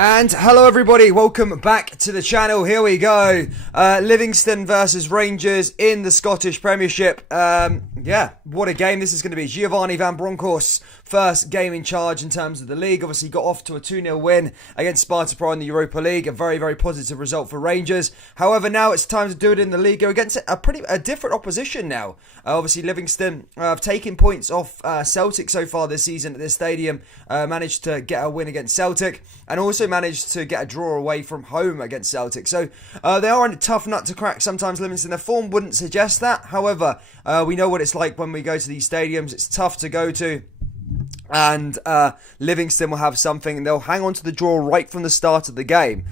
And hello everybody, welcome back to the channel. Here we go. Livingston versus Rangers in the Scottish Premiership. Yeah, what a game this is going to be. Giovanni Van Bronckhorst's first game in charge in terms of the league. Obviously got off to a 2-0 win against Sparta Prague in the Europa League. A very, very positive result for Rangers. However, now it's time to do it in the league against a different opposition now. Obviously Livingston have taken points off Celtic so far this season at this stadium. Managed to get a win against Celtic and also managed to get a draw away from home against Celtic. So they are a tough nut to crack sometimes, Livingston. Their form wouldn't suggest that. However, we know what it's like when we go to these stadiums. It's tough to go to. And Livingston will have something. They'll hang on to the draw right from the start of the game.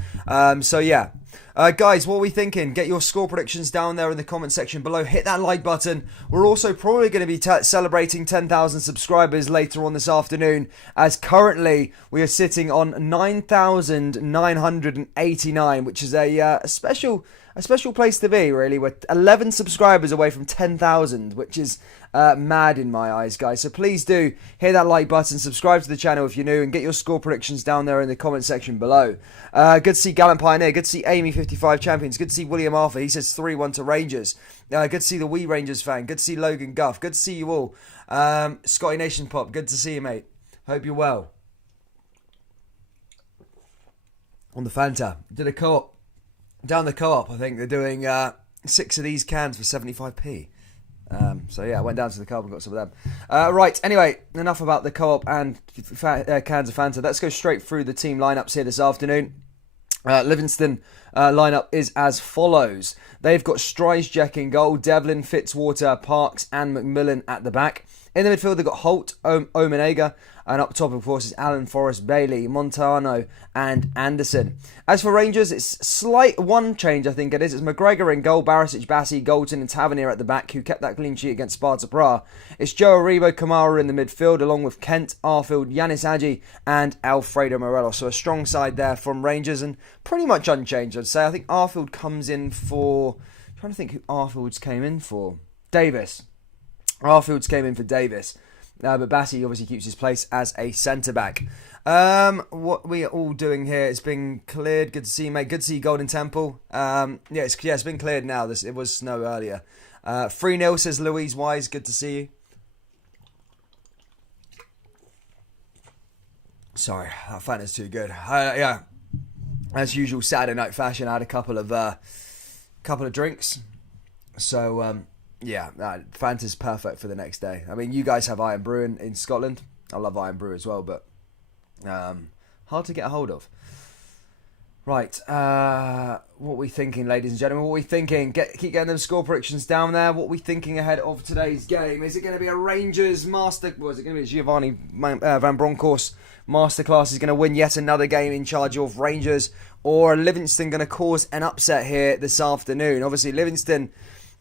So yeah. Guys, what are we thinking? Get your score predictions down there in the comment section below. Hit that like button. We're also probably going to be celebrating 10,000 subscribers later on this afternoon, as currently we are sitting on 9,989, which is a special place to be, really. We're 11 subscribers away from 10,000, which is mad in my eyes, guys. So please do hit that like button, subscribe to the channel if you're new, and get your score predictions down there in the comment section below. Good to see Gallant Pioneer, good to see Amy55 Champions, good to see William Arthur, he says 3-1 to Rangers. Good to see the Wee Rangers fan, good to see Logan Guff, good to see you all. Scotty Nation Pop, good to see you, mate. Hope you're well. On the Fanta, did a co-op. Down the co-op, I think they're doing 6 of these cans for 75p. So yeah, I went down to the co-op and got some of them. Right, anyway, enough about the co-op and cans of Fanta. Let's go straight through the team lineups here this afternoon. Livingston lineup is as follows. They've got Strijsjek in goal, Devlin, Fitzwater, Parks and McMillan at the back. In the midfield, they've got Holt, Omenega, and up top, of course, is Alan Forrest, Bailey, Montano, and Anderson. As for Rangers, it's slight one change, I think it is. It's McGregor in goal, Barisic, Bassi, Goldson, and Tavernier at the back, who kept that clean sheet against Sparta Prague. It's Joe Aribo, Kamara in the midfield, along with Kent, Arfield, Yanis Agi, and Alfredo Morelos. So a strong side there from Rangers, and pretty much unchanged, I'd say. I think Arfield comes in for... I'm trying to think who Arfield's came in for. Davis. Arfields came in for Davis. But Bassi obviously keeps his place as a centre-back. What we are all doing here, it's been cleared. Good to see you, mate. Good to see you, Golden Temple. It's been cleared now. It was snow earlier. 3-0 says Louise Wise. Good to see you. Sorry, that Fanta's too good. Yeah, as usual, Saturday night fashion. I had a couple of drinks. So, yeah, Fanta's perfect for the next day. I mean, you guys have Iron Brew in Scotland. I love Iron Brew as well, but hard to get a hold of. Right, what are we thinking, ladies and gentlemen? What are we thinking? Keep getting them score predictions down there. What are we thinking ahead of today's game? Is it going to be a Rangers master... Well, is it going to be Giovanni Van Bronckhorst masterclass is going to win yet another game in charge of Rangers? Or are Livingston going to cause an upset here this afternoon? Obviously, Livingston...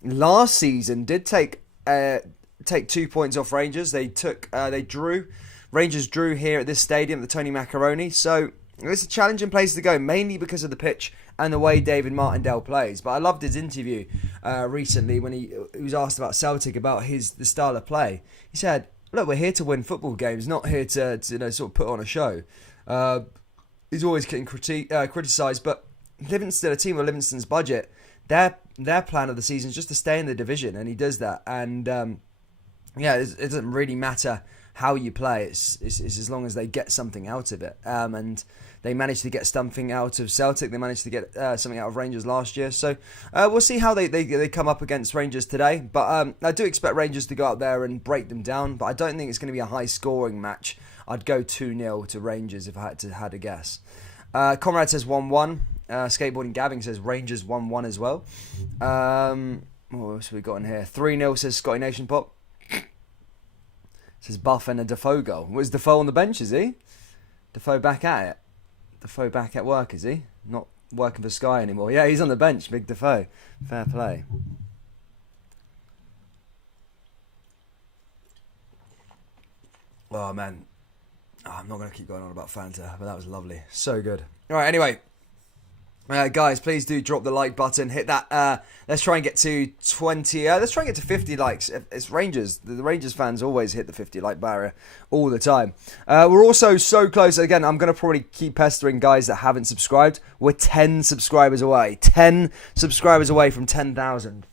last season did take 2 points off Rangers. They drew. Rangers drew here at this stadium, the Tony Macaroni. So it's a challenging place to go, mainly because of the pitch and the way David Martindale plays. But I loved his interview recently when he was asked about Celtic, about the style of play. He said, "Look, we're here to win football games, not here to sort of put on a show." He's always getting criticised, but Livingston, a team of Livingston's budget, their plan of the season is just to stay in the division, and he does that. And it doesn't really matter how you play. It's as long as they get something out of it. And they managed to get something out of Celtic. They managed to get something out of Rangers last year. So we'll see how they come up against Rangers today. But I do expect Rangers to go out there and break them down. But I don't think it's going to be a high-scoring match. I'd go 2-0 to Rangers if I had to guess. Conrad says 1-1. Skateboarding Gavin says Rangers 1-1 as well. What else have we got in here? 3-0 says Scotty Nation Pop. Says Buff and a Defoe goal. Was Defoe on the bench, is he? Defoe back at it. Defoe back at work, is he? Not working for Sky anymore. Yeah, he's on the bench, big Defoe. Fair play. Oh, man. I'm not going to keep going on about Fanta, but that was lovely. So good. All right, anyway. Guys, please do drop the like button. Hit that. Let's try and get to 20. Let's try and get to 50 likes. It's Rangers. The Rangers fans always hit the 50 like barrier all the time. We're also so close. Again, I'm going to probably keep pestering guys that haven't subscribed. We're 10 subscribers away. 10 subscribers away from 10,000.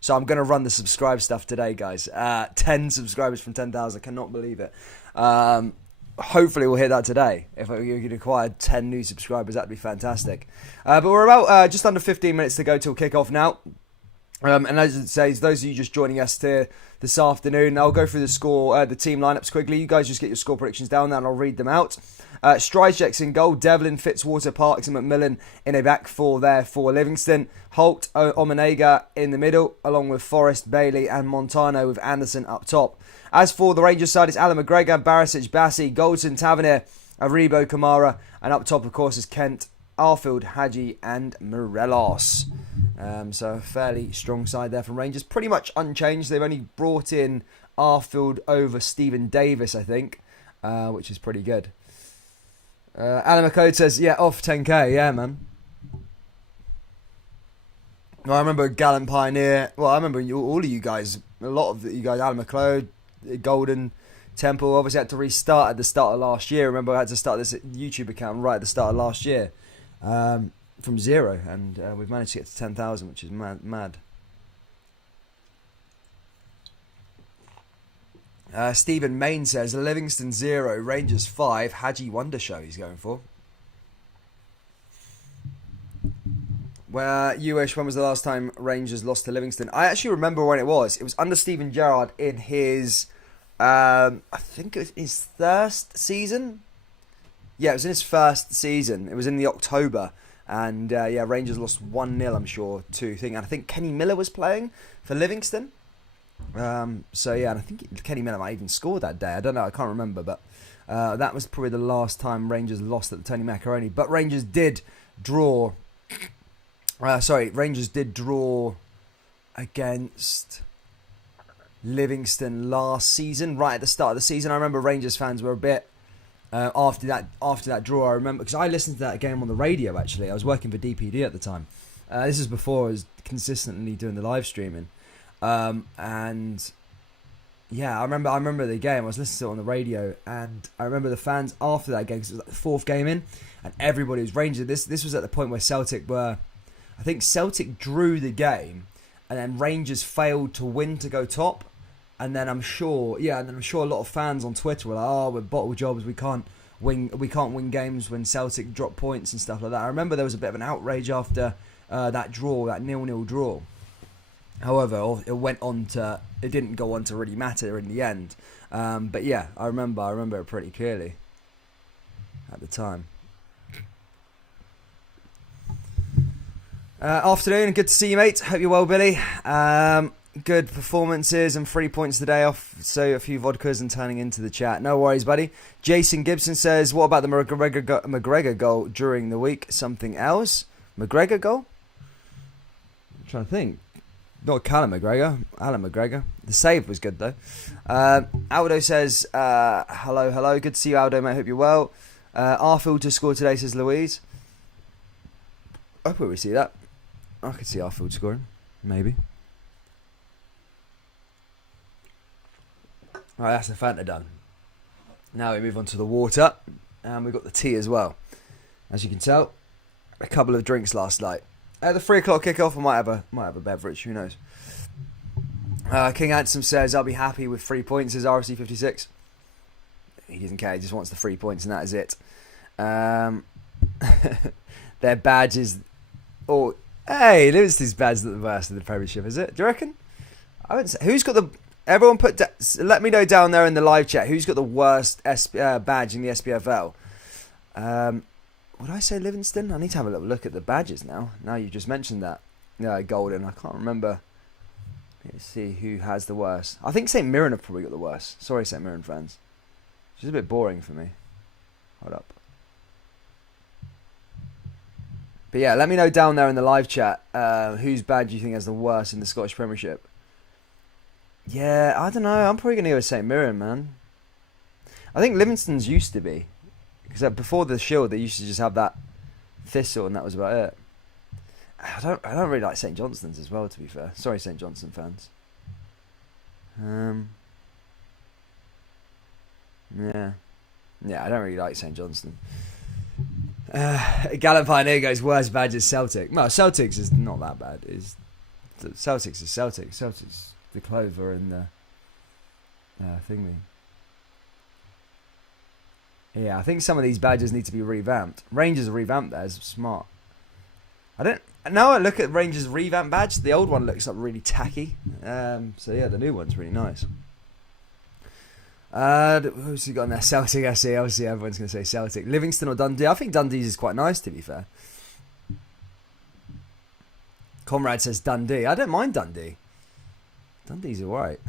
So I'm going to run the subscribe stuff today, guys. 10 subscribers from 10,000. I cannot believe it. Hopefully we'll hit that today. If you could acquire 10 new subscribers, that'd be fantastic. But we're about just under 15 minutes to go till kickoff now. And as it says, those of you just joining us here this afternoon, I'll go through the score, the team lineups quickly. You guys just get your score predictions down there and I'll read them out. Stryjek's in goal, Devlin, Fitzwater, Parks and McMillan in a back four there for Livingston. Holt, Omenega in the middle, along with Forrest, Bailey and Montano with Anderson up top. As for the Rangers side, it's Alan McGregor, Barisic, Bassi, Goldson, Tavernier, Aribo, Kamara, and up top, of course, is Kent, Arfield, Hadji, and Morelos. So a fairly strong side there from Rangers. Pretty much unchanged. They've only brought in Arfield over Stephen Davis, I think, which is pretty good. Alan McCode says, yeah, off 10k. Yeah, man. Well, I remember Gallant Pioneer. Well, I remember all of you guys, a lot of you guys, Alan McCode, Golden Temple, obviously had to restart at the start of last year. Remember, I had to start this YouTube account right at the start of last year from 0, and we've managed to get to 10,000, which is mad. Stephen Main says Livingston 0, Rangers 5. Hadji Wonder Show he's going for. Where you wish, when was the last time Rangers lost to Livingston? I actually remember when it was. It was under Steven Gerrard in his, I think it was his first season. Yeah, it was in his first season. It was in the October. And yeah, Rangers lost 1-0, I'm sure, to thing. And I think Kenny Miller was playing for Livingston. So yeah, and I think Kenny Miller might even score that day. I don't know, I can't remember. But that was probably the last time Rangers lost at the Tony Macaroni. But Rangers did draw... Rangers did draw against Livingston last season, right at the start of the season. I remember Rangers fans were a bit after that draw. I remember because I listened to that game on the radio. Actually, I was working for DPD at the time. This is before I was consistently doing the live streaming, and yeah, I remember the game. I was listening to it on the radio, and I remember the fans after that game because it was like the fourth game in, and everybody was Rangers. This was at the point where Celtic were. I think Celtic drew the game, and then Rangers failed to win to go top. And then I'm sure a lot of fans on Twitter were like, "Oh, we're bottle jobs. We can't win games when Celtic drop points and stuff like that." I remember there was a bit of an outrage after that draw, that 0-0 draw. However, it didn't go on to really matter in the end. But yeah, I remember it pretty clearly at the time. Afternoon, good to see you, mate. Hope you're well, Billy. Good performances and 3 points today off, so a few vodkas and turning into the chat. No worries, buddy. Jason Gibson says, what about the McGregor goal during the week? Something else? McGregor goal? I'm trying to think. Not Callum McGregor, Alan McGregor. The save was good, though. Aldo says, hello. Good to see you, Aldo, mate. Hope you're well. Arfield to score today, says Louise. I hope we see that. I could see Arfield scoring. Maybe. Alright, that's the Fanta done. Now we move on to the water. And we've got the tea as well. As you can tell, a couple of drinks last night. At the 3 o'clock kickoff, I might have a beverage. Who knows? King Ansem says, I'll be happy with 3 points as RFC 56. He doesn't care. He just wants the 3 points and that is it. Their badges... Oh, hey, Livingston's badge is not the worst in the Premiership, is it? Do you reckon? I wouldn't say. Who's got the... Everyone let me know down there in the live chat who's got the worst badge in the SPFL. Would I say Livingston? I need to have a little look at the badges now. Now you've just mentioned that. Yeah, Golden. I can't remember. Let's see who has the worst. I think St Mirren have probably got the worst. Sorry, St Mirren fans. It's just a bit boring for me. Hold up. But yeah, let me know down there in the live chat whose badge you think has the worst in the Scottish Premiership. Yeah, I don't know. I'm probably going to go with St Mirren, man. I think Livingston's used to be. Because before the Shield, they used to just have that Thistle, and that was about it. I don't really like St Johnston's as well, to be fair. Sorry, St Johnston fans. Yeah, I don't really like St Johnston. Gallant Pioneer goes, worst badge is Celtic. No, Celtics is not that bad. Celtics is Celtic. Celtics, the clover and the thingy. Yeah, I think some of these badges need to be revamped. Rangers revamped theirs, smart. Now I look at Rangers revamped badge, the old one looks like really tacky. So yeah, the new one's really nice. Who's he got in there? Celtic, I see. Obviously, everyone's going to say Celtic. Livingston or Dundee? I think Dundee's is quite nice, to be fair. Comrade says Dundee. I don't mind Dundee. Dundee's alright.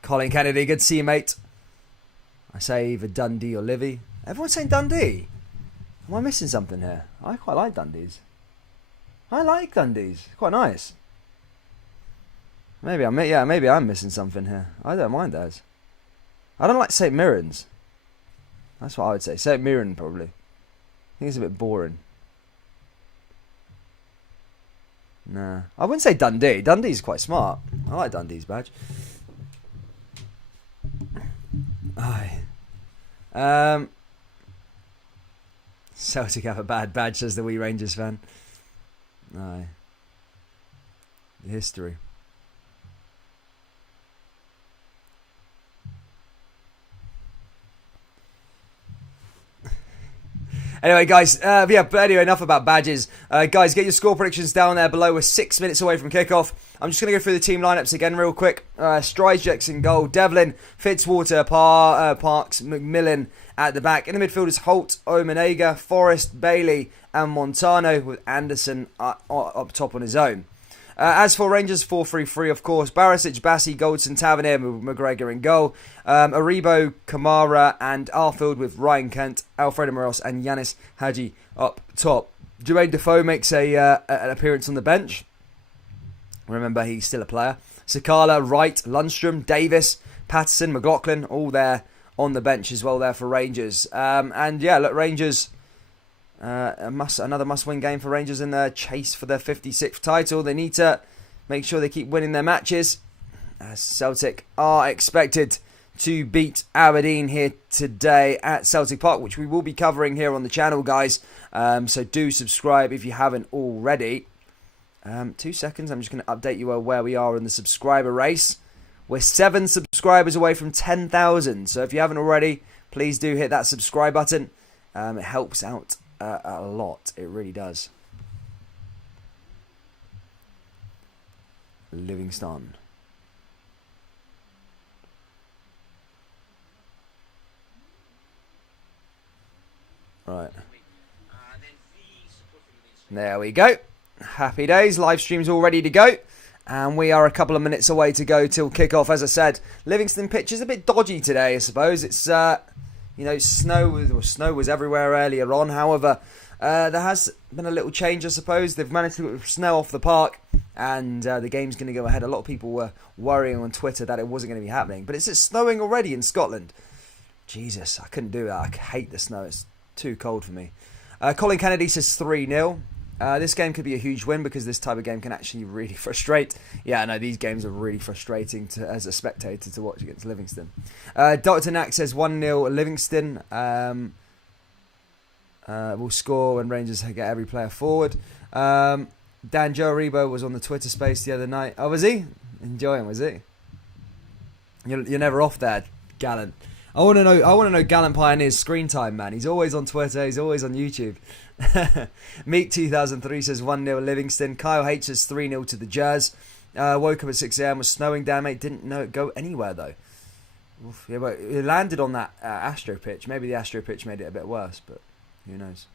Colin Kennedy, good to see you, mate. I say either Dundee or Livy. Everyone's saying Dundee. Am I missing something here? I quite like Dundee's. I like Dundee's. Quite nice. Maybe I'm missing something here. I don't mind those. I don't like St Mirren's. That's what I would say. St Mirren, probably. I think it's a bit boring. Nah. I wouldn't say Dundee. Dundee's quite smart. I like Dundee's badge. Aye. Celtic have a bad badge, says the wee Rangers fan. Aye. The history. Anyway, guys, but anyway, enough about badges. Guys, get your score predictions down there below. We're 6 minutes away from kickoff. I'm just going to go through the team lineups again real quick. Stryjek's in goal. Devlin, Fitzwater, Parks, McMillan at the back. In the midfielders, Holt, Omenega, Forrest, Bailey and Montano, with Anderson up top on his own. As for Rangers, 4-3-3, of course. Barisic, Bassi, Goldson, Tavernier, McGregor in goal. Aribo, Kamara and Arfield with Ryan Kent, Alfredo Morelos and Yanis Hadji up top. Jermaine Defoe makes an appearance on the bench. Remember, he's still a player. Sakala, Wright, Lundstrom, Davis, Patterson, McLaughlin, all there on the bench as well there for Rangers. And yeah, look, Rangers... another must-win game for Rangers in their chase for their 56th title. They need to make sure they keep winning their matches, as Celtic are expected to beat Aberdeen here today at Celtic Park, which we will be covering here on the channel, guys. So do subscribe if you haven't already. 2 seconds, I'm just going to update you on where we are in the subscriber race. We're 7 subscribers away from 10,000, so if you haven't already, please do hit that subscribe button. It helps out a lot. It really does. Livingston. Right. There we go. Happy days. Live stream's all ready to go. And we are a couple of minutes away to go till kickoff. As I said, Livingston pitch is a bit dodgy today, I suppose. It's snow was everywhere earlier on. However, there has been a little change, I suppose. They've managed to get snow off the park, and the game's going to go ahead. A lot of people were worrying on Twitter that it wasn't going to be happening, but it's snowing already in Scotland. Jesus, I couldn't do that. I hate the snow. It's too cold for me. Colin Kennedy says 3-0. This game could be a huge win because this type of game can actually really frustrate. Yeah, I know these games are really frustrating as a spectator to watch against Livingston. Dr. Knack says 1-0 Livingston. Will score when Rangers get every player forward. Dan Joe Rebo was on the Twitter space the other night. Oh, was he? Enjoying, was he? You're never off there, Gallant. I want to know Gallant Pioneer's screen time, man. He's always on Twitter. He's always on YouTube. Meek 2003 says 1-0 Livingston. Kyle H says 3-0 to the Jazz. Woke up at 6 a.m. was snowing down, mate. Didn't know it go anywhere though. Oof, yeah, but it landed on that Astro pitch. Maybe the Astro pitch made it a bit worse, but who knows.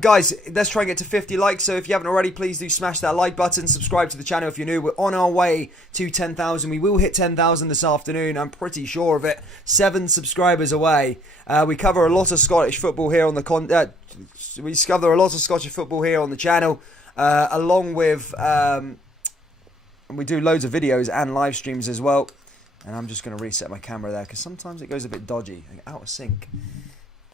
Guys, let's try and get to 50 likes. So if you haven't already, please do smash that like button. Subscribe to the channel if you're new. We're on our way to 10,000. We will hit 10,000 this afternoon. I'm pretty sure of it. 7 subscribers away. We cover a lot of Scottish football here on the we discover a lot of Scottish football here on the channel, along with we do loads of videos and live streams as well. And I'm just going to reset my camera there because sometimes it goes a bit dodgy, like out of sync.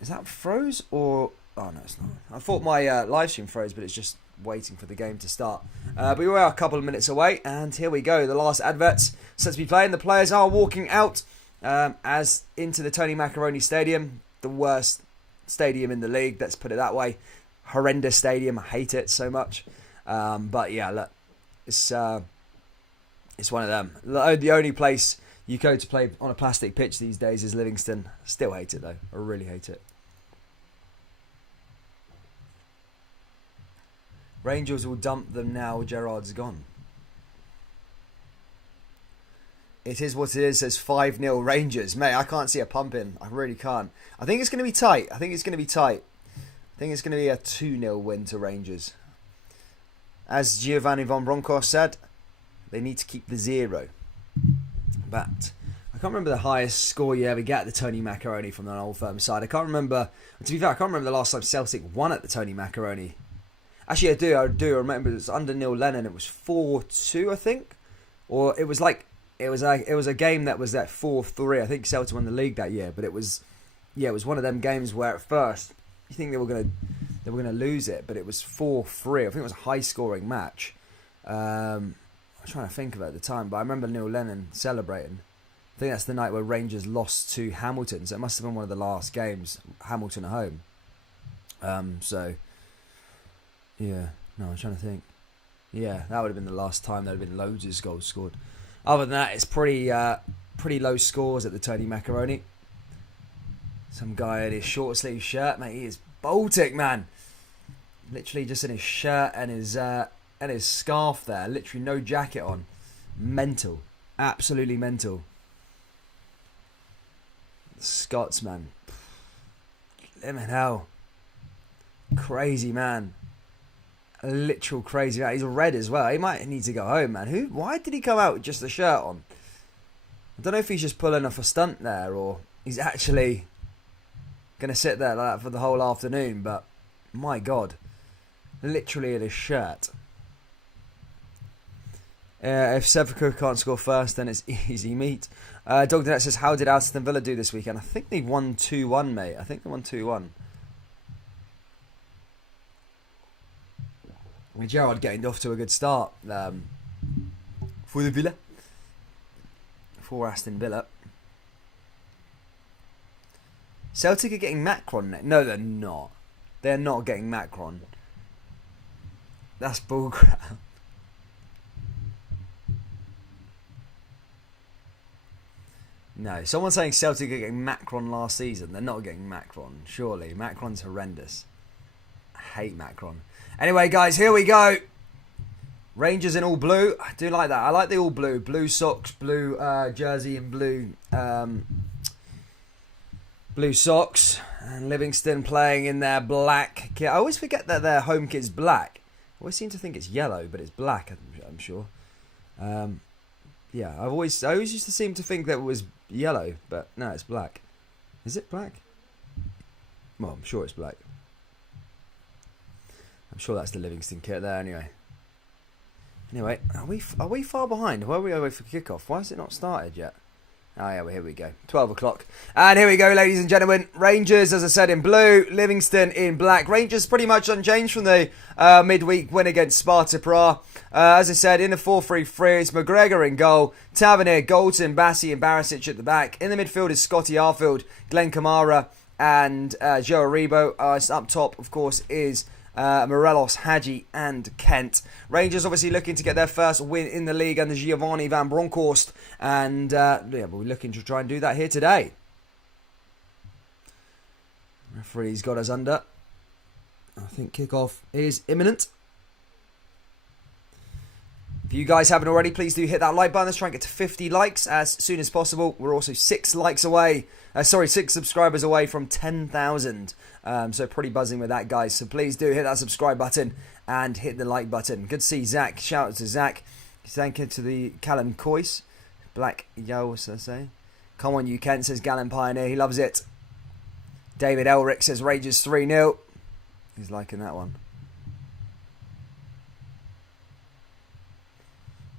Is that froze or Oh no, it's not. I thought my live stream froze, but it's just waiting for the game to start. But we are a couple of minutes away, and here we go. The last adverts set to be playing. The players are walking out as into the Tony Macaroni Stadium, the worst stadium in the league. Let's put it that way. Horrendous stadium. I hate it so much. But yeah, look, it's one of them. The only place you go to play on a plastic pitch these days is Livingston. Still hate it though. I really hate it. Rangers will dump them now. Gerrard's gone. It is what it is. Says 5-0 Rangers. Mate, I can't see a pump in. I really can't. I think it's going to be tight. I think it's going to be a 2-0 win to Rangers. As Giovanni Van Bronckhorst said, they need to keep the 0. But I can't remember the highest score you ever get at the Tony Macaroni from an Old Firm side. To be fair, I can't remember the last time Celtic won at the Tony Macaroni. Actually, I do. I remember it was under Neil Lennon. It was 4-2, I think, or it was a game that was at 4-3. I think Celtic won the league that year, but it was one of them games where at first you think they were gonna lose it, but it was 4-3. I think it was a high scoring match. I'm trying to think of it at the time, but I remember Neil Lennon celebrating. I think that's the night where Rangers lost to Hamilton, so it must have been one of the last games, Hamilton at home. Yeah, no, I'm trying to think. Yeah, that would have been the last time there would have been loads of goals scored. Other than that, it's pretty low scores at the Tony Macaroni. Some guy in his short sleeve shirt, mate. He is Baltic, man. Literally just in his shirt and his scarf there. Literally no jacket on. Mental, absolutely mental. The Scots, man. Living hell. Crazy man. A literal crazy man. He's red as well. He might need to go home, man. Why did he come out with just the shirt on? I don't know if he's just pulling off a stunt there or he's actually going to sit there like that for the whole afternoon, but my God. Literally in his shirt. If Sevco can't score first, then it's easy meat. Dogdanet says, how did Aston Villa do this weekend? I think they won 2-1, mate. I think they won 2-1. Gerrard getting off to a good start for the Villa. For Aston Villa. Celtic are getting Macron. No, they're not. They're not getting Macron. That's bullcrap. No, someone's saying Celtic are getting Macron last season. They're not getting Macron, surely. Macron's horrendous. I hate Macron. Anyway, guys, here we go. Rangers in all blue. I do like that. I like the all blue. Blue socks, blue jersey and blue socks. And Livingston playing in their black kit. I always forget that their home kit's black. I always seem to think it's yellow, but it's black, I'm sure. Yeah, I always used to seem to think that it was yellow, but no, it's black. Is it black? Well, I'm sure it's black. I'm sure that's the Livingston kit there anyway. Anyway, are we far behind? Where are we away for kickoff? Why has it not started yet? Oh yeah, well, here we go. 12 o'clock. And here we go, ladies and gentlemen. Rangers, as I said, in blue. Livingston in black. Rangers pretty much unchanged from the midweek win against Sparta Prague. As I said, in the 4-3-3, it's McGregor in goal. Tavernier, Goldson, Bassi and Barisic at the back. In the midfield is Scotty Arfield, Glenn Kamara and Joe Aribo. Up top, of course, is Morelos, Hadji and Kent. Rangers obviously looking to get their first win in the league under Giovanni Van Bronckhorst, and we're looking to try and do that here today. Referee's got us under. I think kickoff is imminent. If you guys haven't already, please do hit that like button. Let's try and get to 50 likes as soon as possible. We're also 6 subscribers away from 10,000. So pretty buzzing with that, guys. So please do hit that subscribe button and hit the like button. Good to see Zach. Shout out to Zach. Thank you to the Callum Coyce. Black Yo, what's that say? Come on, you can, says Gallon Pioneer. He loves it. David Elric says Rangers 3-0. He's liking that one.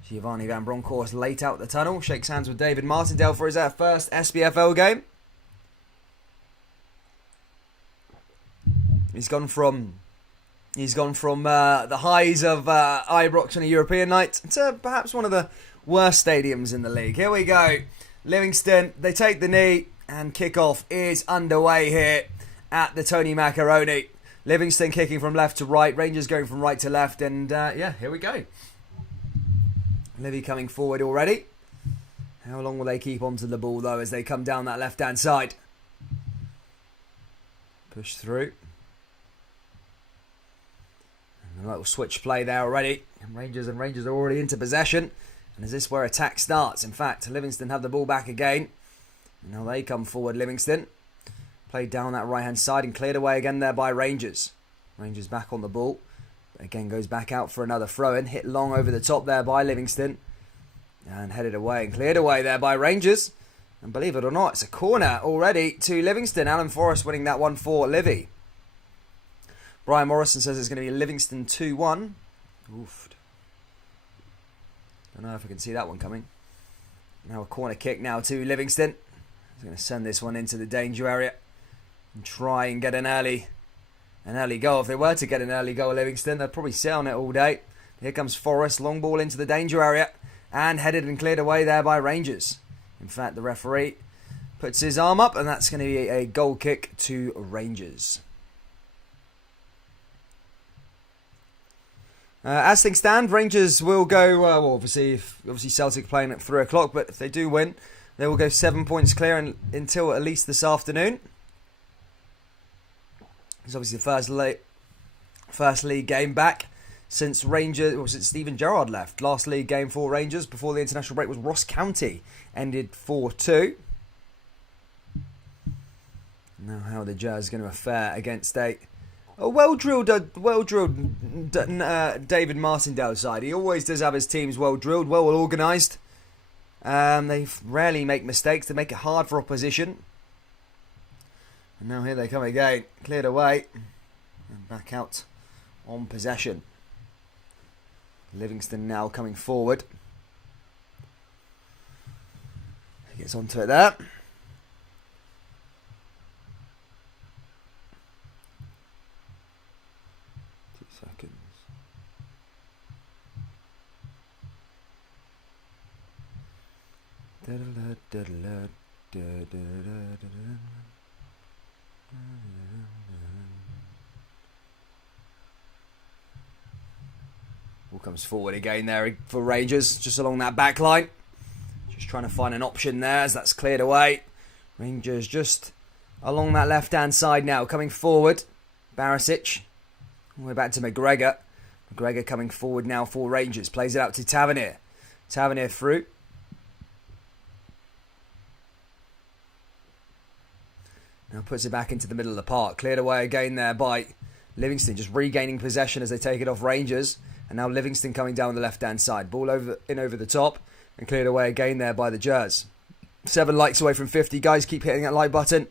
Giovanni Van Bronckhorst late out the tunnel. Shakes hands with David Martindale for his first SPFL game. He's gone from the highs of Ibrox on a European night to perhaps one of the worst stadiums in the league. Here we go. Livingston, they take the knee, and kickoff is underway here at the Tony Macaroni. Livingston kicking from left to right, Rangers going from right to left, and here we go. Livy coming forward already. How long will they keep onto the ball though as they come down that left-hand side? Push through. A little switch play there already. And Rangers are already into possession. And is this where attack starts? In fact, Livingston have the ball back again. And now they come forward, Livingston. Played down that right-hand side and cleared away again there by Rangers. Rangers back on the ball. Again goes back out for another throw-in. Hit long over the top there by Livingston. And headed away and cleared away there by Rangers. And believe it or not, it's a corner already to Livingston. Alan Forrest winning that one for Livy. Brian Morrison says it's going to be Livingston 2-1. Oof. Don't know if I can see that one coming. Now a corner kick now to Livingston. He's going to send this one into the danger area and try and get an early goal. If they were to get an early goal, Livingston, they'd probably sit on it all day. Here comes Forrest, long ball into the danger area and headed and cleared away there by Rangers. In fact, the referee puts his arm up and that's going to be a goal kick to Rangers. As things stand, Rangers will go, obviously Celtic playing at 3 o'clock, but if they do win, they will go 7 points clear until at least this afternoon. It's obviously the first league game back since Stephen Gerrard left. Last league game for Rangers before the international break was Ross County, ended 4-2. Now how are the Jazz going to fare against a well-drilled David Martindale side. He always does have his teams well-drilled, well-organised. They rarely make mistakes. They make it hard for opposition. And now here they come again. Cleared away. And back out on possession. Livingston now coming forward. He gets onto it there. 2 seconds. Ball comes forward again there for Rangers, just along that back line. Just trying to find an option there as that's cleared away. Rangers just along that left-hand side now, coming forward. Barisic. We're back to McGregor. McGregor coming forward now for Rangers. Plays it out to Tavernier. Tavernier through. Now puts it back into the middle of the park. Cleared away again there by Livingston. Just regaining possession as they take it off Rangers. And now Livingston coming down the left-hand side. Ball over the top. And cleared away again there by the Jazz. 7 likes away from 50. Guys, keep hitting that like button.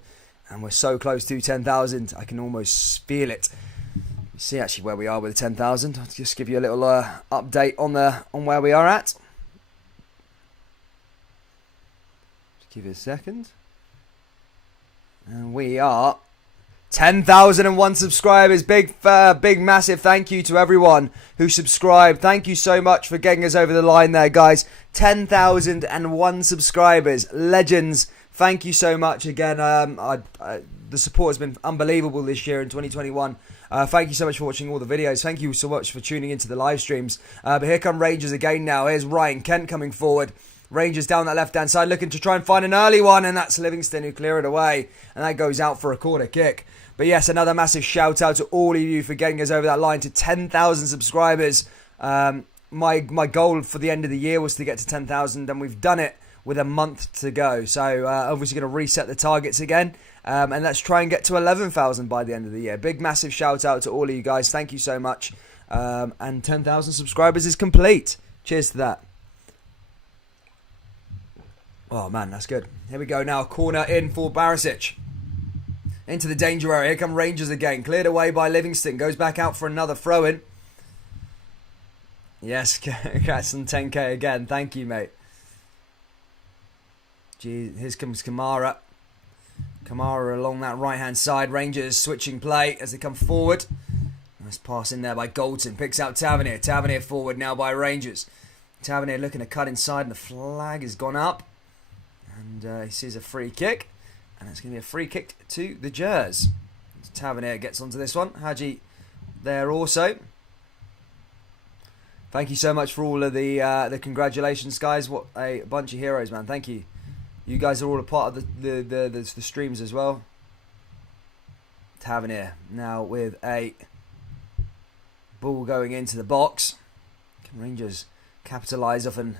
And we're so close to 10,000. I can almost feel it. You see actually where we are with the 10,000. I'll just give you a little update on where we are at. Just give it a second. And we are 10,001 subscribers. Big, massive thank you to everyone who subscribed. Thank you so much for getting us over the line there, guys. 10,001 subscribers. Legends. Thank you so much again. The support has been unbelievable this year in 2021. Thank you so much for watching all the videos. Thank you so much for tuning into the live streams. But here come Rangers again now. Here's Ryan Kent coming forward. Rangers down that left-hand side looking to try and find an early one, and that's Livingston who clear it away, and that goes out for a corner kick. But yes, another massive shout out to all of you for getting us over that line to 10,000 subscribers. My goal for the end of the year was to get to 10,000, and we've done it with a month to go. So obviously going to reset the targets again, and let's try and get to 11,000 by the end of the year. Big massive shout out to all of you guys. Thank you so much. And 10,000 subscribers is complete. Cheers to that. Oh man, that's good. Here we go now. Corner in for Barisic. Into the danger area. Here come Rangers again. Cleared away by Livingston. Goes back out for another throw-in. Yes, congrats on 10k again. Thank you, mate. Gee, here comes Kamara. Kamara along that right-hand side. Rangers switching play as they come forward. Nice pass in there by Goldson. Picks out Tavernier. Tavernier forward now by Rangers. Tavernier looking to cut inside and the flag has gone up. And he sees a free kick. And it's going to be a free kick to the Gers. Tavernier gets onto this one. Hadji there also. Thank you so much for all of the congratulations, guys. What a bunch of heroes, man. Thank you. You guys are all a part of the streams as well. Tavernier now with a ball going into the box. Can Rangers capitalise off a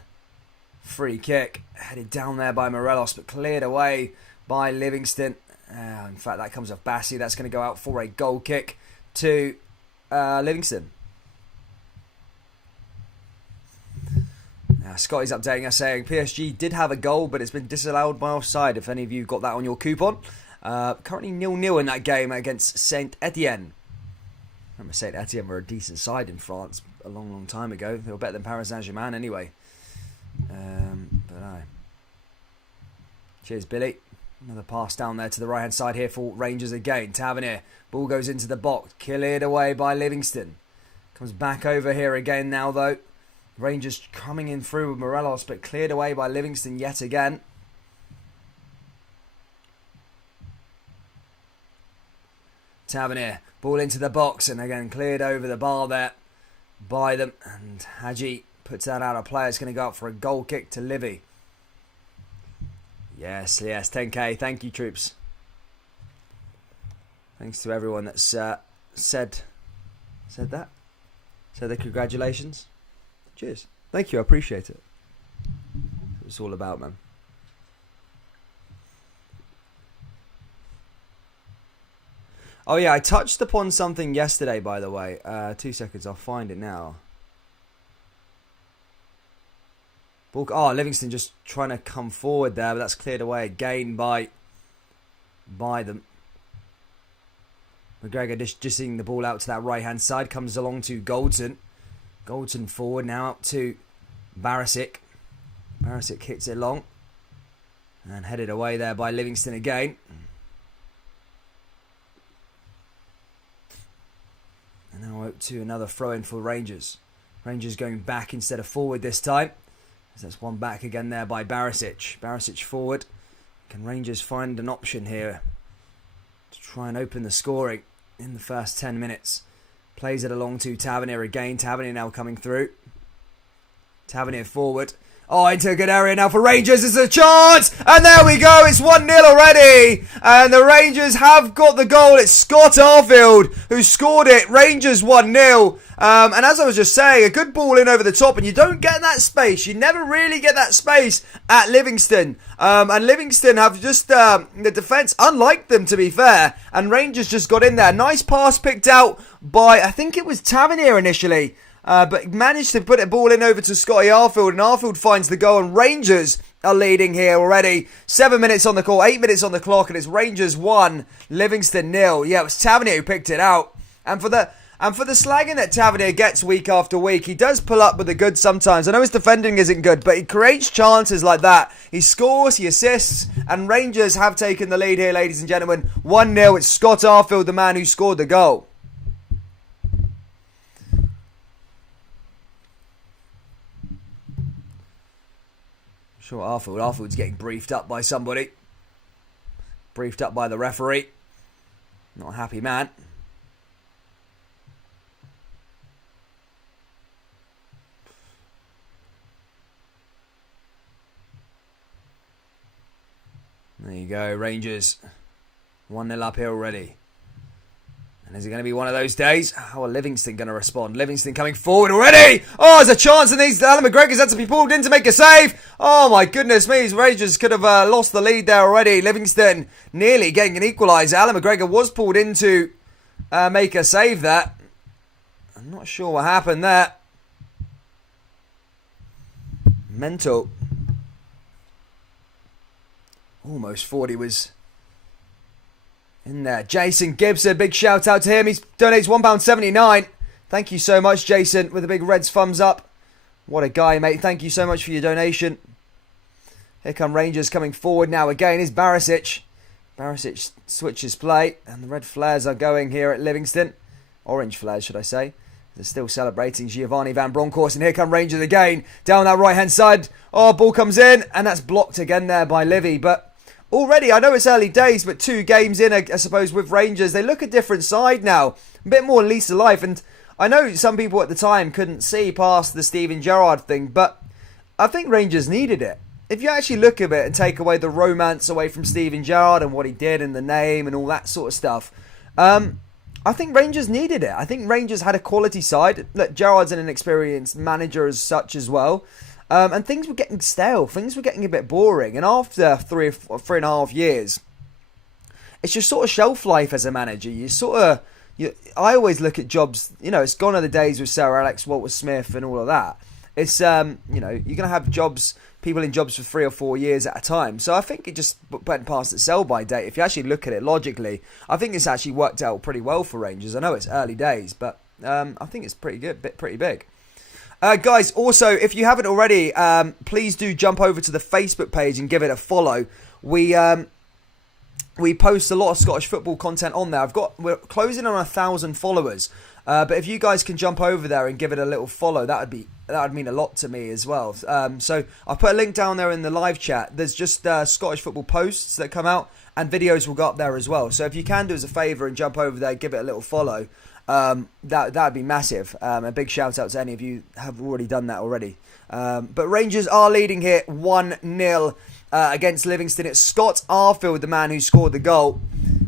free kick? Headed down there by Morelos, but cleared away by Livingston. In fact, that comes off Bassi. That's going to go out for a goal kick to Livingston. Scotty's updating us saying PSG did have a goal, but it's been disallowed by offside. If any of you got that on your coupon. Currently 0-0 in that game against Saint Etienne. Remember, Saint Etienne were a decent side in France a long, long time ago. They were better than Paris Saint-Germain anyway. Cheers, Billy. Another pass down there to the right-hand side here for Rangers again. Tavernier. Ball goes into the box. Cleared away by Livingston. Comes back over here again now, though. Rangers coming in through with Morelos, but cleared away by Livingston yet again. Tavernier. Ball into the box, and again cleared over the bar there by them. And Hadji puts that out of play. It's going to go up for a goal kick to Livy. Yes, 10k. Thank you, troops. Thanks to everyone that's said that. Said the congratulations. Cheers. Thank you. I appreciate it. That's what it's all about, man. Oh, yeah. I touched upon something yesterday, by the way. 2 seconds. I'll find it now. Livingston just trying to come forward there, but that's cleared away again by them. McGregor just seeing the ball out to that right-hand side. Comes along to Goldson. Goldson forward now up to Barisic. Barisic hits it long. And headed away there by Livingston again. And now up to another throw-in for Rangers. Rangers going back instead of forward this time. That's one back again there by Barisic. Barisic forward. Can Rangers find an option here to try and open the scoring in the first 10 minutes? Plays it along to Tavernier again. Tavernier now coming through. Tavernier forward. Oh, into a good area now for Rangers. It's a chance. And there we go. It's 1-0 already. And the Rangers have got the goal. It's Scott Arfield who scored it. Rangers 1-0. And as I was just saying, a good ball in over the top. And you don't get that space. You never really get that space at Livingston. And Livingston have just, the defence, unlike them to be fair. And Rangers just got in there. Nice pass picked out by, I think it was Tavernier initially. But managed to put a ball in over to Scotty Arfield, and Arfield finds the goal, and Rangers are leading here already. 7 minutes on the call, 8 minutes on the clock, and it's Rangers 1, Livingston 0. Yeah, it was Tavernier who picked it out. And for the slagging that Tavernier gets week after week, he does pull up with the good sometimes. I know his defending isn't good, but he creates chances like that. He scores, he assists, and Rangers have taken the lead here, ladies and gentlemen. 1-0, it's Scott Arfield, the man who scored the goal. Sure, Arfield's getting briefed up by somebody. Briefed up by the referee. Not a happy man. There you go, Rangers. 1-0 up here already. And is it going to be one of those days? How are Livingston going to respond? Livingston coming forward already. Oh, there's a chance, and Alan McGregor's had to be pulled in to make a save. Oh, my goodness me. Rangers could have lost the lead there already. Livingston nearly getting an equaliser. Alan McGregor was pulled in to make a save there. I'm not sure what happened there. Mental. Almost 40 was in there. Jason Gibson, big shout out to him. He donates £1.79. Thank you so much, Jason, with a big Reds thumbs up. What a guy, mate. Thank you so much for your donation. Here come Rangers coming forward now again. Is Barisic. Barisic switches play, and the red flares are going here at Livingston. Orange flares, should I say. They're still celebrating Giovanni Van Bronckhorst, and here come Rangers again. Down that right-hand side. Oh, ball comes in, and that's blocked again there by Livy. But already, I know it's early days, but 2 games in, I suppose, with Rangers, they look a different side now. A bit more lease of life, and I know some people at the time couldn't see past the Steven Gerrard thing, but I think Rangers needed it. If you actually look at it and take away the romance away from Steven Gerrard and what he did and the name and all that sort of stuff, I think Rangers needed it. I think Rangers had a quality side. Look, Gerrard's an inexperienced manager as such as well. And things were getting stale. Things were getting a bit boring. And after 3.5 years, it's just sort of shelf life as a manager. I always look at jobs, it's gone are the days with Sir Alex Walter-Smith and all of that. It's, you're going to have people in jobs for 3 or 4 years at a time. So I think it just went past its sell-by date. If you actually look at it logically, I think it's actually worked out pretty well for Rangers. I know it's early days, but I think it's pretty good, pretty big. Guys, also, if you haven't already, please do jump over to the Facebook page and give it a follow. We post a lot of Scottish football content on there. We're closing on 1,000 followers. But if you guys can jump over there and give it a little follow, that would mean a lot to me as well. So I'll put a link down there in the live chat. There's just Scottish football posts that come out, and videos will go up there as well. So if you can do us a favour and jump over there, give it a little follow, that'd be massive. A big shout out to any of you have already done that already. But Rangers are leading here 1-0 against Livingston. It's Scott Arfield, the man who scored the goal.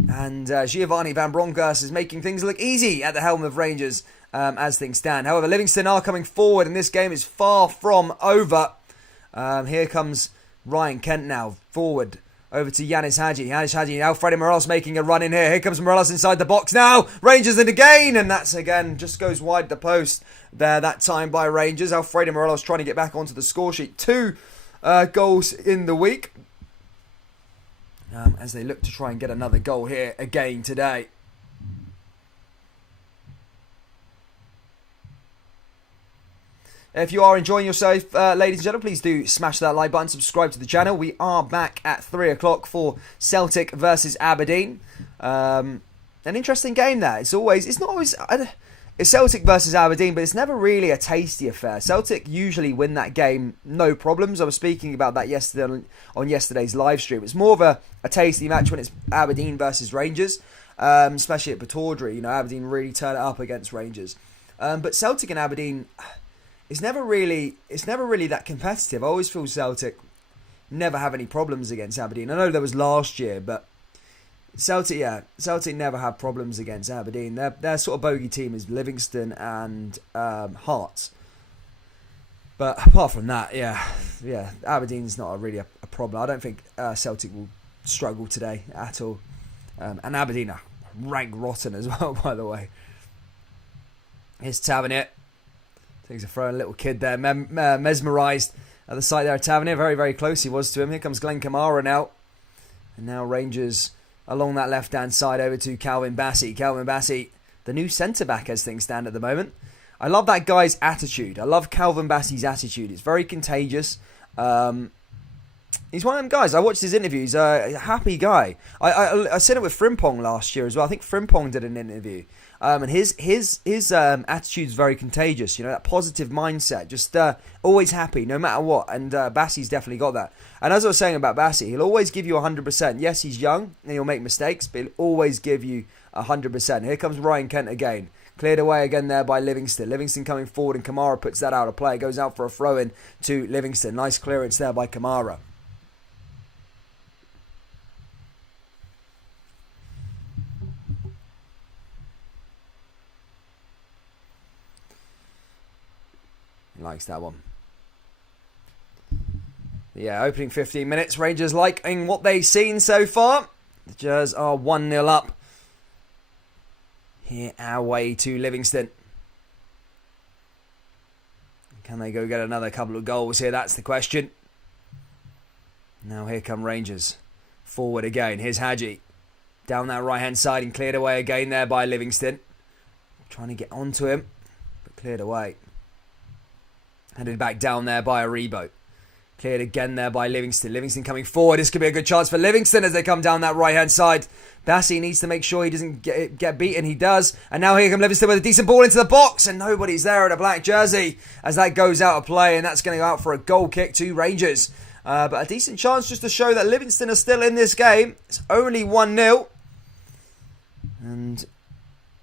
And Giovanni Van Bronckhorst is making things look easy at the helm of Rangers as things stand. However, Livingston are coming forward, and this game is far from over. Here comes Ryan Kent now, forward, over to Yanis Hadji. Yanis Hadji, Alfredo Morelos making a run in here. Here comes Morelos inside the box now. Rangers in again, and that's again, just goes wide the post there that time by Rangers. Alfredo Morelos trying to get back onto the score sheet. 2 goals in the week. As they look to try and get another goal here again today. If you are enjoying yourself, ladies and gentlemen, please do smash that like button, subscribe to the channel. We are back at 3 o'clock for Celtic versus Aberdeen. An interesting game there. It's not always... It's Celtic versus Aberdeen, but it's never really a tasty affair. Celtic usually win that game, no problems. I was speaking about that yesterday on yesterday's live stream. It's more of a tasty match when it's Aberdeen versus Rangers, especially at Pittodrie. Aberdeen really turn it up against Rangers. But Celtic and Aberdeen, it's never really that competitive. I always feel Celtic never have any problems against Aberdeen. I know there was last year, but Celtic never had problems against Aberdeen. Their sort of bogey team is Livingston and Hearts. But apart from that, Aberdeen's not really a problem. I don't think Celtic will struggle today at all. And Aberdeen are rank rotten as well, by the way. Here's Tavernier. Takes a throw, a little kid there, mesmerised at the sight there of Tavernier. Very, very close he was to him. Here comes Glenn Kamara now. And now Rangers along that left-hand side over to Calvin Bassey. Calvin Bassey, the new centre-back as things stand at the moment. I love that guy's attitude. I love Calvin Bassey's attitude. It's very contagious. He's one of them guys. I watched his interview. He's a happy guy. I said it with Frimpong last year as well. I think Frimpong did an interview. And his attitude's very contagious. That positive mindset. Just always happy, no matter what. And Bassey's definitely got that. And as I was saying about Bassey, he'll always give you 100%. Yes, he's young and he'll make mistakes, but he'll always give you 100%. Here comes Ryan Kent again. Cleared away again there by Livingston. Livingston coming forward, and Kamara puts that out of play. Goes out for a throw-in to Livingston. Nice clearance there by Kamara. He likes that one. Yeah, opening 15 minutes. Rangers liking what they've seen so far. The Jers are 1-0 up. Here our way to Livingston. Can they go get another couple of goals here? That's the question. Now here come Rangers. Forward again. Here's Hadji. Down that right-hand side and cleared away again there by Livingston. Trying to get onto him, but cleared away. Handed back down there by Aribo. Cleared again there by Livingston. Livingston coming forward. This could be a good chance for Livingston as they come down that right-hand side. Bassey needs to make sure he doesn't get beaten. He does. And now here comes Livingston with a decent ball into the box. And nobody's there in a black jersey as that goes out of play. And that's going to go out for a goal kick to Rangers. But a decent chance just to show that Livingston are still in this game. It's only 1-0. And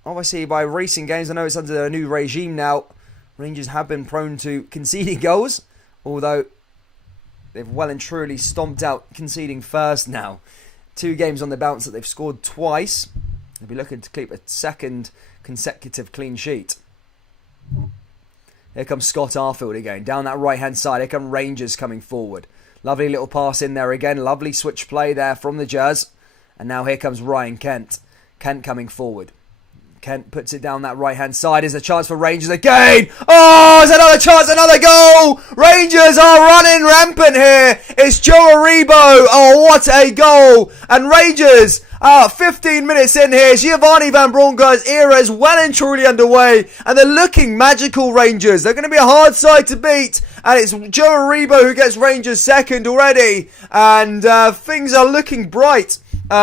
obviously by recent games, I know it's under a new regime now. Rangers have been prone to conceding goals. Although they've well and truly stomped out conceding first now. 2 games on the bounce that they've scored twice. They'll be looking to keep a second consecutive clean sheet. Here comes Scott Arfield again. Down that right-hand side. Here come Rangers coming forward. Lovely little pass in there again. Lovely switch play there from the Jazz. And now here comes Ryan Kent. Kent coming forward. Kent puts it down that right-hand side. There's a chance for Rangers again. Oh, there's another chance, another goal. Rangers are running rampant here. It's Joe Aribo. Oh, what a goal. And Rangers, 15 minutes in here. Giovanni Van Bronckhorst's era is well and truly underway. And they're looking magical, Rangers. They're going to be a hard side to beat. And it's Joe Aribo who gets Rangers second already. And things are looking bright.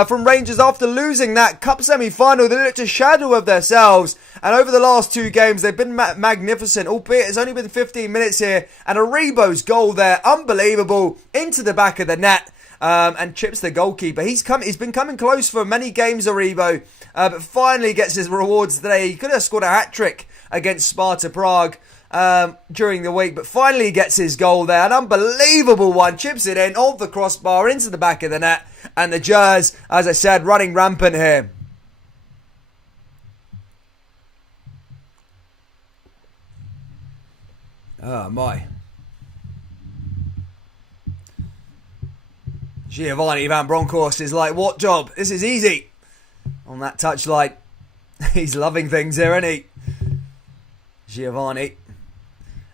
From Rangers after losing that cup semi-final. They looked a shadow of themselves, and over the last 2 games they've been magnificent, albeit it's only been 15 minutes here, and Aribo's goal there, unbelievable, into the back of the net, and chips the goalkeeper. He's been coming close for many games, Aribo, but finally gets his rewards today. He could have scored a hat-trick against Sparta Prague during the week, but finally gets his goal there, an unbelievable one, chips it in off the crossbar into the back of the net. And the Jazz, as I said, running rampant here. Oh, my. Giovanni Van Bronckhorst is like, what job? This is easy. On that touchline. He's loving things here, isn't he? Giovanni.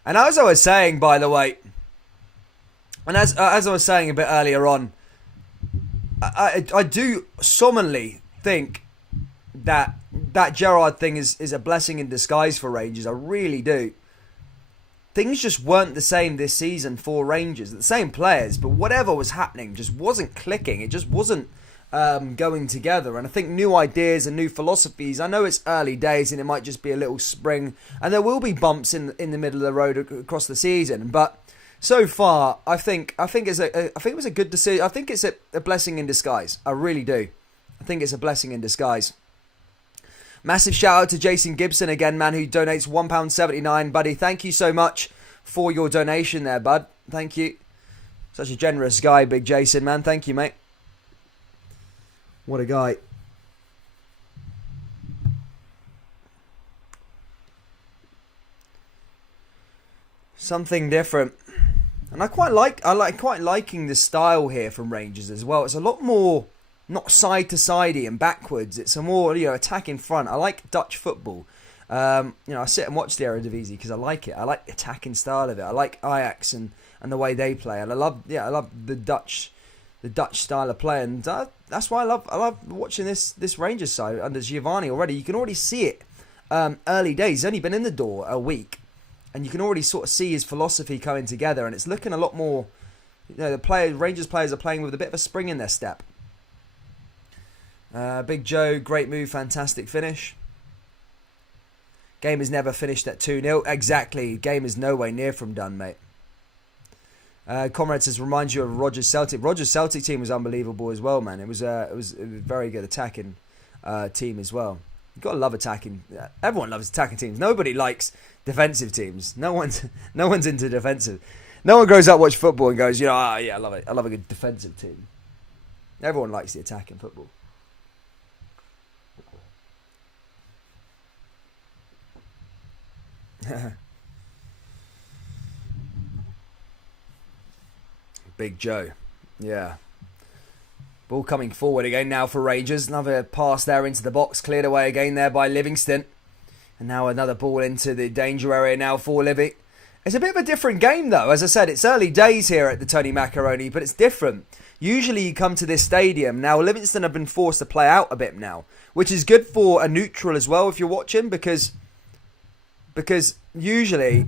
And as I was saying, by the way, and as I was saying a bit earlier on, I do solemnly think that Gerrard thing is a blessing in disguise for Rangers. I really do. Things just weren't the same this season for Rangers. The same players, but whatever was happening just wasn't clicking. It just wasn't going together. And I think new ideas and new philosophies. I know it's early days and it might just be a little spring, and there will be bumps in the middle of the road across the season, but so far, I think it was a good decision. I think it's a blessing in disguise. I really do. I think it's a blessing in disguise. Massive shout out to Jason Gibson again, man, who donates £1.79, buddy. Thank you so much for your donation there, bud. Thank you. Such a generous guy, Big Jason, man. Thank you, mate. What a guy. Something different. And I quite liking the style here from Rangers as well. It's a lot more not side to sidey and backwards. It's a more attack in front. I like Dutch football. I sit and watch the Eredivisie because I like it. I like the attacking style of it. I like Ajax and the way they play, and I love the Dutch style of play, and that's why I love watching this Rangers side under Giovanni already. You can already see it early days. He's only been in the door a week. And you can already sort of see his philosophy coming together, and it's looking a lot more. Rangers players are playing with a bit of a spring in their step. Big Joe, great move, fantastic finish. Game is never finished at 2-0. Exactly, game is no way near from done, mate. Comrade says, reminds you of Rogers Celtic. Rogers Celtic team was unbelievable as well, man. It was a very good attacking team as well. You've got to love attacking. Everyone loves attacking teams. Nobody likes defensive teams. No one's into defensive. No one grows up, watch football and goes, I love it. I love a good defensive team. Everyone likes the attacking football. Big Joe. Yeah. Ball coming forward again now for Rangers. Another pass there into the box. Cleared away again there by Livingston. And now another ball into the danger area now for Livy. It's a bit of a different game though. As I said, it's early days here at the Tony Macaroni, but it's different. Usually you come to this stadium. Now Livingston have been forced to play out a bit now, which is good for a neutral as well if you're watching, because usually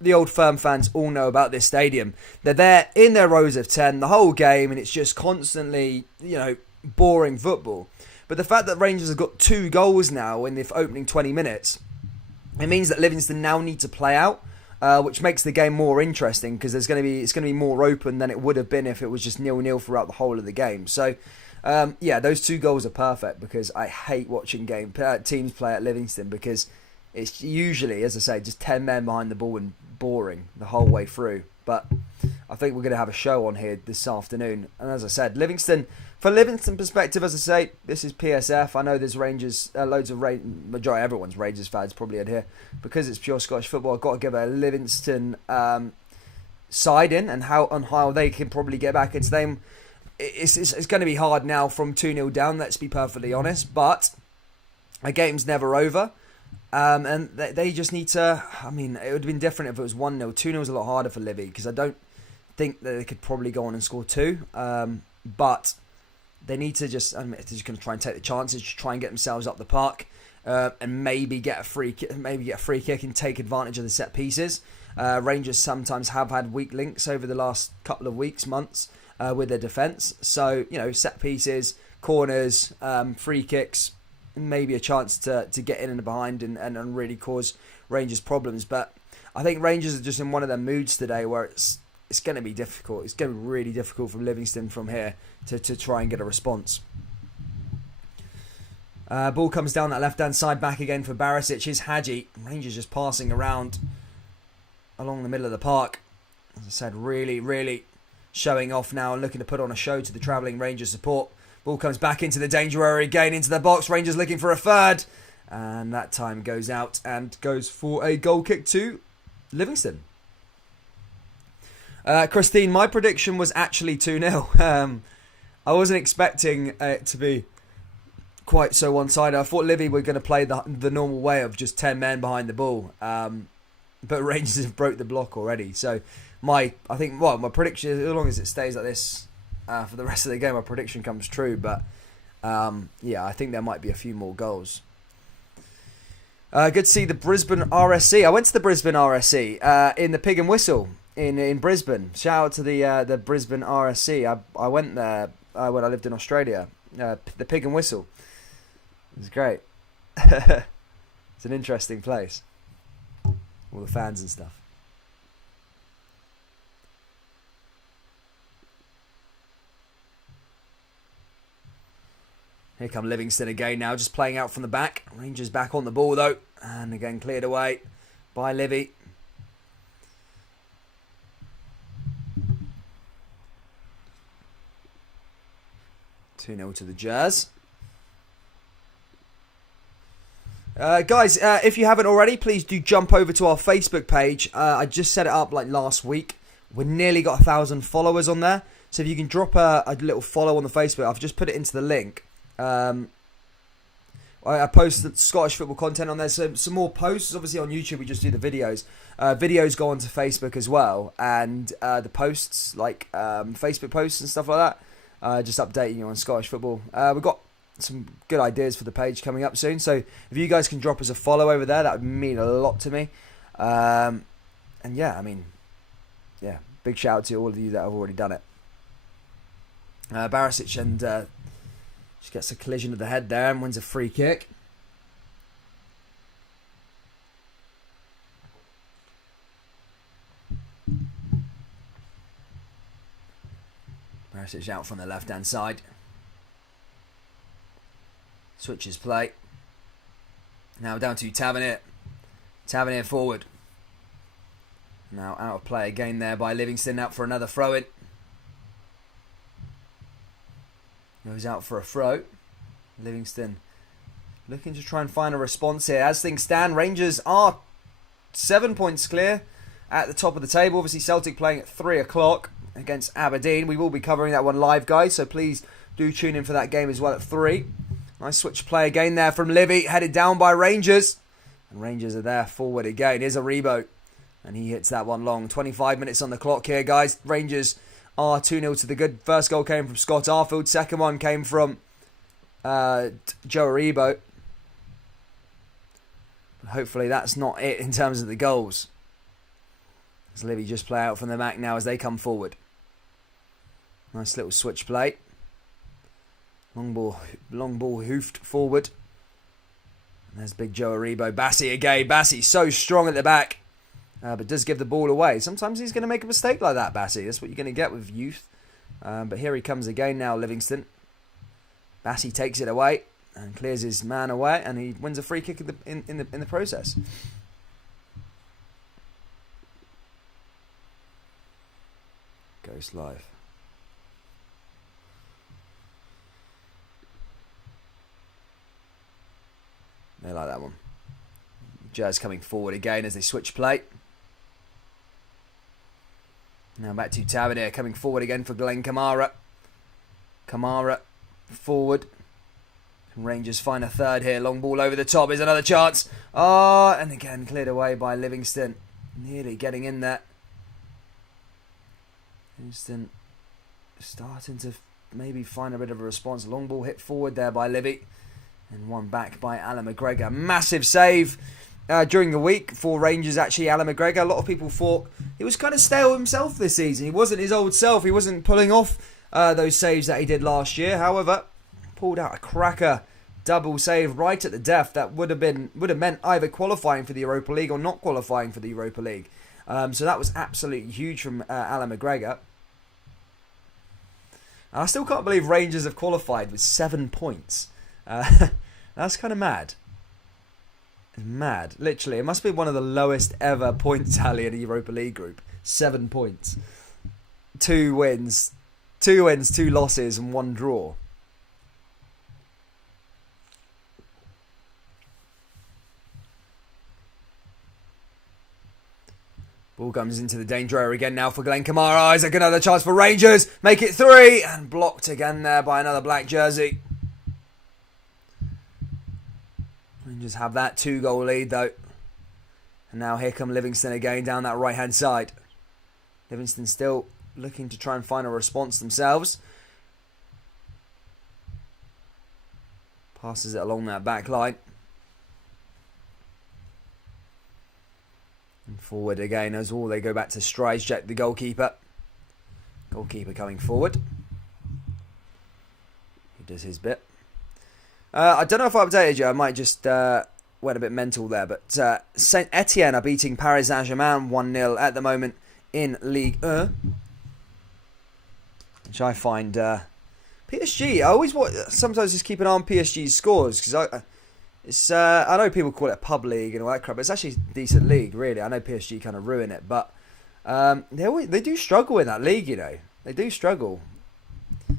the Old Firm fans all know about this stadium. They're there in their rows of 10 the whole game, and it's just constantly, boring football. But the fact that Rangers have got 2 goals now in the opening 20 minutes, it means that Livingston now need to play out, which makes the game more interesting, because it's going to be more open than it would have been if it was just 0-0 throughout the whole of the game. So, those 2 goals are perfect, because I hate watching teams play at Livingston, because it's usually, as I say, just 10 men behind the ball and boring the whole way through. But I think we're going to have a show on here this afternoon. And as I said, from Livingston perspective, as I say, this is PSF. I know there's Rangers, majority everyone's Rangers fans probably in here, because it's pure Scottish football. I've got to give a Livingston side in, and how they can probably get back into them. It's going to be hard now from 2-0 down, let's be perfectly honest, but a game's never over. And they just need to, it would have been different if it was 1-0. 2-0 is a lot harder for Livy, because I don't think that they could probably go on and score 2. But they need to they're just going to try and take the chances, just try and get themselves up the park, and maybe get a free kick and take advantage of the set pieces. Rangers sometimes have had weak links over the last couple of weeks, months, with their defence. So, set pieces, corners, free kicks, maybe a chance to get in and behind and really cause Rangers problems. But I think Rangers are just in one of their moods today where it's going to be difficult. It's going to be really difficult for Livingston from here to try and get a response. Ball comes down that left-hand side, back again for Barisic. Here's Hadji. Rangers just passing around along the middle of the park. As I said, really, really showing off now and looking to put on a show to the travelling Rangers support. Ball comes back into the danger area again, into the box. Rangers looking for a third. And that time goes out and goes for a goal kick to Livingston. Christine, my prediction was actually 2-0. I wasn't expecting it to be quite so one-sided. I thought Livy were going to play the normal way of just 10 men behind the ball. But Rangers have broke the block already. So my prediction, as long as it stays like this for the rest of the game, my prediction comes true. But I think there might be a few more goals. Good to see the Brisbane RSC. I went to the Brisbane RSC in the Pig and Whistle in Brisbane. Shout out to the Brisbane RSC. I went there when I lived in Australia. The Pig and Whistle. It was great. It's an interesting place. All the fans and stuff. Here come Livingston again now, just playing out from the back. Rangers back on the ball though. And again cleared away by Livy. (2-0) to the Jazz. Guys, if you haven't already, please do jump over to our Facebook page. I just set it up like last week. We've nearly got 1,000 followers on there. So if you can drop a little follow on the Facebook, I've just put it into the link. I post Scottish football content on there. So some more posts. Obviously on YouTube we just do the videos. Videos go onto Facebook as well. And the posts, like Facebook posts and stuff like that. Just updating you on Scottish football. We've got some good ideas for the page coming up soon, so if you guys can drop us a follow over there, that would mean a lot to me. Big shout out to all of you that have already done it. Barisic and just gets a collision of the head there and wins a free kick. Barisic out from the left hand side. Switches play. Now down to Tavernier. Tavernier forward. Now out of play again there by Livingston. Out for another throw-in. Goes out for a throw. Livingston looking to try and find a response here. As things stand, Rangers are 7 points clear at the top of the table. Obviously Celtic playing at 3 o'clock against Aberdeen. We will be covering that one live, guys, so please do tune in for that game as well at 3. Nice switch play again there from Livy, headed down by Rangers. And Rangers are there forward again. Here's a Rebo. And he hits that one long. 25 minutes on the clock here, guys. Rangers are 2-0 to the good. First goal came from Scott Arfield. Second one came from Joe Rebo. Hopefully that's not it in terms of the goals. As Livy just play out from the back now as they come forward. Nice little switch play. Long ball hoofed forward. And there's big Joe Aribo. Bassey again. Bassey so strong at the back. But does give the ball away. Sometimes he's going to make a mistake like that, Bassey. That's what you're going to get with youth. But here he comes again now, Livingston. Bassey takes it away and clears his man away. And he wins a free kick in the process. Goes live. They like that one. Jazz coming forward again as they switch play. Now back to Tavernier coming forward again for Glenn Kamara. Kamara forward. Rangers find a third here. Long ball over the top. Is another chance. Oh, and again cleared away by Livingston. Nearly getting in there. Livingston starting to maybe find a bit of a response. Long ball hit forward there by Livy. And one back by Alan McGregor. Massive save during the week for Rangers, actually, Alan McGregor. A lot of people thought he was kind of stale himself this season. He wasn't his old self. He wasn't pulling off those saves that he did last year. However, pulled out a cracker double save right at the death that would have meant either qualifying for the Europa League or not qualifying for the Europa League. So that was absolutely huge from Alan McGregor. And I still can't believe Rangers have qualified with 7 points. That's kind of mad. It's mad. Literally, it must be one of the lowest ever point tally in a Europa League group. 7 points. 2 wins. 2 wins, 2 losses, and 1 draw. Ball comes into the danger area again now for Glenn Kamara. Isaac, another chance for Rangers. Make it 3. And blocked again there by another black jersey. Rangers have that 2-goal lead though. And now here come Livingston again down that right hand side. Livingston still looking to try and find a response themselves. Passes it along that back line. And forward again as all they go back to Strijcek, the goalkeeper. Goalkeeper coming forward. He does his bit. I don't know if I updated you. I might just went a bit mental there. But Saint Etienne are beating Paris Saint-Germain 1-0 at the moment in Ligue 1. Which I find PSG. Sometimes just keep an eye on PSG's scores because I know people call it a pub league and all that crap, but it's actually a decent league, really. I know PSG kind of ruin it, but they do struggle in that league, you know. They do struggle.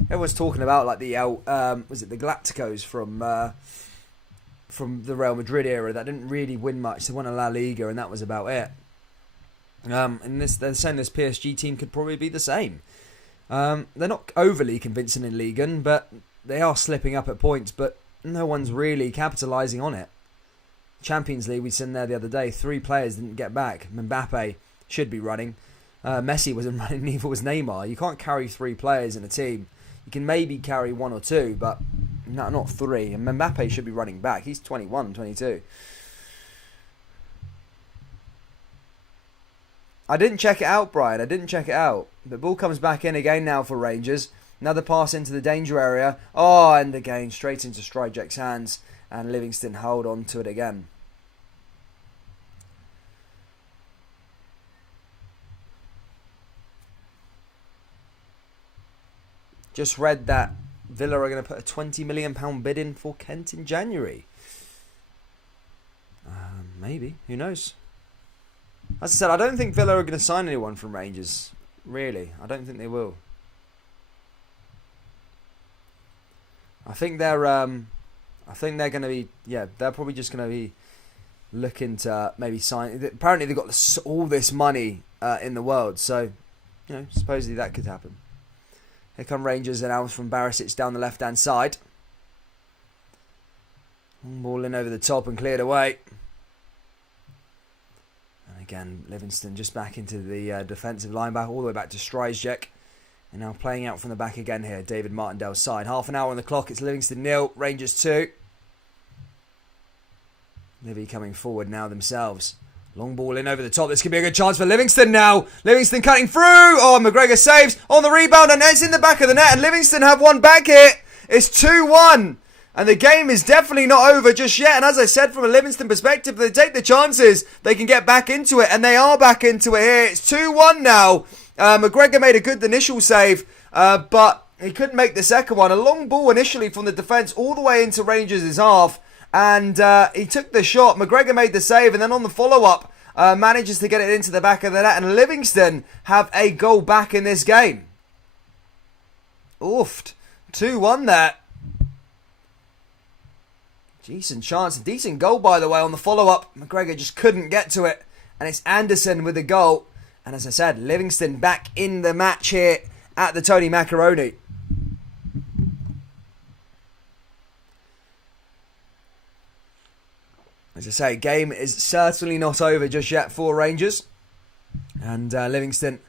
Everyone's talking about like the Galacticos from the Real Madrid era that didn't really win much. They won a La Liga and that was about it. And they're saying this PSG team could probably be the same. They're not overly convincing in Ligue 1, but they are slipping up at points, but no one's really capitalising on it. Champions League, we seen there the other day, 3 players didn't get back. Mbappe should be running. Messi wasn't running, neither was Neymar. You can't carry 3 players in a team. You can maybe carry 1 or 2, but not 3. And Mbappe should be running back. He's 21, 22. I didn't check it out, Brian. I didn't check it out. The ball comes back in again now for Rangers. Another pass into the danger area. Oh, and again, straight into Strijcek's hands. And Livingston hold on to it again. Just read that Villa are going to put a £20 million bid in for Kent in January. Maybe. Who knows? As I said, I don't think Villa are going to sign anyone from Rangers. Really. I don't think they will. I think they're going to be... Yeah, they're probably just going to be looking to maybe sign... Apparently they've got all this money in the world. So, you know, supposedly that could happen. Here come Rangers and out from Barisic down the left-hand side. Long ball in over the top and cleared away. And again, Livingston just back into the defensive line, back all the way back to Strijcek. And now playing out from the back again here, David Martindale's side. Half an hour on the clock, it's Livingston 0, Rangers 2. Livy coming forward now themselves. Long ball in over the top. This could be a good chance for Livingston now. Livingston cutting through. Oh, McGregor saves on the rebound and it's in the back of the net. And Livingston have one back hit. It's 2-1. And the game is definitely not over just yet. And as I said, from a Livingston perspective, they take the chances. They can get back into it. And they are back into it here. It's 2-1 now. McGregor made a good initial save. But he couldn't make the second one. A long ball initially from the defence all the way into Rangers' half. And he took the shot. McGregor made the save. And then on the follow-up, manages to get it into the back of the net. And Livingston have a goal back in this game. Oofed. 2-1 there. Decent chance. A decent goal, by the way, on the follow-up. McGregor just couldn't get to it. And it's Anderson with the goal. And as I said, Livingston back in the match here at the Tony Macaroni. As I say, game is certainly not over just yet for Rangers. And Livingston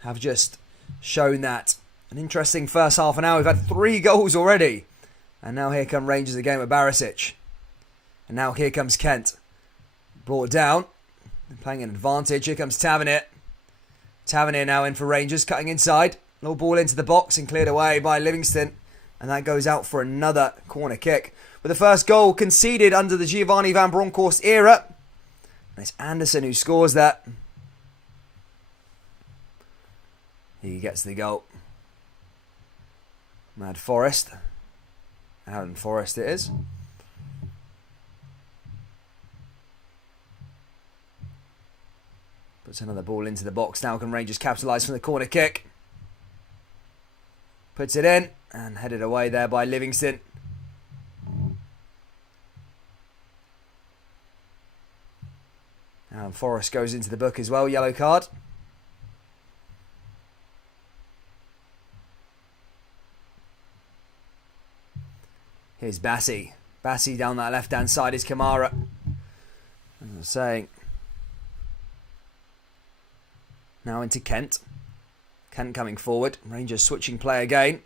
have just shown that. An interesting first half an hour. We've had 3 goals already. And now here come Rangers again with Barisic. And now here comes Kent. Brought down. Playing an advantage. Here comes Tavernier. Tavernier now in for Rangers. Cutting inside. No ball into the box and cleared away by Livingston. And that goes out for another corner kick. With the first goal conceded under the Giovanni Van Bronckhorst era. And it's Anderson who scores that. He gets the goal. Mad Forest. Aaron Forest it is. Puts another ball into the box. Now can Rangers capitalise from the corner kick. Puts it in. And headed away there by Livingston. And Forrest goes into the book as well. Yellow card. Here's Bassi. Bassi down that left-hand side is Kamara. As I was saying. Now into Kent. Kent coming forward. Rangers switching play again.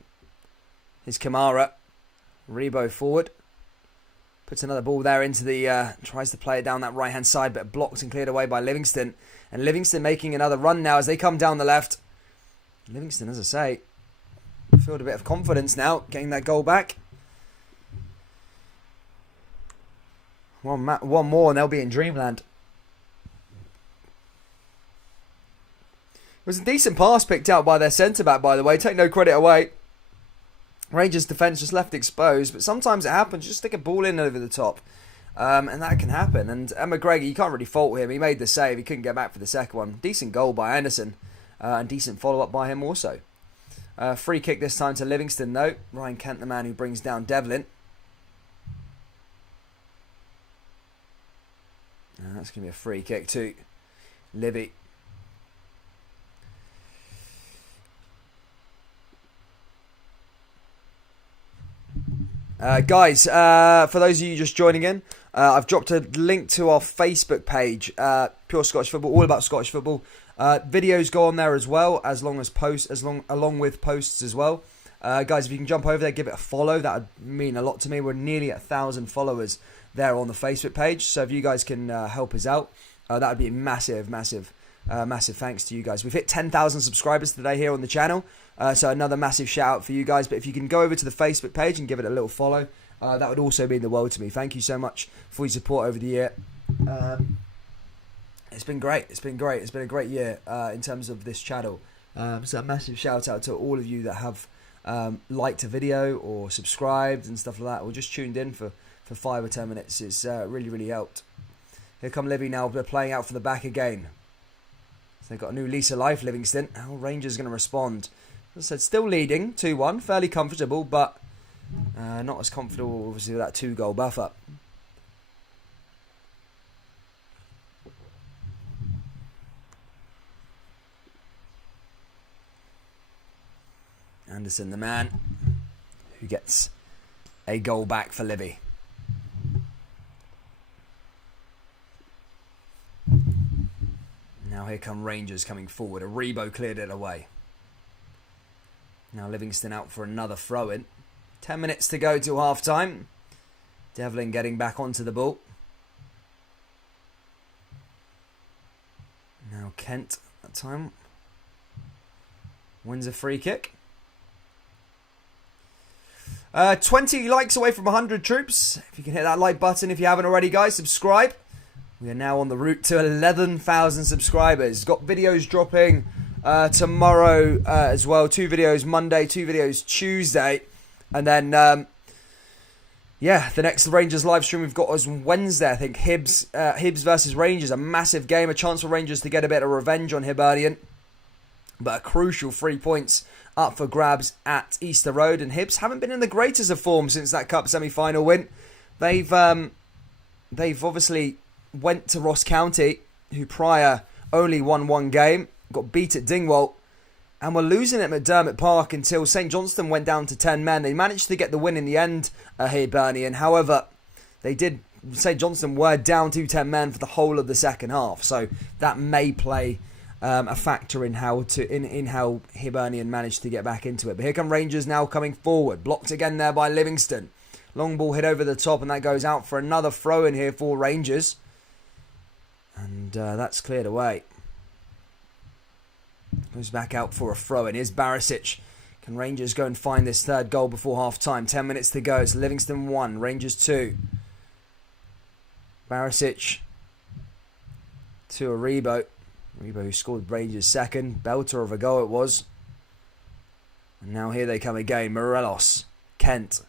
Here's Kamara. Rebo forward. Puts another ball there into the... tries to play it down that right-hand side, but blocked and cleared away by Livingston. And Livingston making another run now as they come down the left. Livingston, as I say, feel a bit of confidence now, getting that goal back. One more and they'll be in dreamland. It was a decent pass picked out by their centre-back, by the way. Take no credit away. Rangers' defence just left exposed, but sometimes it happens. Just stick a ball in over the top, and that can happen. And McGregor, you can't really fault him. He made the save. He couldn't get back for the second one. Decent goal by Anderson, and decent follow-up by him also. Free kick this time to Livingston, though. Ryan Kent, the man who brings down Devlin. That's going to be a free kick to Livy. Guys, for those of you just joining in, I've dropped a link to our Facebook page, Pure Scottish Football, all about Scottish football. Videos go on there as well, along with posts as well. Guys, if you can jump over there, give it a follow, that would mean a lot to me. We're nearly at 1,000 followers there on the Facebook page, so if you guys can help us out, that would be a massive thanks to you guys. We've hit 10,000 subscribers today here on the channel, so another massive shout out for you guys. But if you can go over to the Facebook page and give it a little follow, that would also mean the world to me. Thank you so much for your support over the year. It's been great. It's been a great year in terms of this channel. So a massive shout out to all of you that have liked a video or subscribed and stuff like that, or just tuned in for 5 or 10 minutes. It's really helped. Here come Livy now. They're playing out for the back again. So they've got a new lease of life, Livingston. How Rangers going to respond? As I said, still leading 2-1. Fairly comfortable, but not as comfortable, obviously, with that 2-goal buffer. Anderson, the man who gets a goal back for Livy. Now here come Rangers coming forward. Aribo cleared it away. Now Livingston out for another throw-in. 10 minutes to go till half-time. Devlin getting back onto the ball. Now Kent that time wins a free kick. 20 likes away from 100 troops. If you can hit that like button if you haven't already, guys, subscribe. We are now on the route to 11,000 subscribers. Got videos dropping tomorrow as well. 2 videos Monday, 2 videos Tuesday. And then, the next Rangers live stream we've got is Wednesday, I think. Hibs versus Rangers, a massive game. A chance for Rangers to get a bit of revenge on Hibernian. But a crucial 3 points up for grabs at Easter Road. And Hibs haven't been in the greatest of form since that Cup semi-final win. They've obviously went to Ross County, who prior only won 1 game, got beat at Dingwall, and were losing at McDermott Park until St Johnstone went down to 10 men. They managed to get the win in the end, Hibernian. However, St Johnstone were down to 10 men for the whole of the second half, so that may play a factor in how Hibernian managed to get back into it. But here come Rangers now coming forward, blocked again there by Livingston. Long ball hit over the top, and that goes out for another throw in here for Rangers. And that's cleared away. Goes back out for a throw in. Here's Barisic. Can Rangers go and find this third goal before half time? 10 minutes to go. It's Livingston 1, Rangers 2. Barisic to Aribo. Aribo who scored Rangers' second. Belter of a goal it was. And now here they come again. Morelos. Kent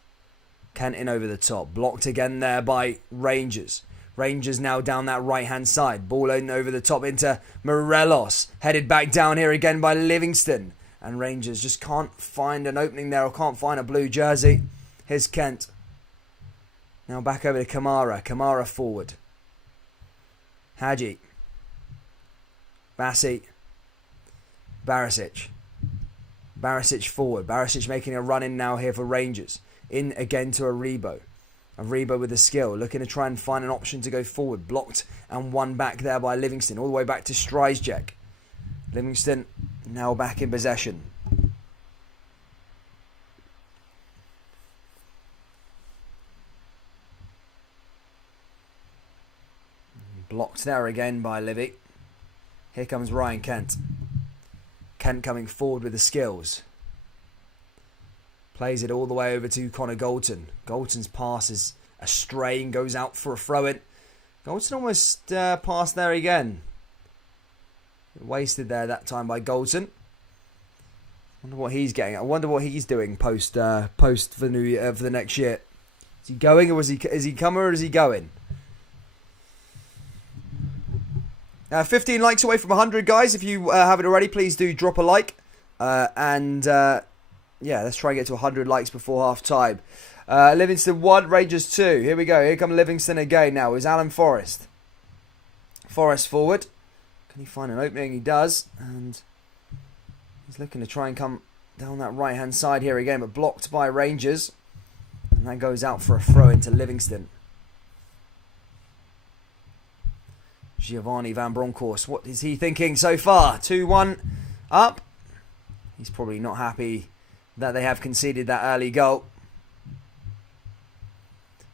in over the top. Blocked again there by Rangers. Rangers now down that right-hand side. Ball in over the top into Morelos. Headed back down here again by Livingston. And Rangers just can't find an opening there or can't find a blue jersey. Here's Kent. Now back over to Kamara. Kamara forward. Hadji. Bassi. Barisic. Barisic forward. Barisic making a run in now here for Rangers. In again to Aribo. Aribo with the skill, looking to try and find an option to go forward. Blocked and won back there by Livingston, all the way back to Strijcek. Livingston now back in possession. Blocked there again by Livy. Here comes Ryan Kent. Kent coming forward with the skills. Plays it all the way over to Connor Galton. Galton's pass is astray and goes out for a throw-in. Galton almost passed there again. Wasted there that time by Galton. Wonder what he's getting. I wonder what he's doing post for the next year. Is he going or is he coming or is he going? 15 likes away from 100, guys. If you haven't already, please do drop a like. Let's try and get to 100 likes before half time. Livingston 1, Rangers 2. Here we go. Here come Livingston again now. Is Alan Forrest. Forrest forward. Can he find an opening? He does. And he's looking to try and come down that right-hand side here again, but blocked by Rangers. And that goes out for a throw into Livingston. Giovanni Van Bronckhorst. What is he thinking so far? 2-1 up. He's probably not happy that they have conceded that early goal.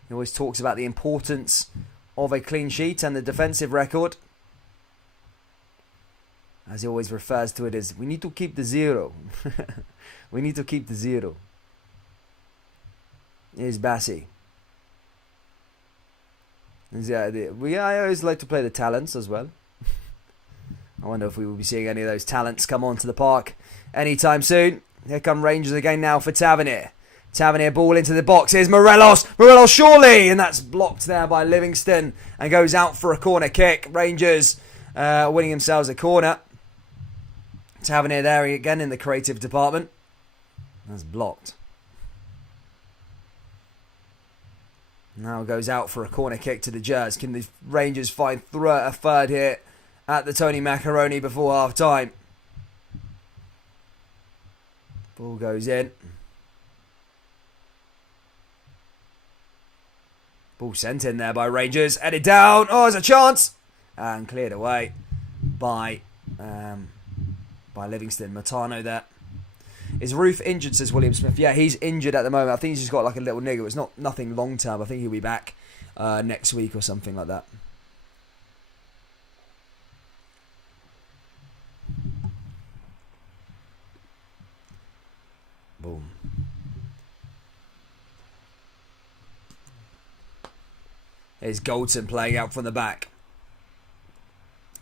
He always talks about the importance of a clean sheet and the defensive record. As he always refers to it as, we need to keep the 0. We need to keep the 0. Here's Bassi. I always like to play the talents as well. I wonder if we will be seeing any of those talents come onto the park anytime soon. Here come Rangers again now for Tavernier. Tavernier ball into the box. Here's Morelos. Morelos surely! And that's blocked there by Livingston and goes out for a corner kick. Rangers winning themselves a corner. Tavernier there again in the creative department. That's blocked. Now goes out for a corner kick to the Jers. Can the Rangers find a third here at the Tony Macaroni before half time? Ball goes in. Ball sent in there by Rangers. Headed down. Oh, there's a chance. And cleared away by Livingston. Matano there. Is Roof injured, says William Smith? Yeah, he's injured at the moment. I think he's just got like a little niggle. It's nothing long term. I think he'll be back next week or something like that. Boom. Here's Goldson playing out from the back.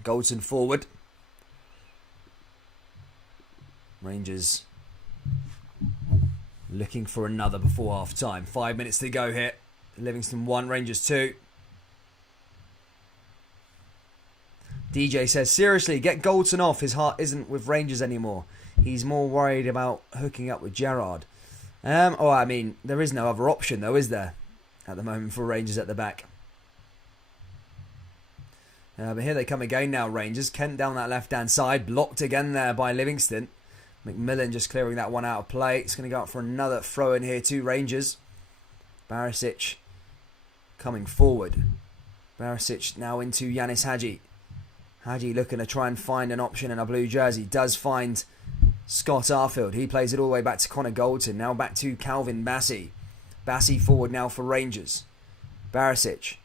Goldson forward. Rangers looking for another before half time. 5 minutes to go here. Livingston 1, Rangers 2. DJ says, seriously, get Goldson off. His heart isn't with Rangers anymore. He's more worried about hooking up with Gerrard. I mean, there is no other option though, is there? At the moment for Rangers at the back. But here they come again now, Rangers. Kent down that left-hand side. Blocked again there by Livingston. McMillan just clearing that one out of play. It's going to go up for another throw in here to Rangers. Barisic coming forward. Barisic now into Yanis Hadji. Hadji looking to try and find an option in a blue jersey. Does find Scott Arfield. He plays it all the way back to Connor Goldson. Now back to Calvin Bassey. Bassey forward now for Rangers. Barisic.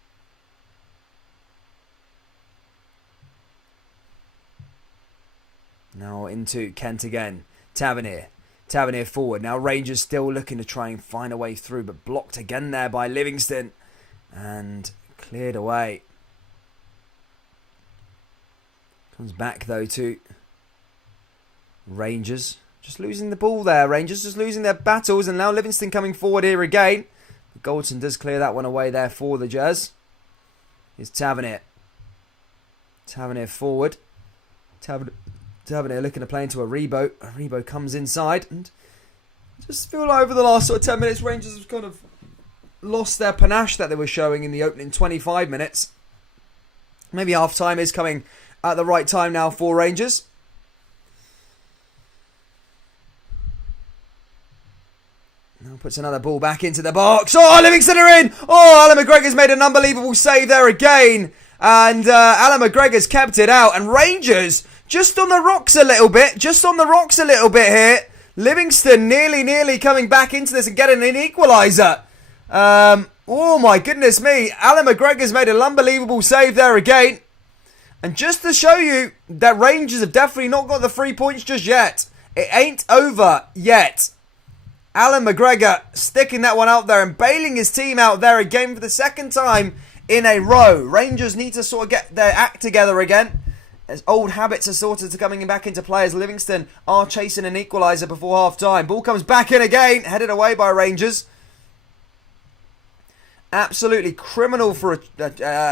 Now into Kent again. Tavernier. Tavernier forward. Now Rangers still looking to try and find a way through, but blocked again there by Livingston. And cleared away. Comes back though to Rangers. Just losing the ball there. Rangers just losing their battles. And now Livingston coming forward here again. Goldson does clear that one away there for the Jazz. Here's Tavernier. Tavernier forward. Tavernier looking to play into a Rebo. A Rebo comes inside. And just feel like over the last sort of 10 minutes, Rangers have kind of lost their panache that they were showing in the opening 25 minutes. Maybe half time is coming at the right time now for Rangers. Now puts another ball back into the box. Oh, Livingston are in. Oh, Alan McGregor's made an unbelievable save there again. And Alan McGregor's kept it out. And Rangers just on the rocks a little bit. Just on the rocks a little bit here. Livingston nearly coming back into this and getting an equaliser. Oh my goodness me. Alan McGregor's made an unbelievable save there again. And just to show you that Rangers have definitely not got the 3 points just yet. It ain't over yet. Alan McGregor sticking that one out there and bailing his team out there again for the second time in a row. Rangers need to sort of get their act together again, as old habits are sort of coming back into play as Livingston are chasing an equaliser before half time. Ball comes back in again, headed away by Rangers. Absolutely criminal for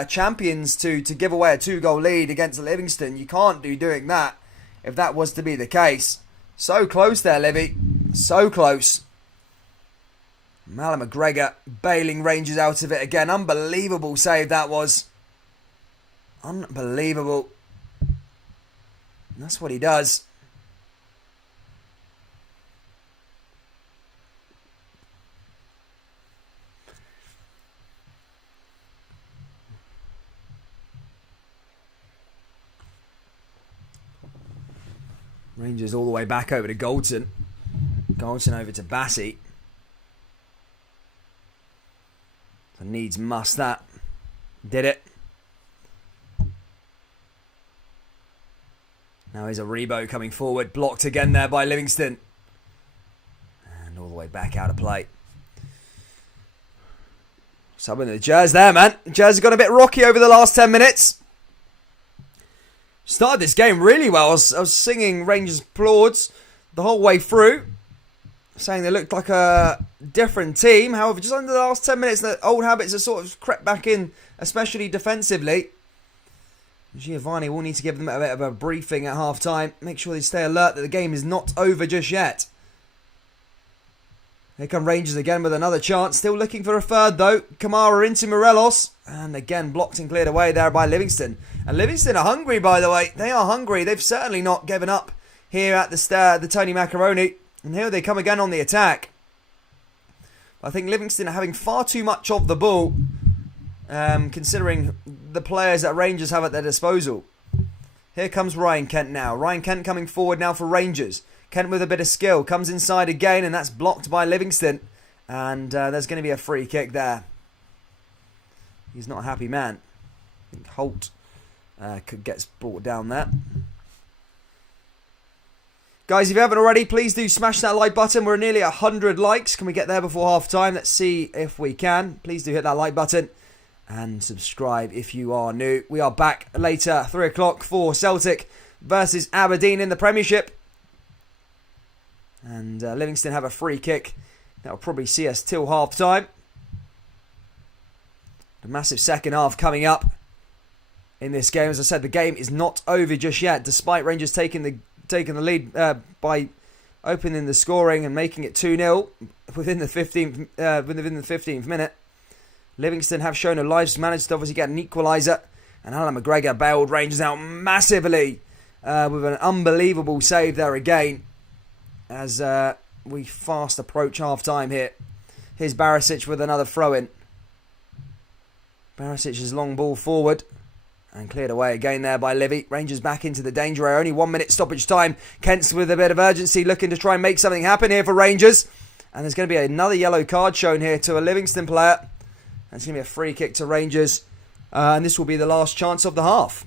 champions to give away a 2-goal lead against Livingston. You can't be doing that if that was to be the case. So close there, Livy. So close. Alan McGregor bailing Rangers out of it again. Unbelievable save that was. Unbelievable. That's what he does. Rangers all the way back over to Goldson. Goldson over to Bassey. So needs must that. Did it. Now here's a Rebo coming forward. Blocked again there by Livingston. And all the way back out of play. Subbing the Jazz there, man. Jazz has got a bit rocky over the last 10 minutes. Started this game really well. I was singing Rangers applauds the whole way through, saying they looked like a different team. However, just under the last 10 minutes, the old habits have sort of crept back in, especially defensively. Giovanni will need to give them a bit of a briefing at half-time. Make sure they stay alert that the game is not over just yet. Here come Rangers again with another chance. Still looking for a third, though. Kamara into Morelos. And again, blocked and cleared away there by Livingston. And Livingston are hungry, by the way. They are hungry. They've certainly not given up here at the Tony Macaroni. And here they come again on the attack. I think Livingston are having far too much of the ball, considering the players that Rangers have at their disposal. Here comes Ryan Kent now. Ryan Kent coming forward now for Rangers. Kent with a bit of skill. Comes inside again, and that's blocked by Livingston. And there's going to be a free kick there. He's not a happy man. I think Holt gets brought down there. Guys, if you haven't already, please do smash that like button. We're nearly 100 likes. Can we get there before half time? Let's see if we can. Please do hit that like button and subscribe if you are new. We are back later, 3 o'clock for Celtic versus Aberdeen in the Premiership. And Livingston have a free kick. That will probably see us till half time. The massive second half coming up in this game. As I said, the game is not over just yet, despite Rangers taking the lead by opening the scoring and making it 2-0 within the 15th minute. Livingston have shown a life, managed to obviously get an equaliser, and Alan McGregor bailed Rangers out massively with an unbelievable save there again as we fast approach half time here. Here's Barisic with another throw in. Barisic's long ball forward and cleared away again there by Livy. Rangers back into the danger area. Only 1 minute stoppage time. Kent's with a bit of urgency looking to try and make something happen here for Rangers. And there's going to be another yellow card shown here to a Livingston player. And it's going to be a free kick to Rangers. And this will be the last chance of the half.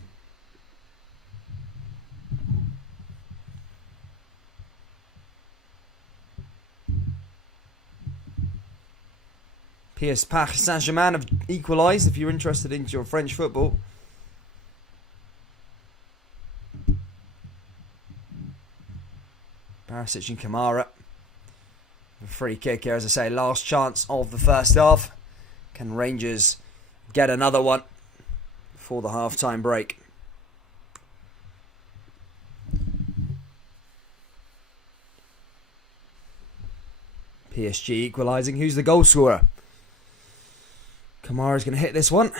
Paris Saint-Germain have equalised if you're interested in your French football. Barisic and Kamara. A free kick here, as I say, last chance of the first half. Can Rangers get another one before the half-time break? PSG equalising. Who's the goal scorer? Kamara's going to hit this one.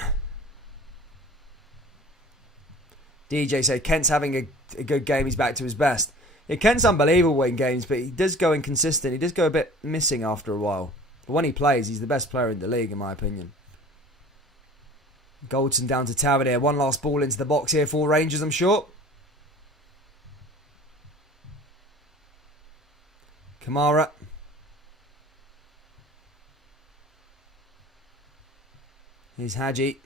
DJ said Kent's having a good game. He's back to his best. Yeah, Kent's unbelievable in games, but he does go inconsistent. He does go a bit missing after a while. But when he plays, he's the best player in the league, in my opinion. Goldson down to Tavernier. One last ball into the box here for Rangers, I'm sure. Kamara. Here's Hadji.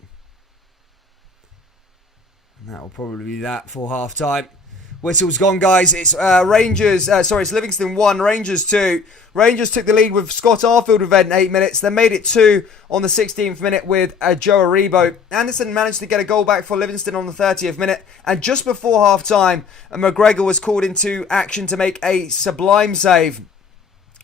And that will probably be that for half time. Whistle's gone, guys. It's it's Livingston 1, Rangers 2. Rangers took the lead with Scott Arfield within 8 minutes. They made it 2 on the 16th minute with Joe Aribo. Anderson managed to get a goal back for Livingston on the 30th minute. And just before half time, McGregor was called into action to make a sublime save.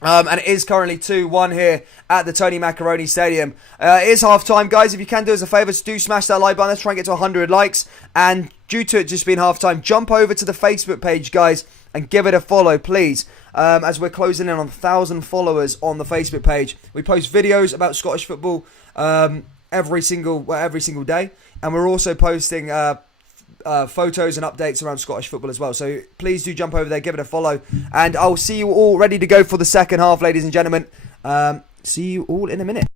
And it is currently 2-1 here at the Tony Macaroni Stadium. It is half-time, guys. If you can do us a favour, do smash that like button. Let's try and get to 100 likes. And due to it just being half-time, jump over to the Facebook page, guys, and give it a follow, please. As we're closing in on 1,000 followers on the Facebook page. We post videos about Scottish football every single day. And we're also posting photos and updates around Scottish football as well. So please do jump over there, give it a follow. And I'll see you all ready to go for the second half, ladies and gentlemen. See you all in a minute.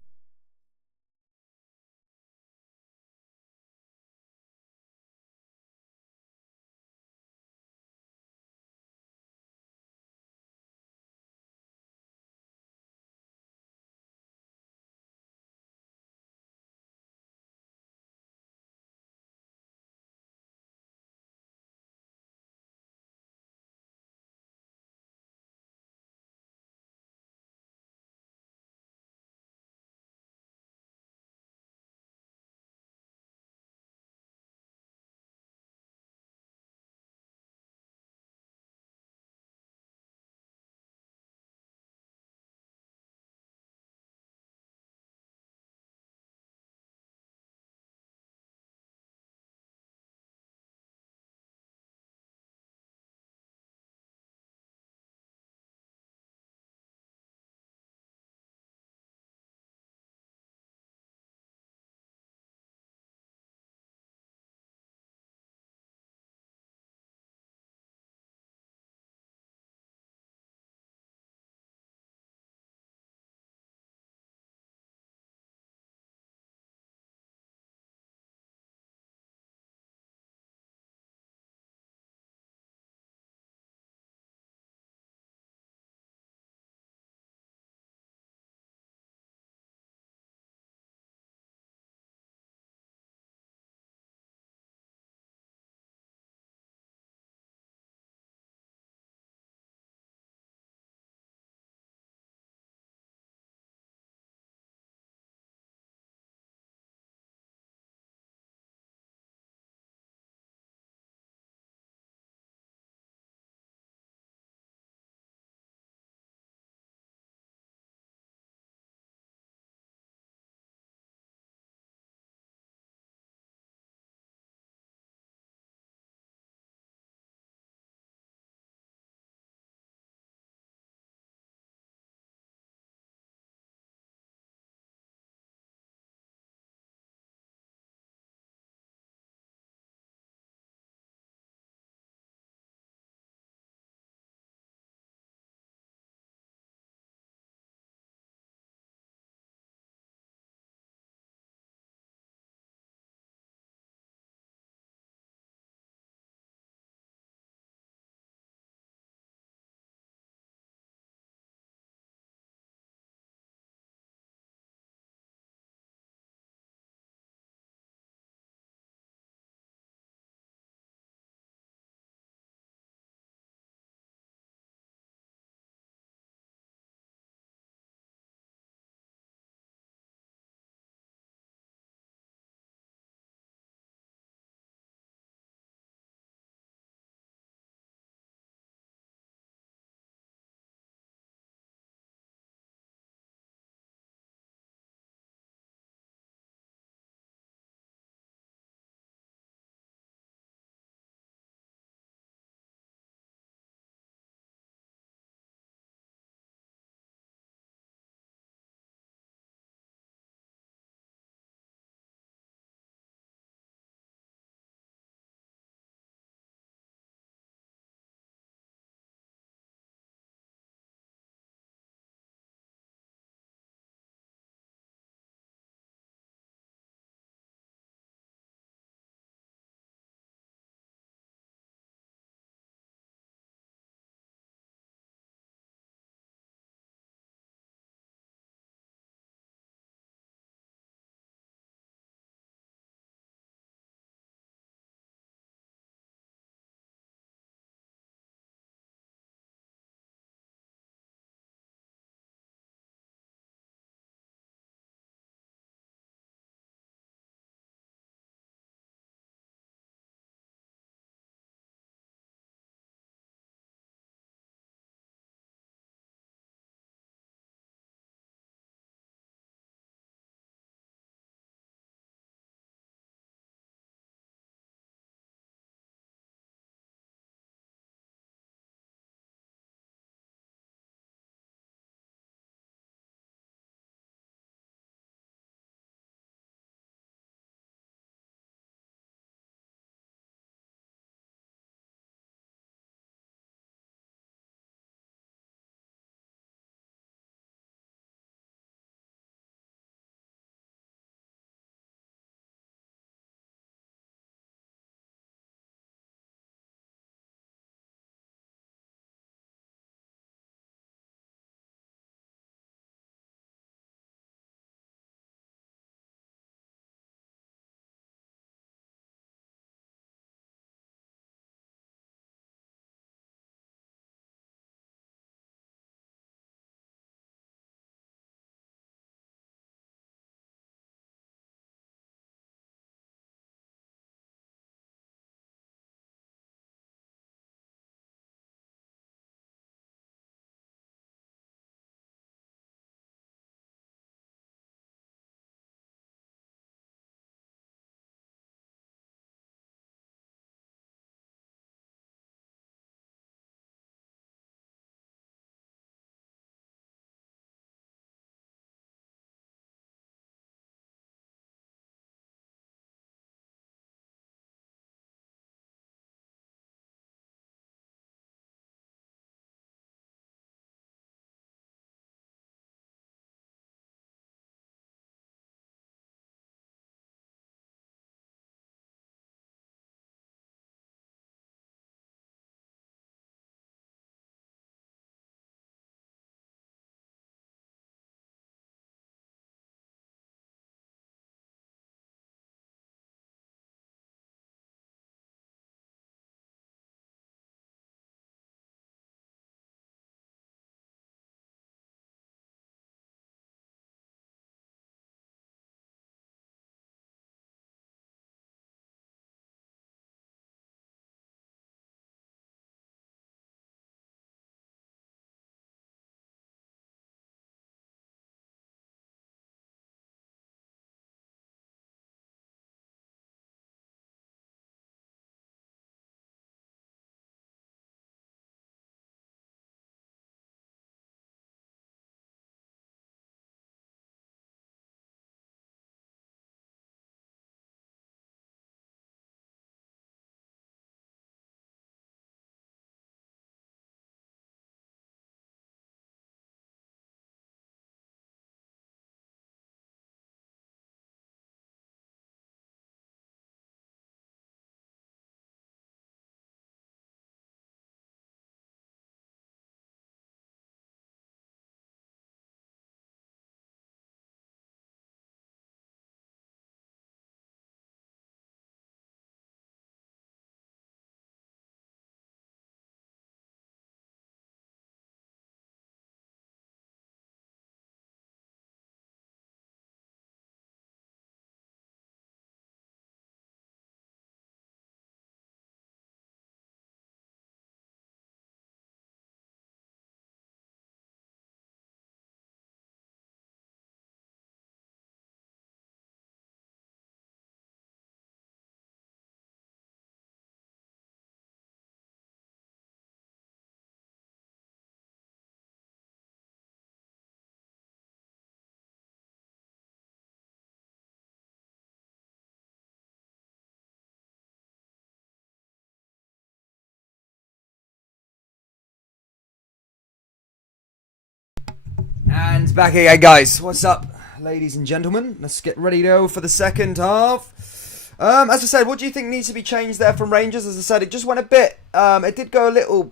And back again, guys. What's up, ladies and gentlemen? Let's get ready to go for the second half. As I said, what do you think needs to be changed there from Rangers? As I said, it just went a bit... it did go a little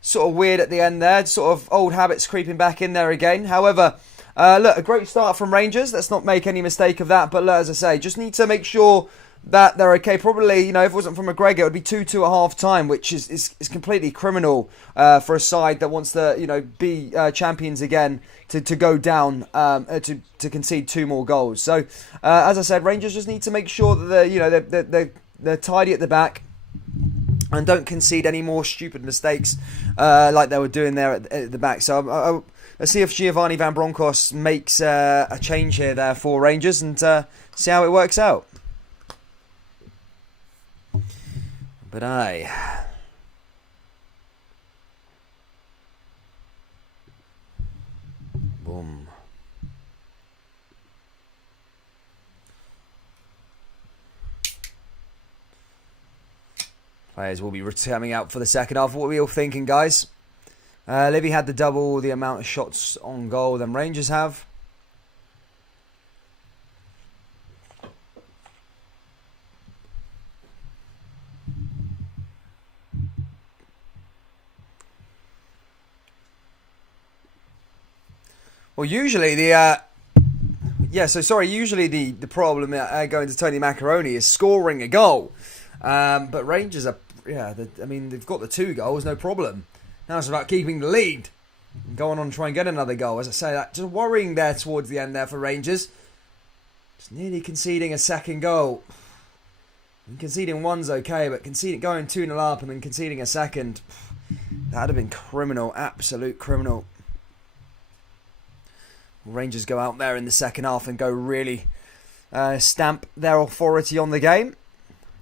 sort of weird at the end there. Sort of old habits creeping back in there again. However, look, a great start from Rangers. Let's not make any mistake of that. But look, as I say, just need to make sure that they're okay. Probably, if it wasn't for McGregor, it would be 2-2 at half time, which is completely criminal for a side that wants to, be champions again, to go down, to concede 2 more goals. So, as I said, Rangers just need to make sure that they're tidy at the back and don't concede any more stupid mistakes like they were doing there at the back. So, let's see if Giovanni Van Bronckhorst makes a change here there for Rangers and see how it works out. But boom. Players will be coming out for the second half. What are we all thinking, guys? Livy had double the amount of shots on goal than Rangers have. Well, usually usually the problem going to Tony Macaroni is scoring a goal. But Rangers they've got the 2 goals, no problem. Now it's about keeping the lead. Going on and try and get another goal. As I say, that just worrying there towards the end there for Rangers. Just nearly conceding a second goal. And conceding one's okay, but going 2-0 up and then conceding a second, that would have been criminal, absolute criminal. Rangers go out there in the second half and go really stamp their authority on the game.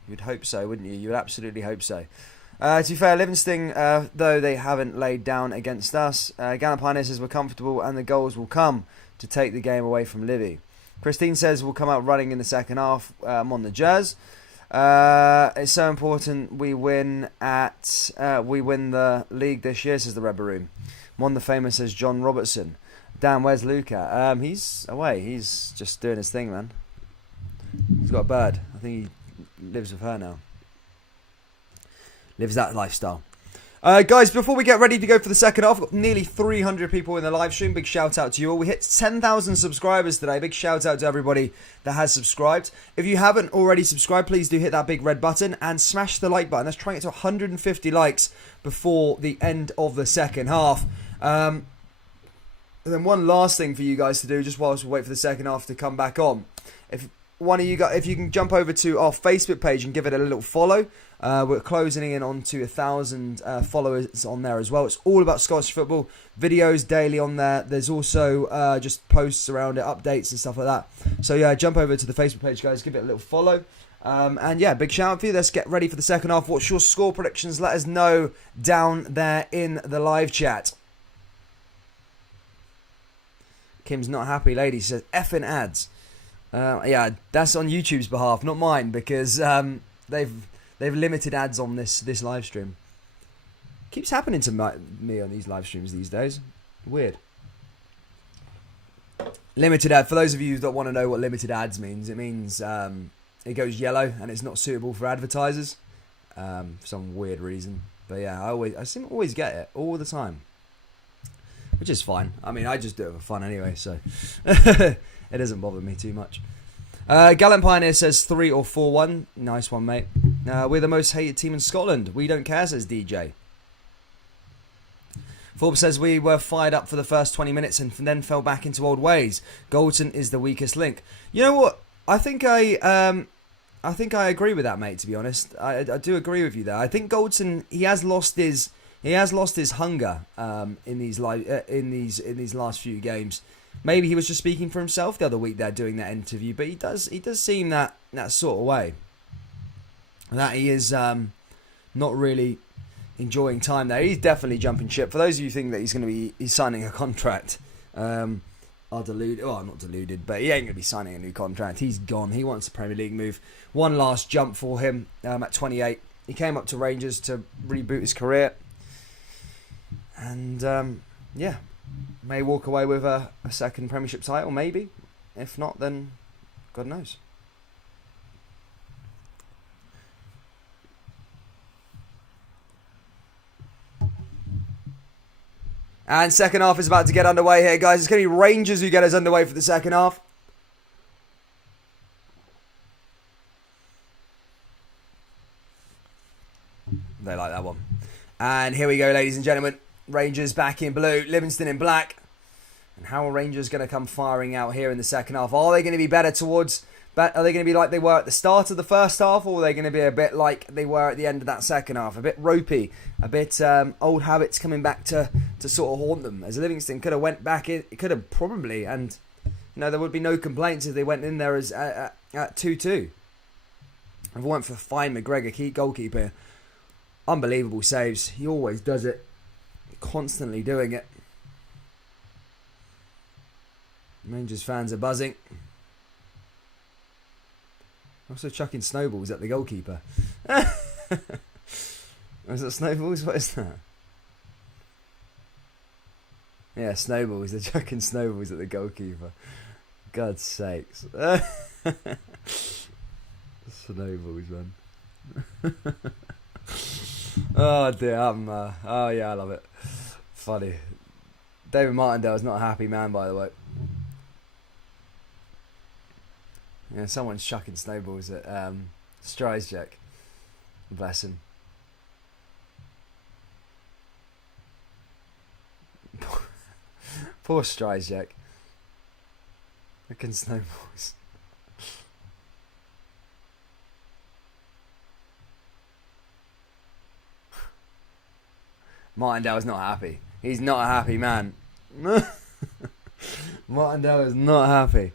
You'd hope so, wouldn't you? You would absolutely hope so. To be fair, Livingston, though they haven't laid down against us, Galapine says we're comfortable and the goals will come to take the game away from Livy. Christine says we'll come out running in the second half. I'm on the Jazz. It's so important we win the league this year, says the Rebel Room. Mon the Famous says John Robertson. Dan, where's Luca? He's away. He's just doing his thing, man. He's got a bird. I think he lives with her now. Lives that lifestyle. Guys, before we get ready to go for the second half, we've got nearly 300 people in the live stream. Big shout out to you all. We hit 10,000 subscribers today. Big shout out to everybody that has subscribed. If you haven't already subscribed, please do hit that big red button and smash the like button. Let's try and get to 150 likes before the end of the second half. And then one last thing for you guys to do, just whilst we wait for the second half to come back on. If you can jump over to our Facebook page and give it a little follow. We're closing in on to 1,000 followers on there as well. It's all about Scottish football. Videos daily on there. There's also just posts around it, updates and stuff like that. So yeah, jump over to the Facebook page, guys. Give it a little follow. And yeah, big shout out for you. Let's get ready for the second half. What's your score predictions? Let us know down there in the live chat. Kim's not happy, lady. She says, effing ads. Yeah, that's on YouTube's behalf, not mine, because they've limited ads on this live stream. Keeps happening to me on these live streams these days. Weird. Limited ad. For those of you that want to know what limited ads means, it means it goes yellow and it's not suitable for advertisers for some weird reason. But yeah, I seem to always get it all the time. Which is fine. I mean, I just do it for fun anyway, so it doesn't bother me too much. Gallant Pioneer says 3 or 4-1. Nice one, mate. We're the most hated team in Scotland. We don't care, says DJ. Forbes says we were fired up for the first 20 minutes and then fell back into old ways. Goldson is the weakest link. You know what? I think I agree with that, mate. To be honest, I do agree with you there. I think Goldson he has lost his hunger in these last few games. Maybe he was just speaking for himself the other week there doing that interview, but he does seem that sort of way. That he is not really enjoying time there. He's definitely jumping ship. For those of you who think that he's signing a contract, are deluded. Well, not deluded, but he ain't going to be signing a new contract. He's gone. He wants a Premier League move. One last jump for him at 28. He came up to Rangers to reboot his career. And, yeah, May walk away with a second Premiership title, maybe. If not, then God knows. And second half is about to get underway here, guys. It's going to be Rangers who get us underway for the second half. They like that one. And here we go, ladies and gentlemen. Rangers back in blue, Livingston in black. And how are Rangers going to come firing out here in the second half? Are they going to be better towards... Are they going to be like they were at the start of the first half, or are they going to be a bit like they were at the end of that second half? A bit ropey, a bit old habits coming back to sort of haunt them. As Livingston could have went back in, it could have probably, and there would be no complaints if they went in there as at 2-2. If it weren't for fine McGregor, goalkeeper, unbelievable saves. He always does it, constantly doing it. Rangers fans are buzzing. Also chucking snowballs at the goalkeeper. Is that snowballs? What is that? Yeah, snowballs. They're chucking snowballs at the goalkeeper. God's sakes. Snowballs, man. Oh dear, oh yeah, I love it. Funny. David Martindale's not a happy man, by the way. Yeah, someone's chucking snowballs at Strijsek. Bless him. Poor Strijsek. Chucking snowballs. Martindale's not happy. He's not a happy man. Martindale is not happy.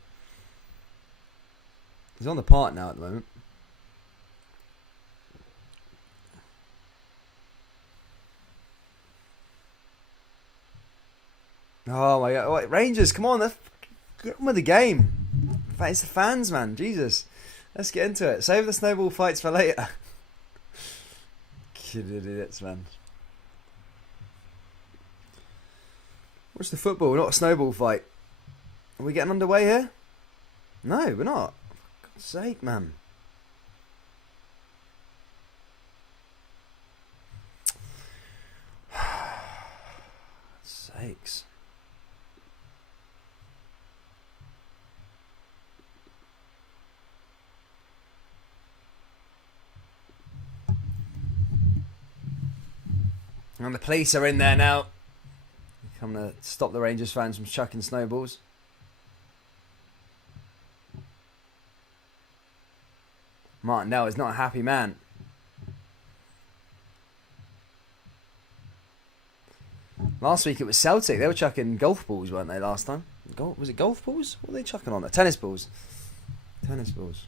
He's on the park now at the moment. Oh my God. Wait, Rangers, come on. Let's get on with the game. It's the fans, man. Jesus. Let's get into it. Save the snowball fights for later. Kid idiots, man. Watch the football, not a snowball fight. Are we getting underway here? No, we're not. For God's sake, man. Sakes. And the police are in there now. Come to stop the Rangers fans from chucking snowballs. Martindale is not a happy man. Last week it was Celtic. They were chucking golf balls, weren't they, last time? Was it golf balls? What were they chucking on there? Tennis balls. Tennis balls.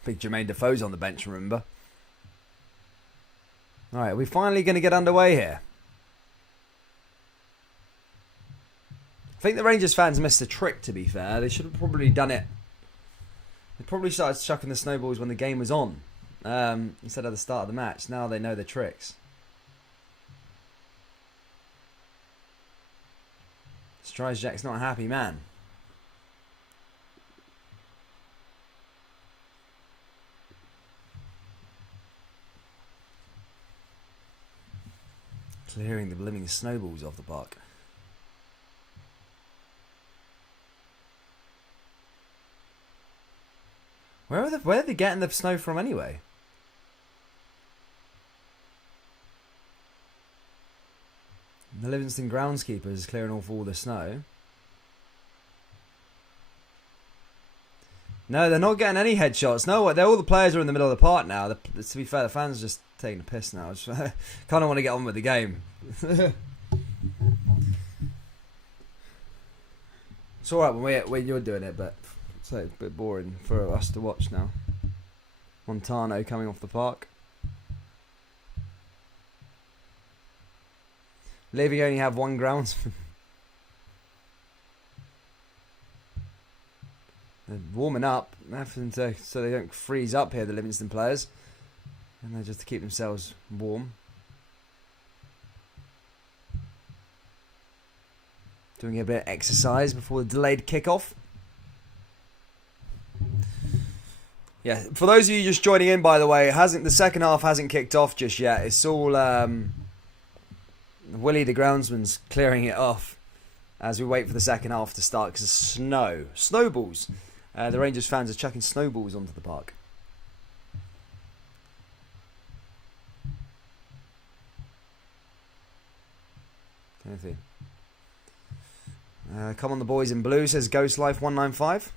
I think Jermaine Defoe's on the bench, remember? Alright, are we finally going to get underway here? I think the Rangers fans missed a trick, to be fair. They should have probably done it. They probably started chucking the snowballs when the game was on. Instead of the start of the match. Now they know the tricks. Strijsek's not a happy man. Clearing the blooming snowballs off the park. Where are they getting the snow from anyway? The Livingston groundskeeper is clearing off all the snow. No, they're not getting any headshots. No, all the players are in the middle of the park now. To be fair, the fans are just taking a piss now. I just kind of want to get on with the game. It's alright when you're doing it, but it's a bit boring for us to watch now. Montano coming off the park. Levy only have one groundsman. They're warming up, so they don't freeze up here, the Livingston players. And they're just to keep themselves warm. Doing a bit of exercise before the delayed kickoff. Yeah, for those of you just joining in, by the way, the second half hasn't kicked off just yet. It's all Willie the groundsman's clearing it off as we wait for the second half to start because of snowballs. The Rangers fans are chucking snowballs onto the park. Come on, the boys in blue, says Ghost Life 195.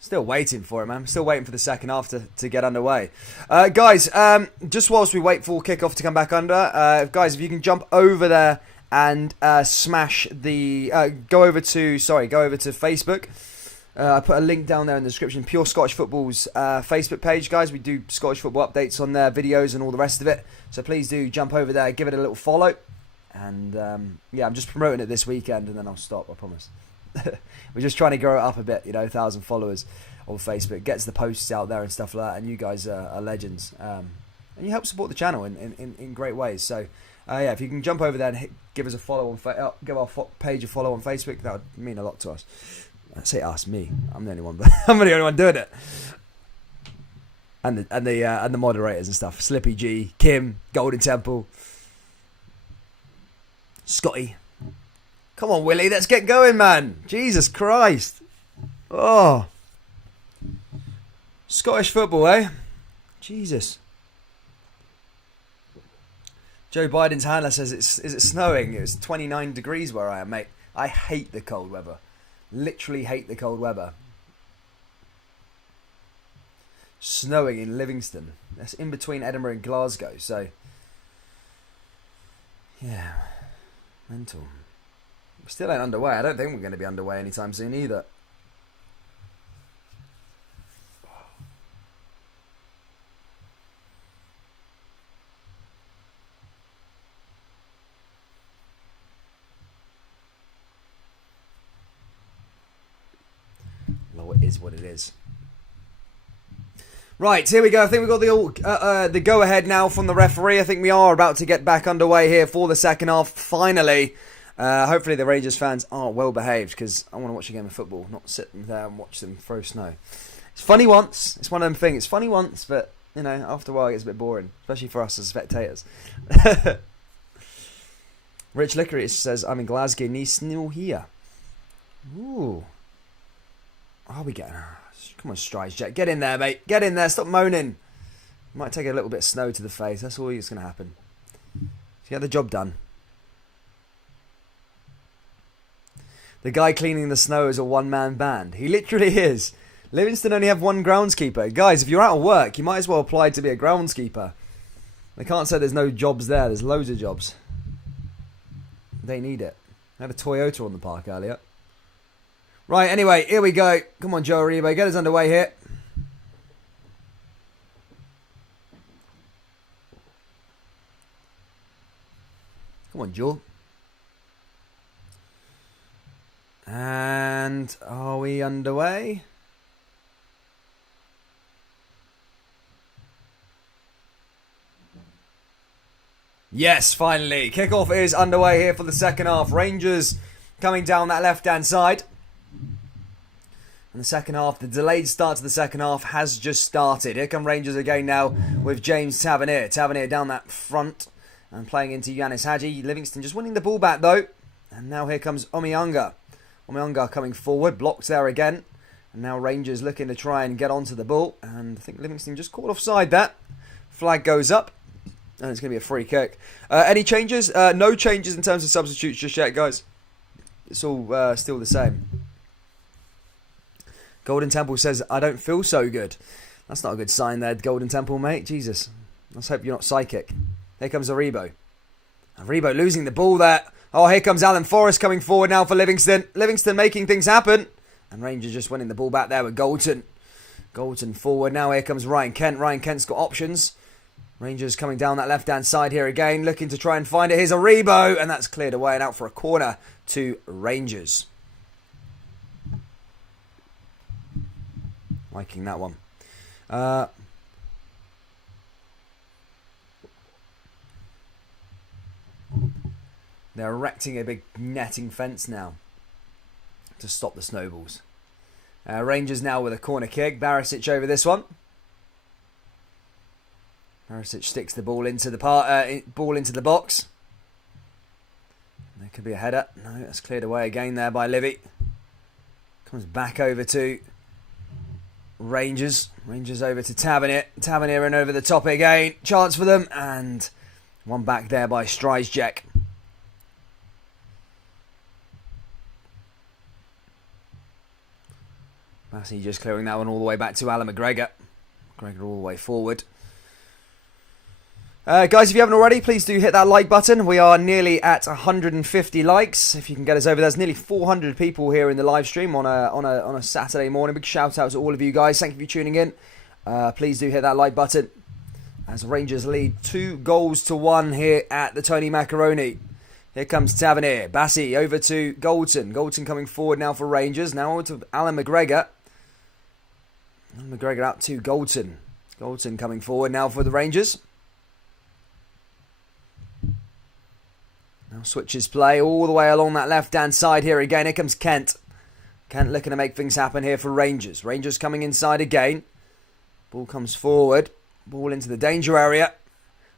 Still waiting for it, man. Still waiting for the second half to get underway. Guys, just whilst we wait for kickoff to come back under, guys, if you can jump over there and smash the... go over to Facebook. I put a link down there in the description. Pure Scottish Football's Facebook page, guys. We do Scottish football updates on there, videos and all the rest of it. So please do jump over there, give it a little follow. And yeah, I'm just promoting it this weekend and then I'll stop, I promise. We're just trying to grow it up a bit, 1,000 followers on Facebook. Gets the posts out there and stuff like that. And you guys are legends. And you help support the channel in great ways. So yeah, if you can jump over there and give us a follow on give our page a follow on Facebook, that would mean a lot to us. I say us, me. I'm the only one, but I'm the only one doing it. And the moderators and stuff. Slippy G, Kim, Golden Temple, Scotty. Come on, Willie, let's get going, man. Jesus Christ. Oh. Scottish football, eh? Jesus. Joe Biden's handler says, is it snowing? It was 29 degrees where I am, mate. I hate the cold weather. Literally hate the cold weather. Snowing in Livingston. That's in between Edinburgh and Glasgow, so... yeah. Mental. We still ain't underway. I don't think we're going to be underway anytime soon either. Well, it is what it is. Right, here we go. I think we've got the go-ahead now from the referee. I think we are about to get back underway here for the second half, finally. Hopefully the Rangers fans are well behaved because I want to watch a game of football, not sit there and watch them throw snow. It's funny once. It's one of them things. It's funny once, but, after a while it gets a bit boring, especially for us as spectators. Rich Licorice says, I'm in Glasgow, ní snow here. Ooh. Are we getting... come on, Strides Jet. Get in there, mate. Get in there. Stop moaning. Might take a little bit of snow to the face. That's all that's going to happen. So get the job done. The guy cleaning the snow is a one-man band. He literally is. Livingston only have one groundskeeper. Guys, if you're out of work, you might as well apply to be a groundskeeper. They can't say there's no jobs there. There's loads of jobs. They need it. They had a Toyota on the park earlier. Right, anyway, here we go. Come on, Joe Aribo. Get us underway here. Come on, Joe. And are we underway? Yes, finally. Kickoff is underway here for the second half. Rangers coming down that left-hand side. And the second half, the delayed start to the second half has just started. Here come Rangers again now with James Tavernier. Tavernier down that front and playing into Yanis Hadji. Livingston just winning the ball back though. And now here comes Omianga. Omianga coming forward, blocked there again. And now Rangers looking to try and get onto the ball. And I think Livingston just caught offside that. Flag goes up. And it's going to be a free kick. Any changes? No changes in terms of substitutes just yet, guys. It's all still the same. Golden Temple says, I don't feel so good. That's not a good sign there, Golden Temple, mate. Jesus. Let's hope you're not psychic. Here comes Aribo. Aribo losing the ball there. Oh, here comes Alan Forrest coming forward now for Livingston. Livingston making things happen. And Rangers just winning the ball back there with Goulton. Goulton forward. Now here comes Ryan Kent. Ryan Kent's got options. Rangers coming down that left-hand side here again. Looking to try and find it. Here's Aribo. And that's cleared away and out for a corner to Rangers. Liking that one. They're erecting a big netting fence now to stop the snowballs. Rangers now with a corner kick. Barisic over this one. Barisic sticks the ball into the box. There could be a header. No, that's cleared away again there by Livy. Comes back over to Rangers. Rangers over to Tavernier. Tavernier in over the top again. Chance for them. And one back there by Strijsjek. Massey just clearing that one all the way back to Alan McGregor. McGregor all the way forward. Guys, if you haven't already, please do hit that like button. We are nearly at 150 likes. If you can get us over, there's nearly 400 people here in the live stream on a Saturday morning. Big shout out to all of you guys. Thank you for tuning in. Please do hit that like button. As Rangers lead 2-1 here at the Tony Macaroni. Here comes Tavernier. Bassi over to Goldson. Goldson coming forward now for Rangers. Now over to Alan McGregor. Alan McGregor out to Goldson. Goldson coming forward now for the Rangers. Now switches play all the way along that left-hand side here again. Here comes Kent. Kent looking to make things happen here for Rangers. Rangers coming inside again. Ball comes forward. Ball into the danger area.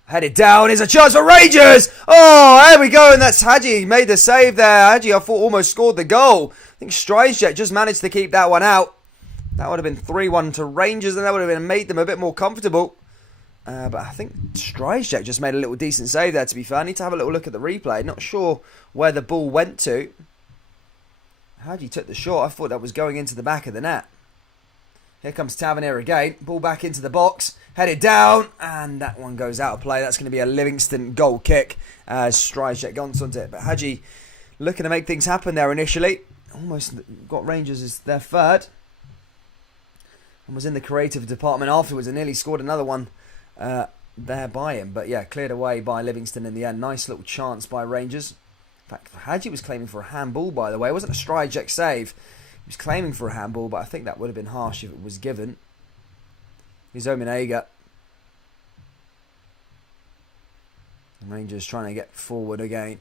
Headed down. Here's a chance for Rangers. Oh, there we go. And that's Hadji. He made the save there. Hadji, I thought, almost scored the goal. I think Strijsjek just managed to keep that one out. That would have been 3-1 to Rangers, and that would have made them a bit more comfortable. But I think Strijsjek just made a little decent save there, to be fair. I need to have a little look at the replay. Not sure where the ball went to. Hadji took the shot. I thought that was going into the back of the net. Here comes Tavernier again. Ball back into the box. Headed down. And that one goes out of play. That's going to be a Livingston goal kick as Strijsjek gets onto it. But Hadji looking to make things happen there initially. Almost got Rangers as their third. And was in the creative department afterwards and nearly scored another one there by him. But yeah, cleared away by Livingston in the end. Nice little chance by Rangers. In fact, Hadji was claiming for a handball, by the way. It wasn't a Strijsjek save. He was claiming for a handball, but I think that would have been harsh if it was given. Here's Omenega. Rangers trying to get forward again.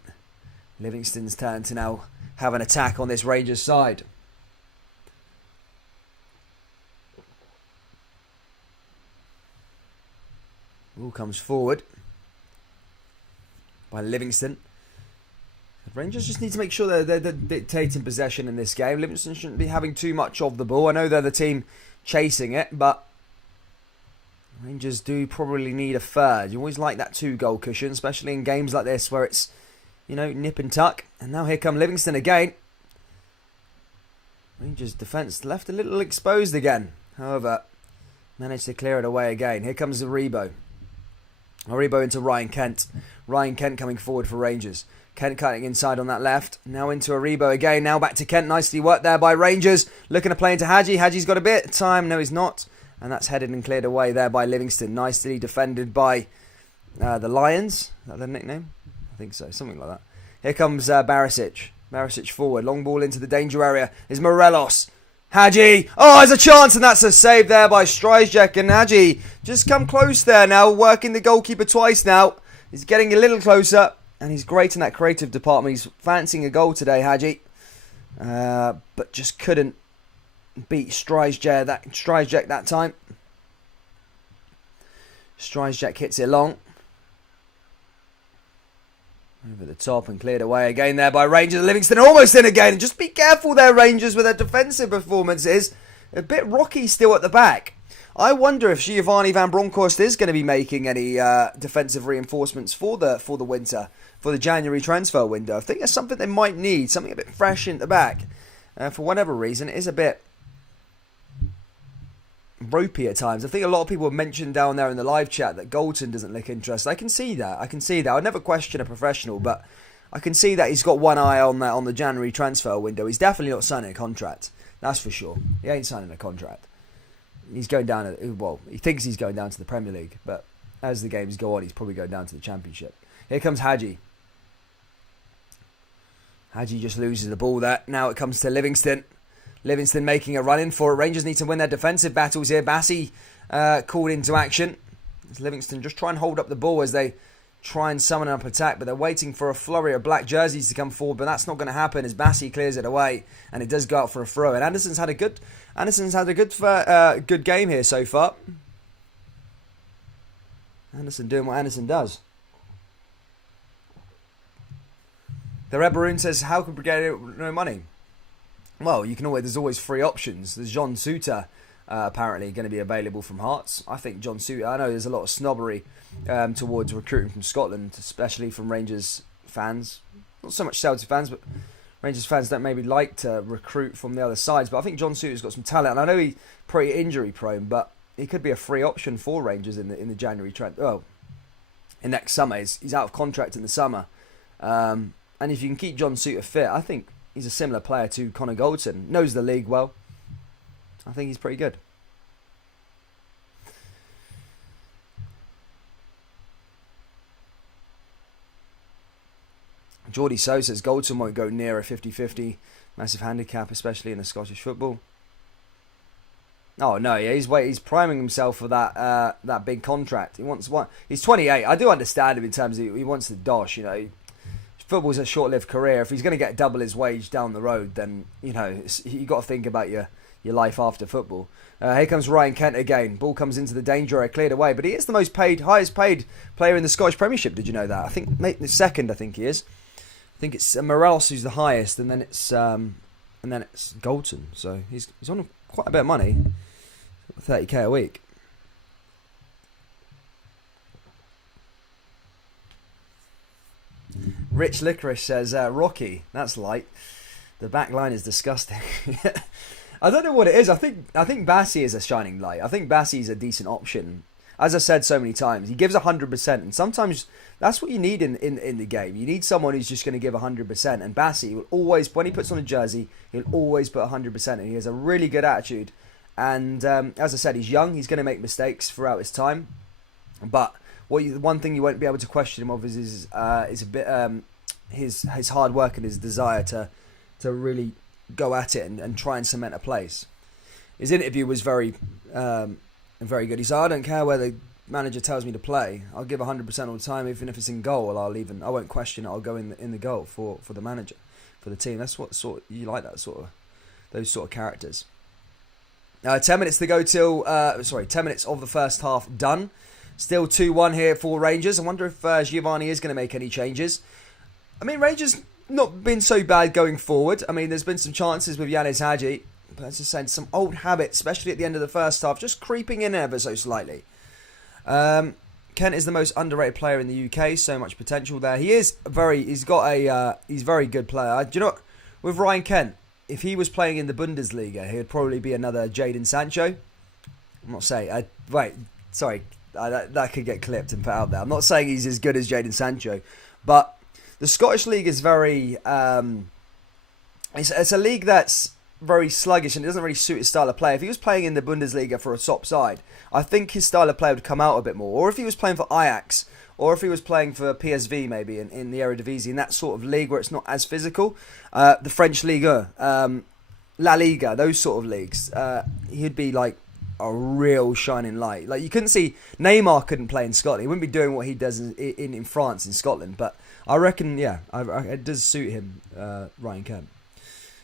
Livingston's turn to now have an attack on this Rangers side. Ball comes forward by Livingston. Rangers just need to make sure they're dictating possession in this game. Livingston shouldn't be having too much of the ball. I know they're the team chasing it, but Rangers do probably need a third. You always like that 2-goal cushion, especially in games like this where it's, you know, nip and tuck. And now here come Livingston again. Rangers' defence left a little exposed again. However, managed to clear it away again. Here comes Aribo. Aribo into Ryan Kent. Ryan Kent coming forward for Rangers. Kent cutting inside on that left. Now into Aribo again. Now back to Kent. Nicely worked there by Rangers. Looking to play into Hadji. Hadji's got a bit of time. No, he's not. And that's headed and cleared away there by Livingston. Nicely defended by the Lions. Is that their nickname? I think so. Something like that. Here comes Barisic. Barisic forward. Long ball into the danger area. Is Morelos. Hadji. Oh, there's a chance, and that's a save there by Strijsjek. And Hadji just come close there now. Working the goalkeeper twice now. He's getting a little closer. And he's great in that creative department. He's fancying a goal today, Hadji. But just couldn't beat Strijsjek that time. Strijsjek hits it long. Over the top and cleared away again there by Rangers. Livingston almost in again. Just be careful there, Rangers, with their defensive performances. A bit rocky still at the back. I wonder if Giovanni Van Bronckhorst is going to be making any defensive reinforcements for the winter, for the January transfer window. I think that's something they might need, something a bit fresh in the back. For whatever reason, it is a bit ropey at times. I think a lot of people have mentioned down there in the live chat that Goldson doesn't look interested. I can see that. I'd never question a professional, but I can see that he's got one eye on that on the January transfer window. He's definitely not signing a contract. That's for sure. He ain't signing a contract. He's going down, he thinks he's going down to the Premier League, but as the games go on, he's probably going down to the Championship. Here comes Hadji. Hadji just loses the ball there. Now it comes to Livingston. Livingston making a run in for it. Rangers need to win their defensive battles here. Bassi called into action. As Livingston just try and hold up the ball as they try and summon up attack, but they're waiting for a flurry of black jerseys to come forward, but that's not going to happen as Bassey clears it away, and it does go out for a throw. And Anderson's had a good game here so far. Anderson doing what Anderson does. The Red Baroon says, how could we get no money? Well, there's always three options. There's John Suter, apparently going to be available from Hearts. I think John Suter, I know there's a lot of snobbery towards recruiting from Scotland, especially from Rangers fans. Not so much Celtic fans, but Rangers fans don't maybe like to recruit from the other sides. But I think John Suter's got some talent, and I know he's pretty injury prone, but he could be a free option for Rangers in the January trend. Well, in next summer, he's out of contract in the summer, and if you can keep John Suter fit, I think he's a similar player to Connor Goldson. Knows the league well. I think he's pretty good. Geordie So says Goldson won't go near a 50-50 massive handicap, especially in the Scottish football. Oh no, yeah, he's priming himself for that big contract. He wants one. He's 28. I do understand him in terms of he wants the dosh. Football's a short-lived career. If he's going to get double his wage down the road, then you got to think about your life after football. Here comes Ryan Kent again. Ball comes into the danger area, cleared away. But he is the highest paid player in the Scottish Premiership. Did you know that? I think the second. I think he is. I think it's Morelos who's the highest, and then it's Goldson. So he's on quite a bit of money, 30k a week. Rich Licorice says, Rocky, that's light. The back line is disgusting. I don't know what it is. I think Bassey is a shining light. I think Bassey is a decent option. As I said so many times, he gives 100%, and sometimes that's what you need in the game. You need someone who's just going to give 100%, and Bassey will always, when he puts on a jersey, he'll always put 100%, and he has a really good attitude. And as I said, he's young. He's going to make mistakes throughout his time, but one thing you won't be able to question him of is a bit his hard work and his desire to really go at it and try and cement a place. His interview was very good. He said, I don't care where the manager tells me to play. I'll give 100% all the time, even if it's in goal. I won't question it. I'll go in the goal for the manager, for the team. That's what you like, those sort of characters. 10 minutes to go till 10 minutes of the first half done. Still 2-1 here for Rangers. I wonder if Giovanni is going to make any changes. I mean, Rangers not been so bad going forward. I mean, there's been some chances with Yanis Hadji, but as I said, some old habits, especially at the end of the first half, just creeping in ever so slightly. Kent is the most underrated player in the UK. So much potential there. He's very good player. Do you know what? With Ryan Kent, if he was playing in the Bundesliga, he would probably be another Jadon Sancho. I'm not saying. That could get clipped and put out there. I'm not saying he's as good as Jadon Sancho, but the Scottish League is very. It's a league that's very sluggish and it doesn't really suit his style of play. If he was playing in the Bundesliga for a top side, I think his style of play would come out a bit more. Or if he was playing for Ajax, or if he was playing for PSV maybe in the Eredivisie, in that sort of league where it's not as physical, the French Ligue, La Liga, those sort of leagues, he'd be like a real shining light. Like you couldn't see Neymar couldn't play in Scotland. He wouldn't be doing what he does in France, in Scotland. But I reckon, it does suit him, Ryan Kent.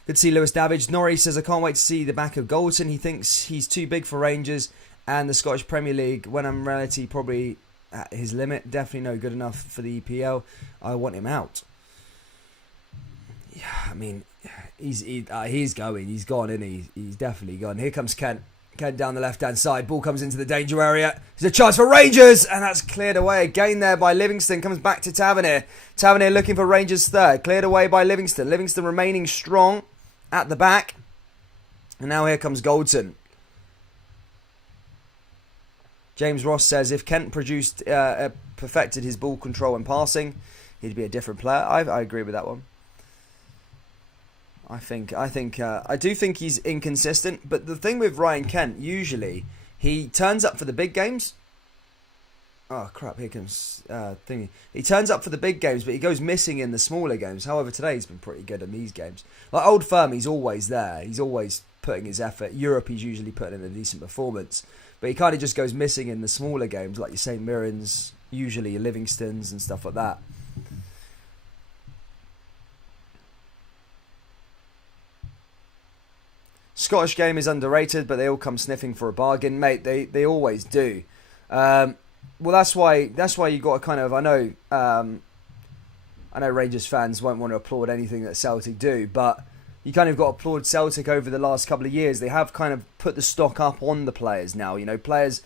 Good to see Lewis Davidge. Norrie says, I can't wait to see the back of Goldson. He thinks he's too big for Rangers and the Scottish Premier League, when in reality probably at his limit. Definitely no good enough for the EPL. I want him out. Yeah, I mean, he's going. He's gone, isn't he? He's definitely gone. Here comes Kent. Kent down the left-hand side. Ball comes into the danger area. There's a chance for Rangers, and that's cleared away again there by Livingston. Comes back to Tavernier. Tavernier looking for Rangers' third. Cleared away by Livingston. Livingston remaining strong at the back. And now here comes Goldson. James Ross says, if Kent perfected his ball control and passing, he'd be a different player. I agree with that one. I do think he's inconsistent, but the thing with Ryan Kent, usually he turns up for the big games. Oh crap! Here comes thingy. He turns up for the big games, but he goes missing in the smaller games. However, today he's been pretty good in these games. Like Old Firm, he's always there. He's always putting his effort. Europe, he's usually putting in a decent performance. But he kind of just goes missing in the smaller games, like your St Mirrens, usually your Livingstons and stuff like that. Scottish game is underrated, but they all come sniffing for a bargain, mate. They always do. Well, that's why you got to kind of. I know Rangers fans won't want to applaud anything that Celtic do, but you kind of got to applaud Celtic over the last couple of years. They have kind of put the stock up on the players now. Players.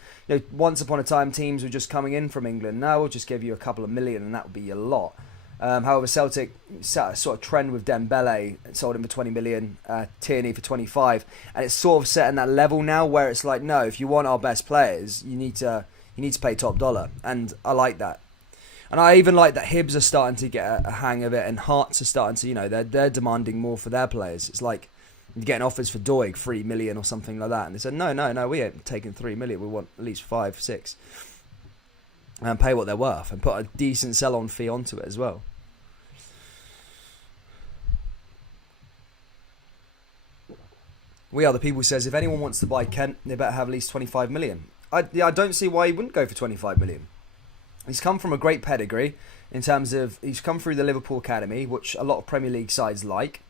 Once upon a time, teams were just coming in from England. Now we'll just give you a couple of million, and that would be a lot. However, Celtic set a sort of trend with Dembele, sold him for 20 million, Tierney for 25, and it's sort of set in that level now where it's like, no, if you want our best players, you need to pay top dollar, and I like that. And I even like that Hibs are starting to get a hang of it, and Hearts are starting to, they're demanding more for their players. It's like you're getting offers for Doig, 3 million or something like that, and they said, no, we ain't taking 3 million, we want at least 5, 6, and pay what they're worth, and put a decent sell-on fee onto it as well. We Are the People says, if anyone wants to buy Kent, they better have at least 25 million. I don't see why he wouldn't go for 25 million. He's come from a great pedigree in terms of he's come through the Liverpool Academy, which a lot of Premier League sides like.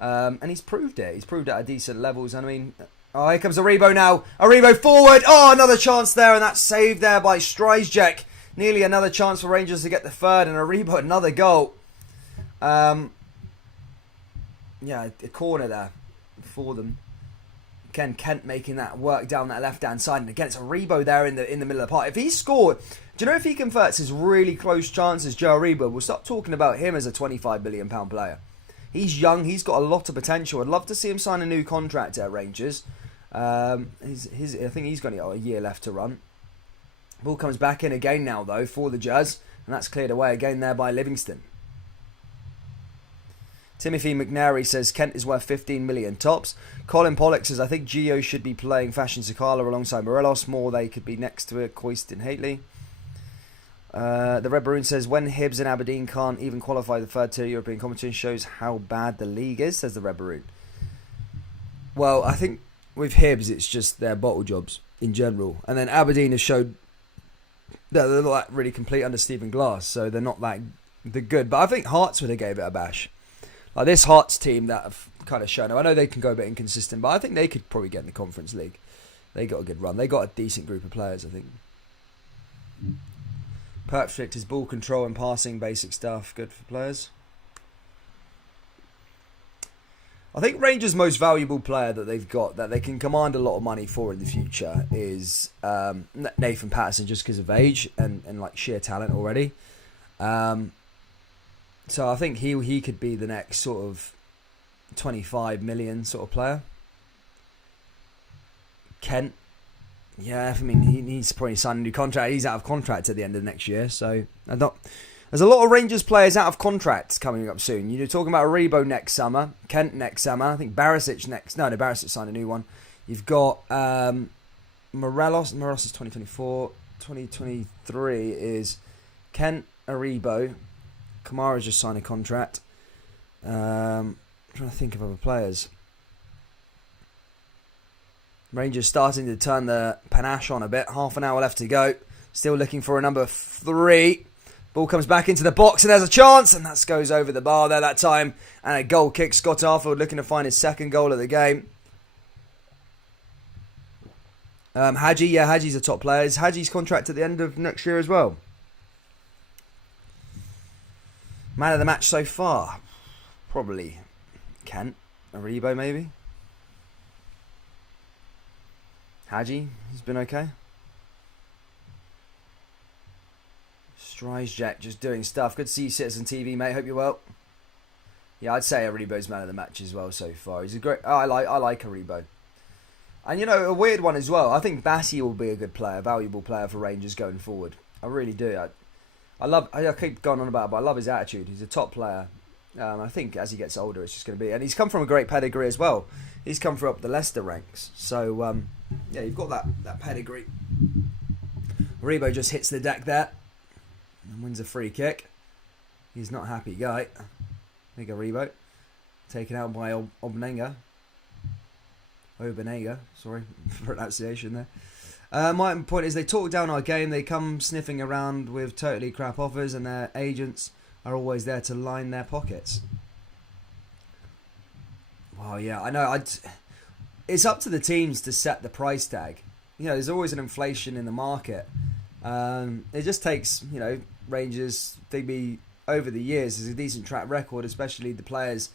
And he's proved it. He's proved it at decent levels. And I mean, here comes Aribo now. Aribo forward. Oh, another chance there, and that's saved there by Strijsjek. Nearly another chance for Rangers to get the third, and Aribo another goal. A corner there for them. Again, Kent making that work down that left-hand side. And again, it's Aribo there in the middle of the park. If he scored, do you know if he converts his really close chances, Joe Aribo, we'll start talking about him as a £25 million player. He's young. He's got a lot of potential. I'd love to see him sign a new contract at Rangers. I think he's got a year left to run. Ball comes back in again now, though, for the Jazz. And that's cleared away again there by Livingston. Timothy McNary says Kent is worth 15 million tops. Colin Pollock says, I think Gio should be playing Fashion Sakala alongside Morelos. More they could be next to it. Coist and Haitley. The Red Baroon says, when Hibs and Aberdeen can't even qualify the third tier European competition shows how bad the league is, says the Red Baroon. Well, I think with Hibs it's just their bottle jobs in general. And then Aberdeen has showed that they're not that really complete under Stephen Glass, so they're not that good. But I think Hearts would have gave it a bash. Like this Hearts team that have kind of shown. I know they can go a bit inconsistent, but I think they could probably get in the Conference League. They got a good run. They got a decent group of players, I think. Perfect is ball control and passing, basic stuff. Good for players. I think Rangers' most valuable player that they've got, that they can command a lot of money for in the future, is Nathan Patterson, just because of age and like sheer talent already. So I think he could be the next sort of 25 million sort of player. Kent, yeah, I mean he needs to probably sign a new contract. He's out of contract at the end of next year, so there's a lot of Rangers players out of contracts coming up soon. You're talking about Aribo next summer, Kent next summer. I think Barisic next. No, Barisic signed a new one. You've got Morelos. Morelos is 2024. 2023 is Kent, Aribo. Kamara's just signed a contract. I'm trying to think of other players. Rangers starting to turn the panache on a bit. Half an hour left to go. Still looking for a number 3. Ball comes back into the box and there's a chance. And that goes over the bar there that time. And a goal kick. Scott Arfield looking to find his second goal of the game. Hadji's a top player. Is Hadji's contract at the end of next year as well? Man of the match so far? Probably Kent. Aribo maybe? Hadji, he's been okay. Strijsjek just doing stuff. Good to see you, Citizen TV, mate. Hope you're well. Yeah, I'd say Aribo's man of the match as well so far. He's a great. I like Aribo. And a weird one as well. I think Bassi will be a good player, valuable player for Rangers going forward. I really do. I keep going on about it, but I love his attitude. He's a top player. I think as he gets older, it's just going to be. And he's come from a great pedigree as well. He's come from up the Leicester ranks. So, you've got that pedigree. Aribo just hits the deck there and wins a free kick. He's not a happy guy. Big Aribo. Taken out by Obanega. Sorry, pronunciation there. My point is they talk down our game. They come sniffing around with totally crap offers, and their agents are always there to line their pockets. Well, yeah, I know. It's up to the teams to set the price tag. There's always an inflation in the market. It just takes, Rangers, over the years, there's a decent track record, especially the players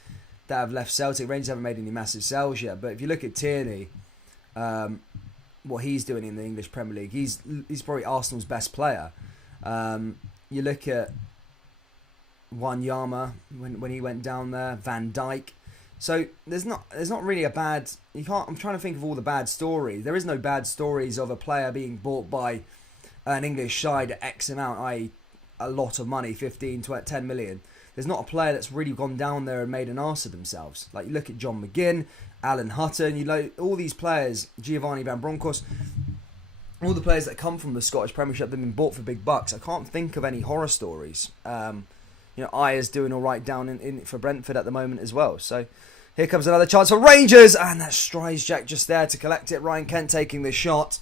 that have left Celtic. Rangers haven't made any massive sales yet, but if you look at Tierney, what he's doing in the English Premier League, he's probably Arsenal's best player. You look at Wanyama when he went down there, Van Dijk. So there's not really a bad. I'm trying to think of all the bad stories. There is no bad stories of a player being bought by an English side at X amount, i.e. a lot of money, 15, 20, 10 million. There's not a player that's really gone down there and made an arse of themselves. Like, you look at John McGinn, Alan Hutton, all these players, Giovanni Van Bronckhorst, all the players that come from the Scottish Premiership, they've been bought for big bucks. I can't think of any horror stories. Ayer's doing all right down in for Brentford at the moment as well. So here comes another chance for Rangers, and that Strides Jack just there to collect it. Ryan Kent taking the shot,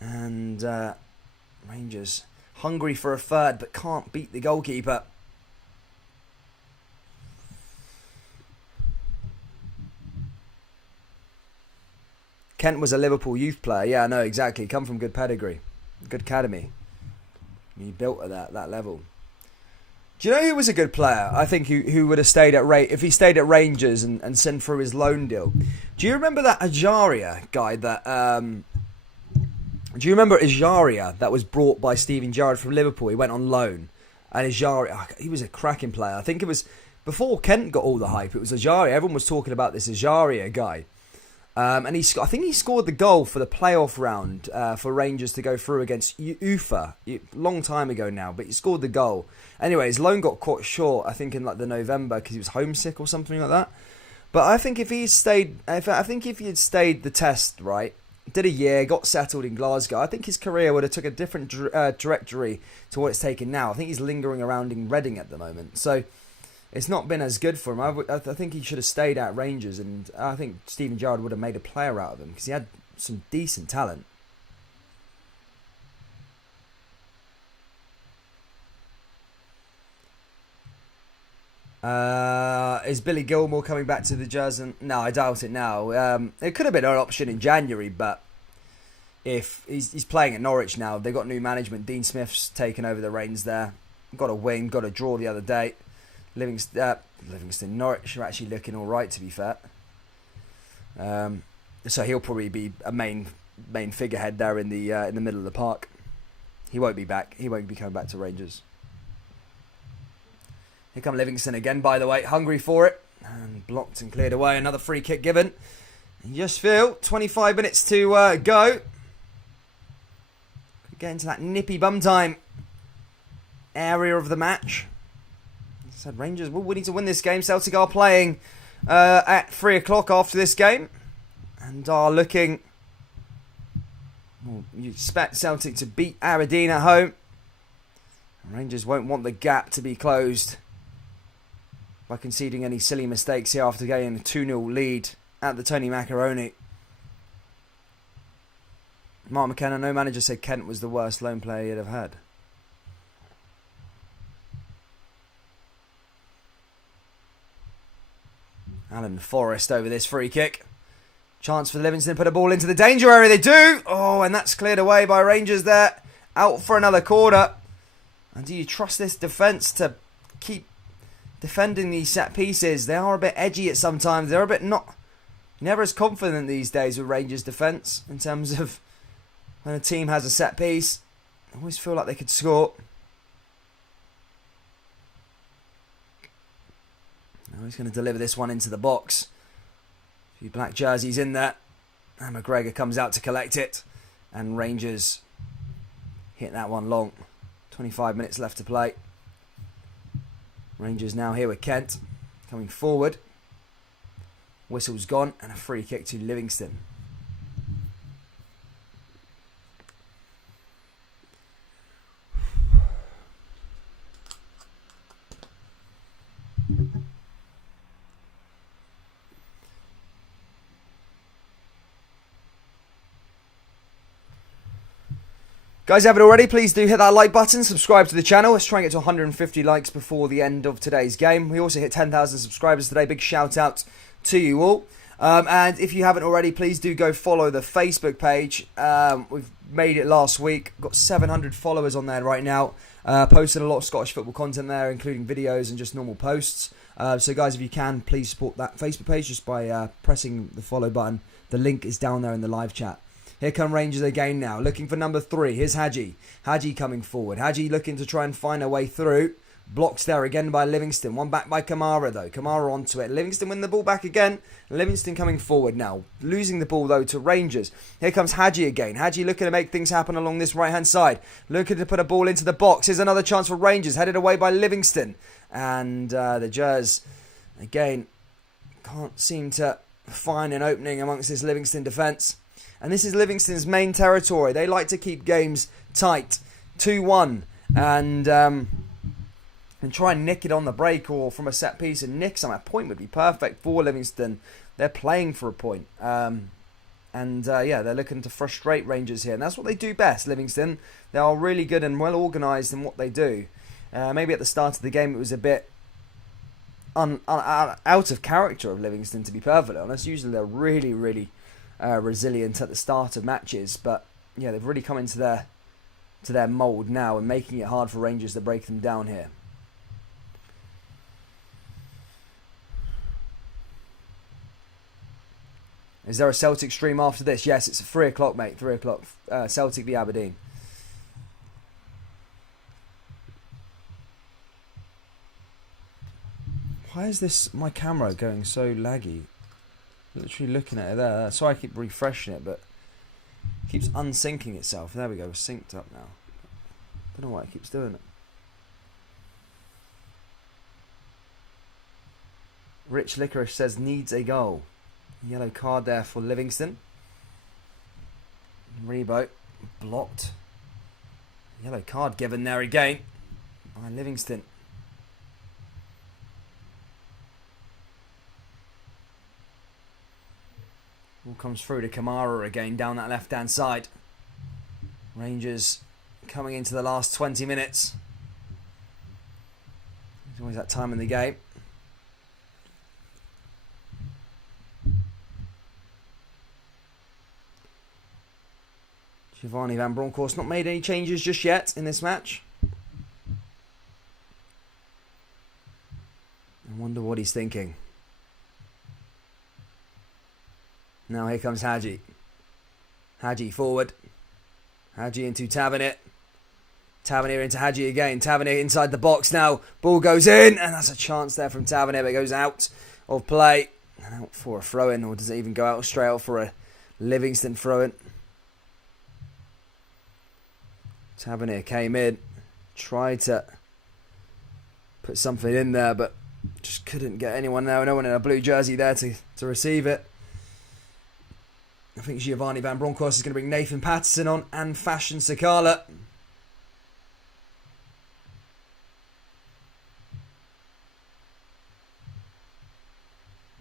and Rangers hungry for a third, but can't beat the goalkeeper. Kent was a Liverpool youth player. Yeah, I know, exactly. Come from good pedigree. Good academy. He built at that level. Do you know who was a good player? I think who would have stayed at if he stayed at Rangers and sent through his loan deal. Do you remember that Ajaria guy that... do you remember Ajaria that was brought by Steven Gerrard from Liverpool? He went on loan. And Ajaria, he was a cracking player. I think it was... Before Kent got all the hype, it was Ajaria. Everyone was talking about this Ajaria guy. And I think he scored the goal for the playoff round for Rangers to go through against Ufa. Long time ago now, but he scored the goal. Anyway, his loan got caught short, I think in the November, because he was homesick or something like that. But I think if he had stayed the test, right, did a year, got settled in Glasgow, I think his career would have took a different trajectory to what it's taken now. I think he's lingering around in Reading at the moment. So it's not been as good for him. I think he should have stayed at Rangers, and I think Steven Gerrard would have made a player out of him because he had some decent talent. Is Billy Gilmore coming back to the Jersey? No, I doubt it now. It could have been an option in January, but if he's playing at Norwich now, they've got new management. Dean Smith's taken over the reins there. Got a win, got a draw the other day. Livingston, Norwich are actually looking all right, to be fair. So he'll probably be a main figurehead there in the middle of the park. He won't be back. He won't be coming back to Rangers. Here come Livingston again, by the way, hungry for it, and blocked and cleared away. Another free kick given. And you just feel 25 minutes to go. Get into that nippy bum time area of the match. Said Rangers will need to win this game. Celtic are playing at 3 o'clock after this game and are looking... Well, you expect Celtic to beat Aberdeen at home. Rangers won't want the gap to be closed by conceding any silly mistakes here after getting a 2-0 lead at the Tony Macaroni. Mark McKenna, no manager, said Kent was the worst loan player he'd have had. Alan Forrest over this free kick. Chance for Livingston to put a ball into the danger area. They do. Oh, and that's cleared away by Rangers there. Out for another corner. And do you trust this defence to keep defending these set pieces? They are a bit edgy at sometimes. They're a bit not... Never as confident these days with Rangers defence in terms of when a team has a set piece. I always feel like they could score. Now he's going to deliver this one into the box. A few black jerseys in there. And McGregor comes out to collect it. And Rangers hit that one long. 25 minutes left to play. Rangers now here with Kent. Coming forward. Whistle's gone. And a free kick to Livingston. Guys, haven't already, please do hit that like button, subscribe to the channel. Let's try and get to 150 likes before the end of today's game. We also hit 10,000 subscribers today. Big shout out to you all. And if you haven't already, please do go follow the Facebook page. We've made it last week. Got 700 followers on there right now. Posting a lot of Scottish football content there, including videos and just normal posts. So guys, if you can, please support that Facebook page just by pressing the follow button. The link is down there in the live chat. Here come Rangers again now, looking for number 3. Here's Hadji. Hadji coming forward. Hadji looking to try and find a way through. Blocked there again by Livingston. One back by Kamara though. Kamara onto it. Livingston win the ball back again. Livingston coming forward now. Losing the ball though to Rangers. Here comes Hadji again. Hadji looking to make things happen along this right hand side. Looking to put a ball into the box. Here's another chance for Rangers. Headed away by Livingston. And the Jers again can't seem to find an opening amongst this Livingston defence. And this is Livingston's main territory. They like to keep games tight. 2-1. And try and nick it on the break or from a set piece and nick some. A point would be perfect for Livingston. They're playing for a point. Yeah, they're looking to frustrate Rangers here. And that's what they do best, Livingston. They are really good and well organised in what they do. Maybe at the start of the game it was a bit out of character of Livingston, to be perfectly honest. Usually they're really, really resilient at the start of matches. But yeah, they've really come into their mould now and making it hard for Rangers to break them down here. Is there a Celtic stream after this? Yes, it's at 3 o'clock, mate. 3 o'clock. Celtic v Aberdeen. Why is my camera going so laggy? Literally looking at it there. Sorry I keep refreshing it, but it keeps unsyncing itself. There we go. We're synced up now. Don't know why it keeps doing it. Rich Licorice says needs a goal. Yellow card there for Livingston. Rebo blocked. Yellow card given there again by Livingston. All comes through to Kamara again down that left hand side. Rangers coming into the last 20 minutes. There's always that time in the game. Giovanni Van Bronckhorst not made any changes just yet in this match. I wonder what he's thinking. Now here comes Hadji. Hadji forward. Hadji into Tavernier. Tavernier into Hadji again. Tavernier inside the box now. Ball goes in. And that's a chance there from Tavernier. But it goes out of play. And out for a throw-in. Or does it even go out straight out for a Livingston throw-in? Tavernier came in, tried to put something in there, but just couldn't get anyone there. No one in a blue jersey there to receive it. I think Giovanni Van Bronckhorst is going to bring Nathan Patterson on and Fashion Sakala.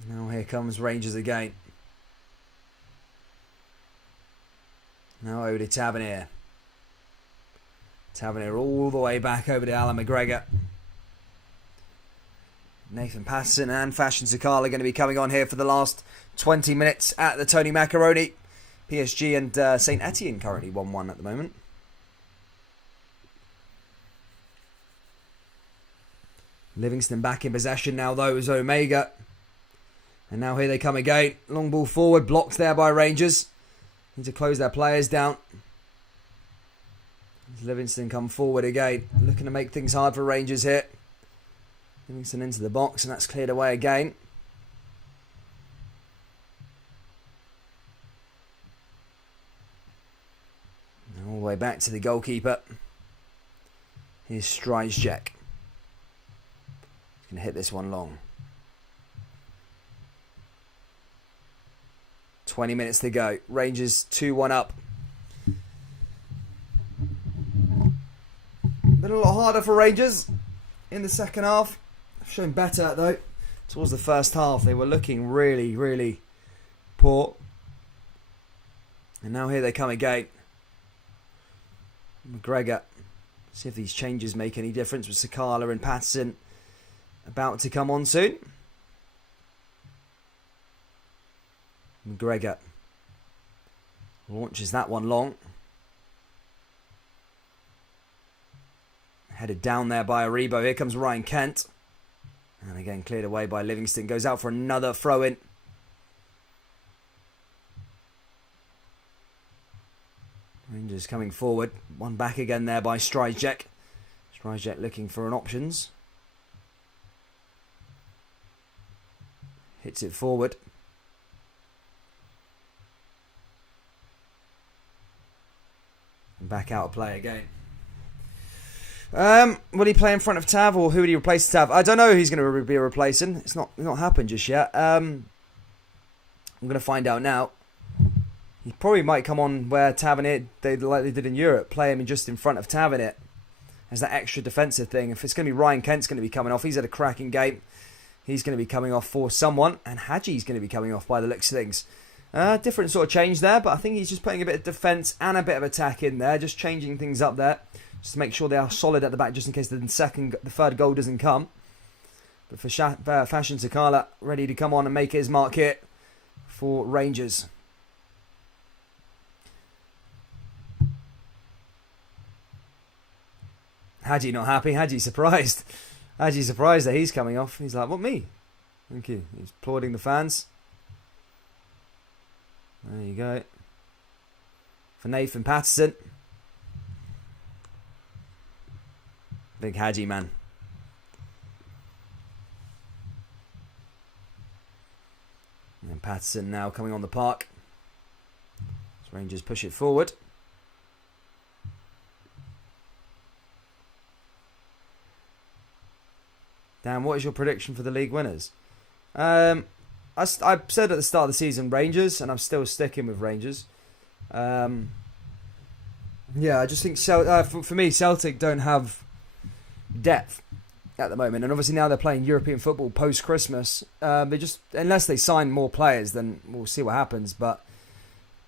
Now here comes Rangers again. Now over to Tavernier. Tavernier all the way back over to Alan McGregor. Nathan Patterson and Fashion Sakala are going to be coming on here for the last 20 minutes at the Tony Macaroni. PSG and St Etienne currently 1-1 at the moment. Livingston back in possession now though is Omega. And now here they come again. Long ball forward, blocked there by Rangers. Need to close their players down. Livingston come forward again, looking to make things hard for Rangers here. Livingston into the box, and that's cleared away again. All the way back to the goalkeeper. Here's Strijcek. He's going to hit this one long. 20 minutes to go. Rangers 2-1 up. Been a lot harder for Rangers in the second half. They've shown better though. Towards the first half they were looking really, really poor. And now here they come again. McGregor. See if these changes make any difference with Sakala and Patterson about to come on soon. McGregor launches that one long. Headed down there by Aribo. Here comes Ryan Kent. And again cleared away by Livingston. Goes out for another throw-in. Rangers coming forward. One back again there by Stryjek. Stryjek looking for an options. Hits it forward. And back out of play again. Will he play in front of Tav, or who would he replace Tav? I don't know who he's going to be replacing. It's not happened just yet. I'm going to find out now. He probably might come on where Tavernier, like they did in Europe, play him just in front of Tavernier as that extra defensive thing. If it's going to be Ryan Kent's going to be coming off, he's had a cracking game. He's going to be coming off for someone, and Hadji's going to be coming off by the looks of things. Different sort of change there, but I think he's just putting a bit of defence and a bit of attack in there, just changing things up there, just to make sure they are solid at the back, just in case the third goal doesn't come. But for Fashion Sakala, ready to come on and make his mark here for Rangers. Hadji not happy. Hadji surprised. Hadji surprised that he's coming off. He's like, what, me? Thank you. He's applauding the fans. There you go. For Nathan Patterson. Big Hadji man. And Patterson now coming on the park. As Rangers push it forward. Dan, what is your prediction for the league winners? I said at the start of the season Rangers, and I'm still sticking with Rangers. Yeah, I just think for me, Celtic don't have depth at the moment, and obviously now they're playing European football post Christmas. They just, unless they sign more players, then we'll see what happens. But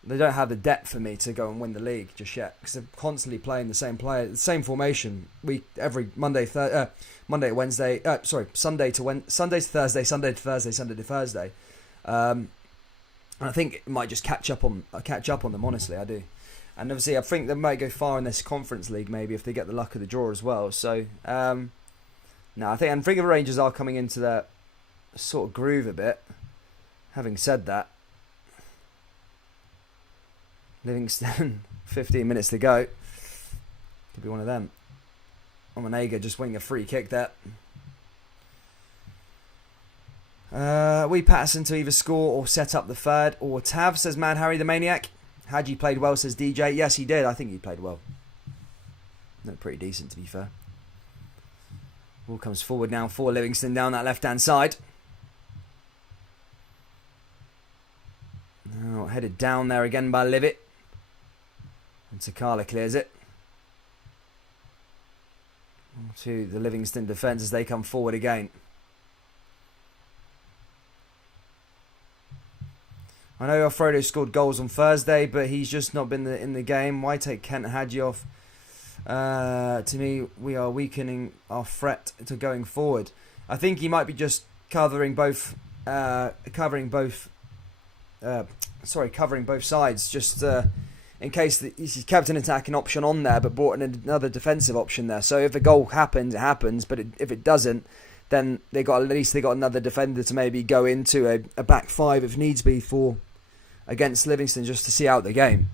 they don't have the depth for me to go and win the league just yet, because they're constantly playing the same player, the same formation every Sunday to Thursday, Sunday to Thursday. And I think it might just catch up on them. Honestly, I do. And obviously, I think they might go far in this Conference League, maybe if they get the luck of the draw as well. So, no, I think the Rangers are coming into their sort of groove a bit. Having said that, Livingston, 15 minutes to go. Could be one of them. Omanega just winning a free kick there. We Patterson to either score or set up the third, or Tav, says Mad Harry the Maniac. Hadji played well, says DJ. Yes, he did. I think he played well. Looked pretty decent, to be fair. Ball comes forward now for Livingston down that left-hand side. Now headed down there again by Livitt. And Sakala clears it. To the Livingston defence as they come forward again. I know Alfredo scored goals on Thursday, but he's just not been in the game. Why take Kent Hadji off? To me, we are weakening our threat to going forward. I think he might be just covering both sides, just in case he's kept an attacking option on there, but brought in another defensive option there. So if a goal happens, it happens. But if it doesn't, then they got another defender to maybe go into a back five if needs be against Livingston, just to see out the game.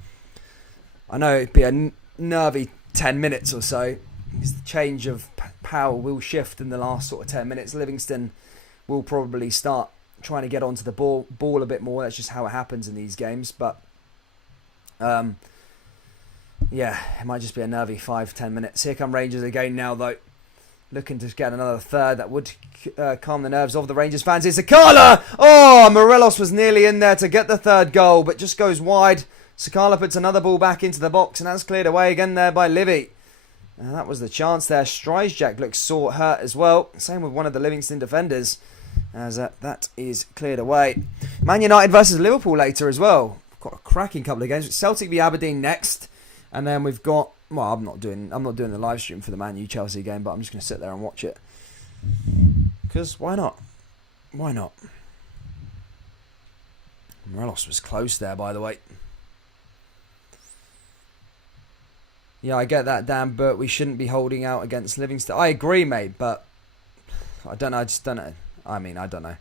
I know it'd be a nervy 10 minutes or so, because the change of power will shift in the last sort of 10 minutes. Livingston will probably start trying to get onto the ball a bit more. That's just how it happens in these games. But yeah, it might just be a nervy 5-10 minutes. Here come Rangers again now, though, looking to get another third that would calm the nerves of the Rangers fans. It's Sakala! Oh, Morelos was nearly in there to get the third goal, but just goes wide. Sakala puts another ball back into the box, and that's cleared away again there by Livy. And that was the chance there. Stryjek looks sore hurt as well. Same with one of the Livingston defenders, as that is cleared away. Man United versus Liverpool later as well. Got a cracking couple of games. Celtic v Aberdeen next, and then we've got Well, I'm not doing the live stream for the Man U Chelsea game, but I'm just going to sit there and watch it. Because why not? Why not? Morelos was close there, by the way. Yeah, I get that, Dan, but we shouldn't be holding out against Livingston. I agree, mate, but I don't know. I just don't know. I mean, I don't know.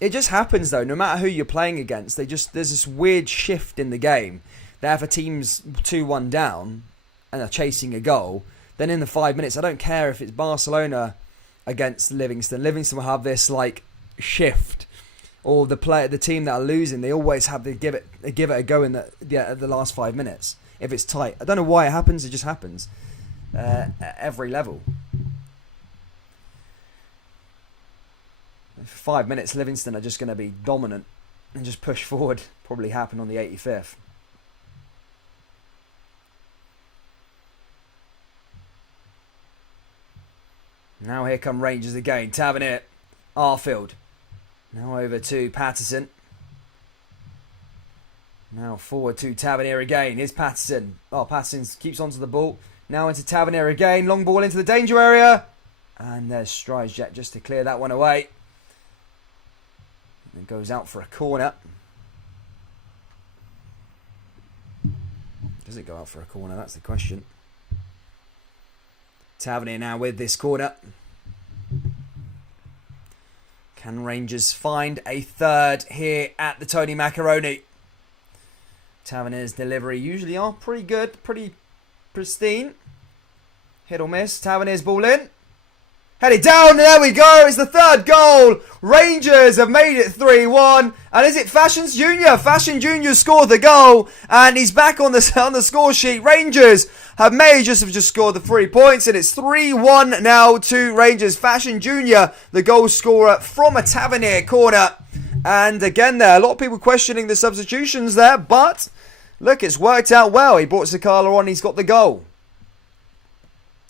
It just happens, though. No matter who you're playing against, there's this weird shift in the game. That if a team's 2-1 down and are chasing a goal, then in the 5 minutes, I don't care if it's Barcelona against Livingston. Livingston will have this like shift, or the team that are losing, they always have to give it a go in the last 5 minutes if it's tight. I don't know why it happens. It just happens at every level. 5 minutes, Livingston are just going to be dominant and just push forward. Probably happen on the 85th. Now here come Rangers again. Tavernier, Arfield. Now over to Patterson. Now forward to Tavernier again. Here's Patterson. Oh, Patterson keeps onto the ball. Now into Tavernier again. Long ball into the danger area. And there's Strijeck just to clear that one away. It goes out for a corner. Does it go out for a corner? That's the question. Tavernier now with this corner. Can Rangers find a third here at the Tony Macaroni? Tavernier's delivery usually are pretty good, pretty pristine. Hit or miss. Tavernier's ball in. Headed down, there we go, it's the third goal. Rangers have made it 3-1. And is it Fashions Jr.? Fashion Jr. scored the goal, and he's back on the score sheet. Rangers have just scored the 3 points, and it's 3-1 now to Rangers. Fashion Jr., the goal scorer from a Tavernier corner. And again there, a lot of people questioning the substitutions there, but look, it's worked out well. He brought Sakala on, he's got the goal.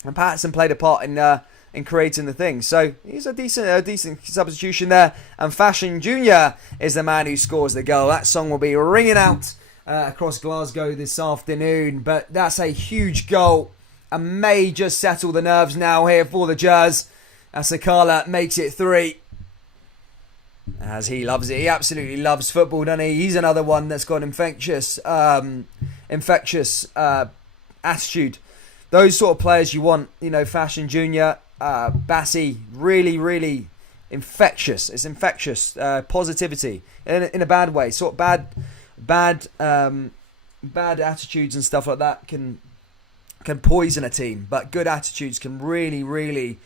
And Patterson played a part in creating the thing. So he's a decent substitution there. And Fashion Jr. is the man who scores the goal. That song will be ringing out across Glasgow this afternoon. But that's a huge goal and may just settle the nerves now here for the Jazz. Sakala makes it 3. As he loves it. He absolutely loves football, doesn't he? He's another one that's got infectious attitude. Those sort of players you want, Fashion Jr., Bassi, really infectious. It's infectious positivity in a bad way. Sort of bad attitudes and stuff like that can poison a team, but good attitudes can really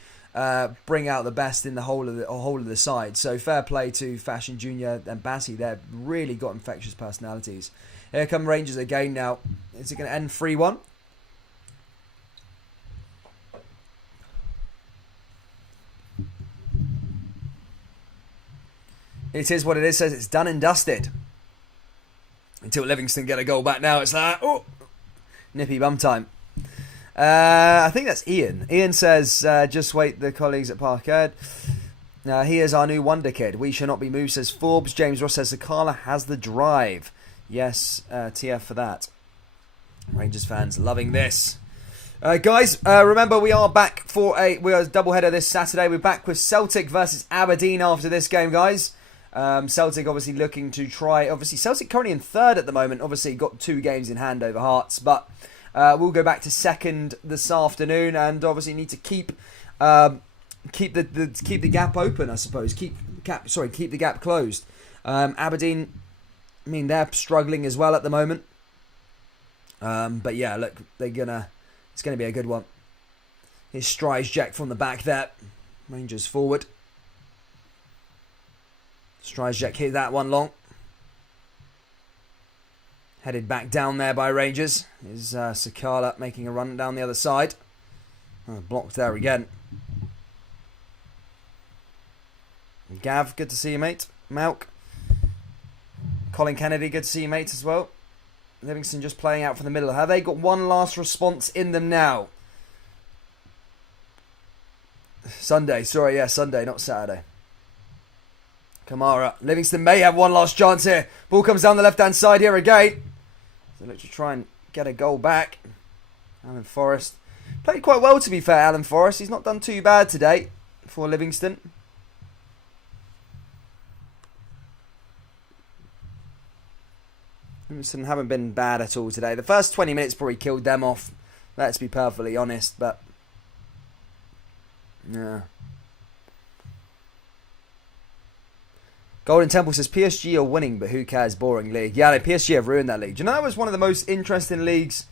bring out the best in the whole of the side. So fair play to Fashion Jr. and Bassi. They've really got infectious personalities. Here come Rangers again now. Is it going to end 3-1? It is what it is. Says it's done and dusted. Until Livingston get a goal back now. It's like, oh, nippy bum time. I think that's Ian. Ian says, just wait the colleagues at Parkhead. He is our new wonder kid. We shall not be moved, says Forbes. James Ross says Sakala has the drive. Yes, TF for that. Rangers fans loving this. Guys, remember we are back for a doubleheader this Saturday. We're back with Celtic versus Aberdeen after this game, guys. Celtic obviously looking to try. Obviously, Celtic currently in third at the moment. Obviously, got 2 games in hand over Hearts, but we'll go back to second this afternoon, and obviously need to keep the gap open. I suppose keep the gap closed. Aberdeen, I mean, they're struggling as well at the moment. But yeah, look, it's gonna be a good one. Here's Strijeck from the back there. Rangers forward. Strijeck hit that one long. Headed back down there by Rangers. Is Sakala making a run down the other side. Blocked there again. Gav, good to see you, mate. Malk. Colin Kennedy, good to see you, mate, as well. Livingston just playing out from the middle. Have they got one last response in them now? Sunday, not Saturday. Kamara. Livingston may have one last chance here. Ball comes down the left-hand side here again. So look to try and get a goal back. Alan Forrest. Played quite well, to be fair, Alan Forrest. He's not done too bad today for Livingston. Livingston haven't been bad at all today. The first 20 minutes probably killed them off. Let's be perfectly honest, but... yeah. Golden Temple says PSG are winning, but who cares? Boring league. Yeah, PSG have ruined that league. Do you know that was one of the most interesting leagues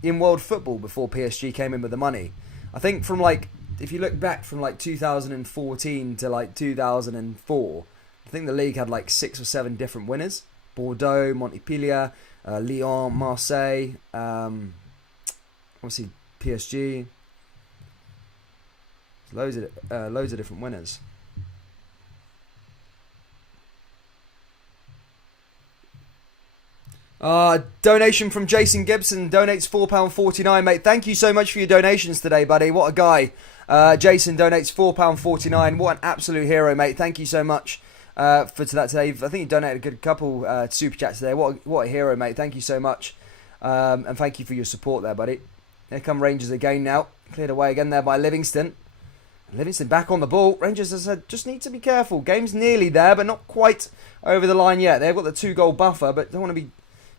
in world football before PSG came in with the money? I think from like, if you look back from like 2014 to like 2004, I think the league had like 6 or 7 different winners. Bordeaux, Montpellier, Lyon, Marseille, obviously PSG. Loads of different winners. Donation from Jason Gibson. Donates £4.49, mate. Thank you so much for your donations today, buddy. What a guy. Jason donates £4.49. What an absolute hero, mate. Thank you so much for that today. I think you donated a good couple super chats today. What a hero, mate. Thank you so much. And thank you for your support there, buddy. Here come Rangers again now. Cleared away again there by Livingston. Livingston back on the ball. Rangers, as I said, just need to be careful. Game's nearly there, but not quite over the line yet. They've got the 2-goal buffer, but don't want to be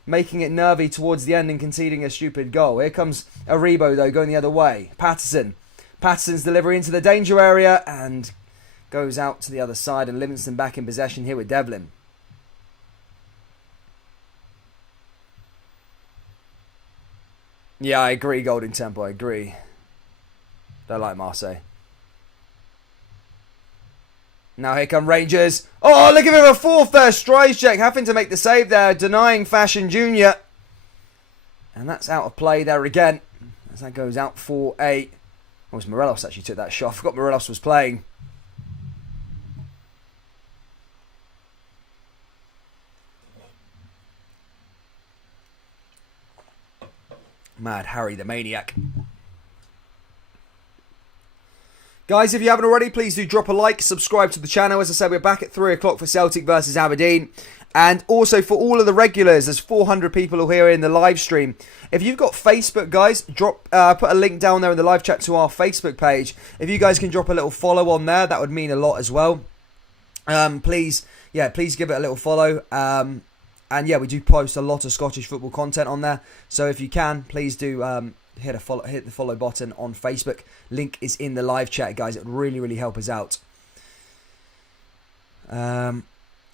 making it nervy towards the end and conceding a stupid goal. Here comes Aribo, though, going the other way. Patterson's delivery into the danger area and goes out to the other side, and Livingston back in possession here with Devlin. Yeah, I agree, Golden Temple, I agree. Don't like Marseille. Now here come Rangers. Oh, look at him, a 4th there. Strides check, having to make the save there, denying Fashion Jr. And that's out of play there again, as that goes out for a... oh, it was Morelos actually took that shot. I forgot Morelos was playing. Mad Harry the Maniac. Guys, if you haven't already, please do drop a like, subscribe to the channel. As I said, we're back at 3 o'clock for Celtic versus Aberdeen. And also for all of the regulars, there's 400 people who are here in the live stream. If you've got Facebook, guys, put a link down there in the live chat to our Facebook page. If you guys can drop a little follow on there, that would mean a lot as well. Please give it a little follow. And yeah, we do post a lot of Scottish football content on there. So if you can, please do hit the follow button on Facebook. Link is in the live chat, guys. It would really, really help us out.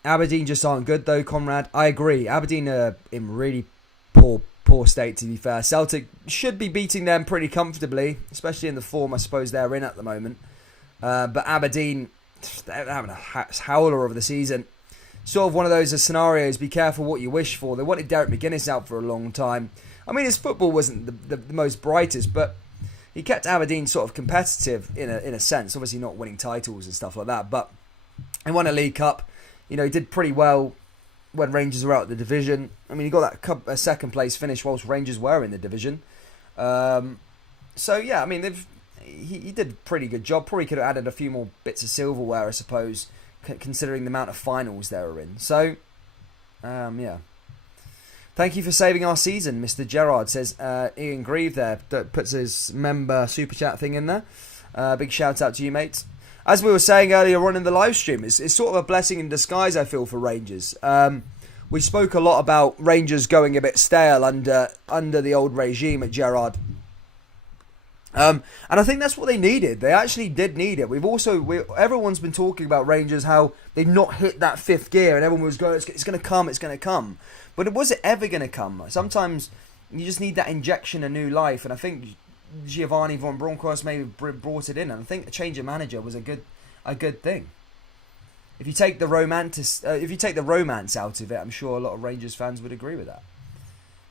Aberdeen just aren't good, though, Conrad. I agree. Aberdeen are in really poor state, to be fair. Celtic should be beating them pretty comfortably, especially in the form I suppose they're in at the moment. But Aberdeen, they're having a howler of the season. Sort of one of those scenarios, be careful what you wish for. They wanted Derek McGuinness out for a long time. I mean, his football wasn't the most brightest, but he kept Aberdeen sort of competitive in a sense. Obviously not winning titles and stuff like that, but he won a League Cup. You know, he did pretty well when Rangers were out of the division. I mean, he got that second place finish whilst Rangers were in the division. So yeah, I mean, he did a pretty good job. Probably could have added a few more bits of silverware, I suppose, considering the amount of finals they were in. So, yeah. Thank you for saving our season, Mr. Gerard, says Ian Grieve there. Puts his member super chat thing in there. Big shout out to you, mate. As we were saying earlier on in the live stream, it's sort of a blessing in disguise, I feel, for Rangers. We spoke a lot about Rangers going a bit stale under the old regime at Gerrard. And I think that's what they needed. They actually did need it. Everyone's been talking about Rangers, how they've not hit that 5th gear, and everyone was going, it's going to come. But was it ever going to come? Sometimes you just need that injection of new life, and I think Giovanni von Bronckhorst maybe brought it in, and I think a change of manager was a good thing. If you take the romance out of it, I'm sure a lot of Rangers fans would agree with that.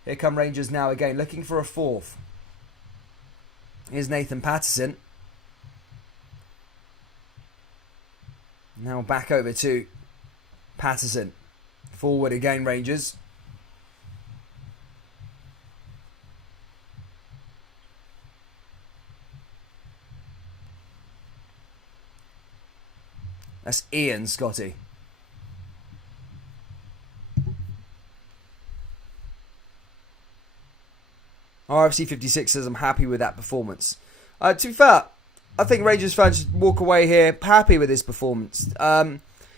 Here come Rangers now again, looking for a 4th. Here's Nathan Patterson. Now back over to Patterson. Forward again, Rangers. That's Ian, Scotty. RFC 56 says, I'm happy with that performance. To be fair, I think Rangers fans should walk away here happy with this performance.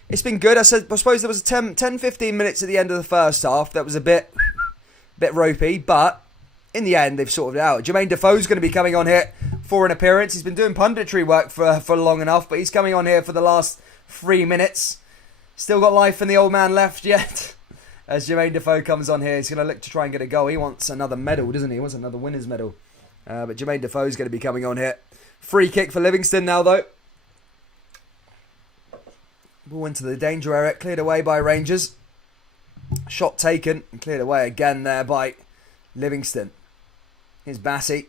It's been good. I suppose there was 10-15 minutes at the end of the first half that was a bit ropey, but in the end, they've sorted it out. Jermaine Defoe's going to be coming on here for an appearance. He's been doing punditry work for long enough, but he's coming on here for the last 3 minutes. Still got life in the old man left yet. As Jermaine Defoe comes on here, he's going to look to try and get a goal. He wants another medal, doesn't he? He wants another winner's medal. But Jermaine Defoe's going to be coming on here. Free kick for Livingston now, though. Ball into the danger area, cleared away by Rangers. Shot taken and cleared away again there by Livingston. Here's Bassey.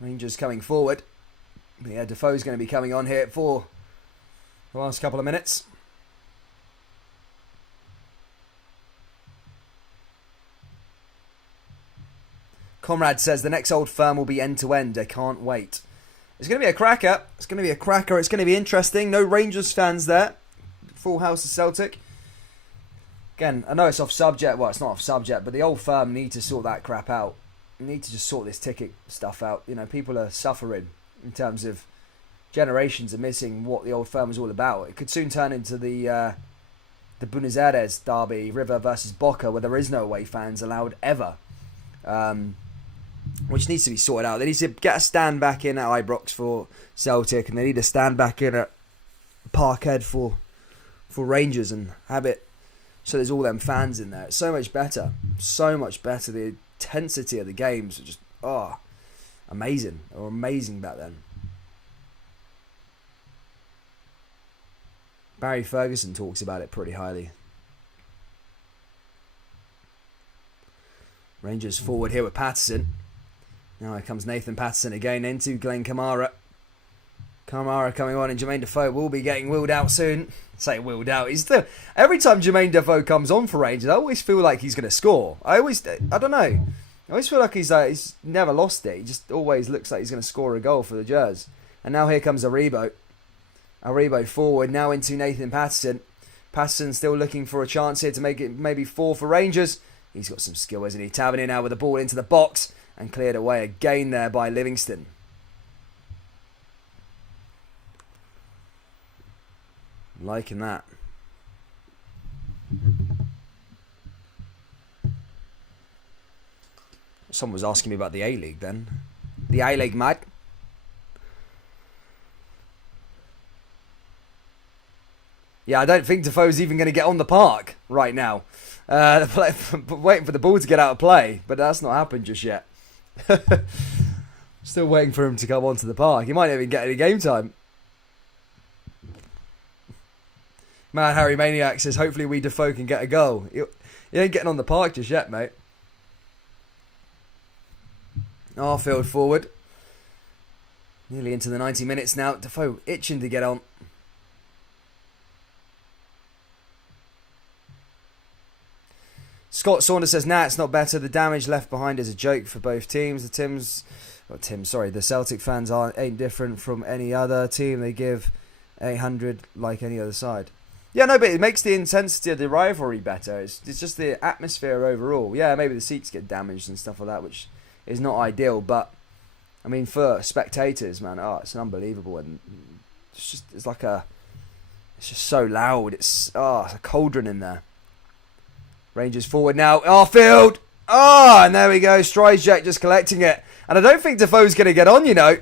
Rangers coming forward. But yeah, Defoe's going to be coming on here for the last couple of minutes. Comrade says the next Old Firm will be end-to-end. I can't wait. It's going to be a cracker. It's going to be a cracker. It's going to be interesting. No Rangers fans there. Full house of Celtic. Again, I know it's off subject. Well, it's not off subject, but the Old Firm need to sort that crap out. They need to just sort this ticket stuff out. You know, people are suffering in terms of generations are missing what the Old Firm was all about. It could soon turn into the Buenos Aires derby, River versus Boca, where there is no away fans allowed ever. Which needs to be sorted out. They need to get a stand back in at Ibrox for Celtic, and they need a stand back in at Parkhead for Rangers, and have it so there's all them fans in there. It's so much better. So much better. The intensity of the games are just amazing. They were amazing back then. Barry Ferguson talks about it pretty highly. Rangers forward here with Patterson. Now here comes Nathan Patterson again into Glenn Kamara. Kamara coming on, and Jermaine Defoe will be getting wheeled out soon. Say wheeled out. He's still, every time Jermaine Defoe comes on for Rangers, I always feel like he's going to score. I don't know. I always feel like he's never lost it. He just always looks like he's going to score a goal for the Jers. And now here comes Aribo. Aribo forward, now into Nathan Patterson. Patterson still looking for a chance here to make it maybe 4 for Rangers. He's got some skill, isn't he? Tavernier now with the ball into the box and cleared away again there by Livingston. Liking that. Someone was asking me about the A-League then. The A-League, mate. Yeah, I don't think Defoe's even going to get on the park right now. Waiting for the ball to get out of play, but that's not happened just yet. Still waiting for him to come onto the park. He might not even get any game time. Man, Harry Maniac says, hopefully we Defoe can get a goal. He ain't getting on the park just yet, mate. Arfield forward. Nearly into the 90 minutes now. Defoe itching to get on. Scott Saunders says, nah, it's not better. The damage left behind is a joke for both teams. The Celtic fans ain't different from any other team. They give 800 like any other side. Yeah, no, but it makes the intensity of the rivalry better. It's just the atmosphere overall. Yeah, maybe the seats get damaged and stuff like that, which is not ideal. But, I mean, for spectators, man, it's unbelievable. And it's just so loud. It's a cauldron in there. Rangers forward now. Arfield! And there we go. Stryjek just collecting it. And I don't think Defoe's going to get on, you know.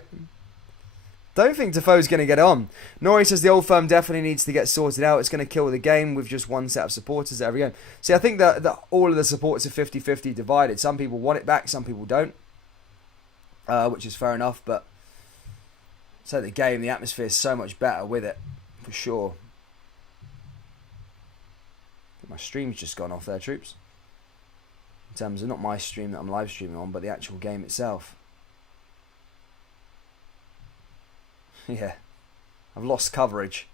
Don't think Defoe's going to get on. Nori says the Old Firm definitely needs to get sorted out. It's going to kill the game with just one set of supporters every game. See, I think that all of the supporters are 50-50 divided. Some people want it back, some people don't. Which is fair enough, but so the game, the atmosphere is so much better with it, for sure. My stream's just gone off there, troops. In terms of not my stream that I'm live streaming on, but the actual game itself. Yeah, I've lost coverage.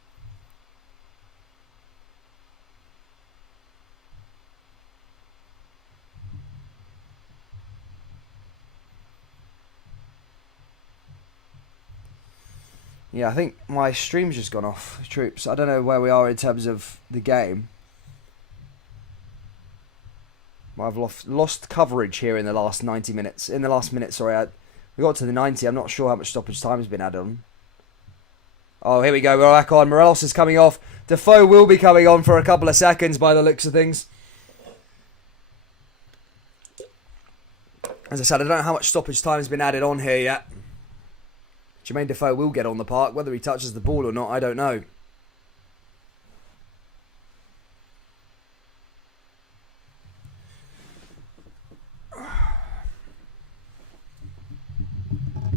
Yeah, I think my stream's just gone off, troops. I don't know where we are in terms of the game. I've lost coverage here in the last 90 minutes. In the last minute, sorry. We got to the 90. I'm not sure how much stoppage time has been added on. Oh, here we go. We're back on. Morelos is coming off. Defoe will be coming on for a couple of seconds by the looks of things. As I said, I don't know how much stoppage time has been added on here yet. Jermaine Defoe will get on the park. Whether he touches the ball or not, I don't know.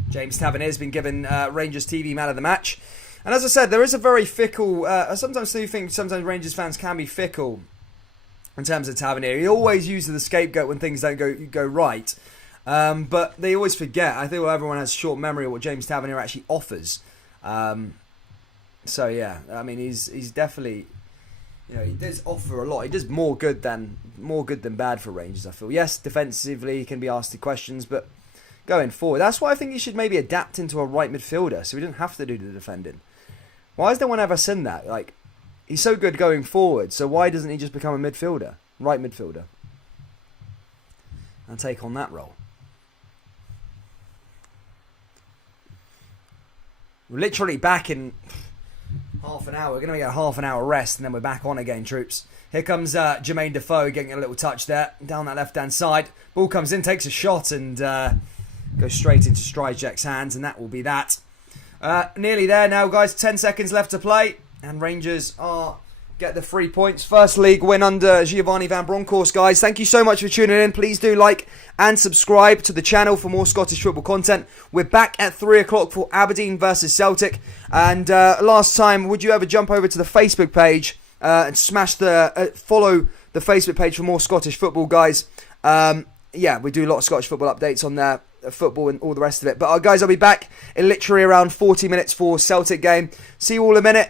James Tavernier's been given Rangers TV Man of the Match. And as I said, there is a very fickle... I sometimes do think sometimes Rangers fans can be fickle in terms of Tavernier. He always uses the scapegoat when things don't go right. But they always forget. I think everyone has short memory of what James Tavernier actually offers. So, yeah. I mean, he's definitely... he does offer a lot. He does more good than bad for Rangers, I feel. Yes, defensively, he can be asked the questions, but... going forward. That's why I think he should maybe adapt into a right midfielder so he didn't have to do the defending. Why has no one ever seen that? Like, he's so good going forward, so why doesn't he just become a midfielder? Right midfielder. And take on that role. We're literally back in half an hour. We're going to get a half an hour rest and then we're back on again, troops. Here comes Jermaine Defoe getting a little touch there. Down that left-hand side. Ball comes in, takes a shot and... goes straight into Stryjek's hands, and that will be that. Nearly there now, guys. 10 seconds left to play, and Rangers get the 3 points. First league win under Giovanni Van Bronckhorst, guys. Thank you so much for tuning in. Please do like and subscribe to the channel for more Scottish football content. We're back at 3 o'clock for Aberdeen versus Celtic. And last time, would you ever jump over to the Facebook page and smash follow the Facebook page for more Scottish football, guys? Yeah, we do a lot of Scottish football updates on there. Football and all the rest of it. But guys, I'll be back in literally around 40 minutes for Celtic game. See you all in a minute.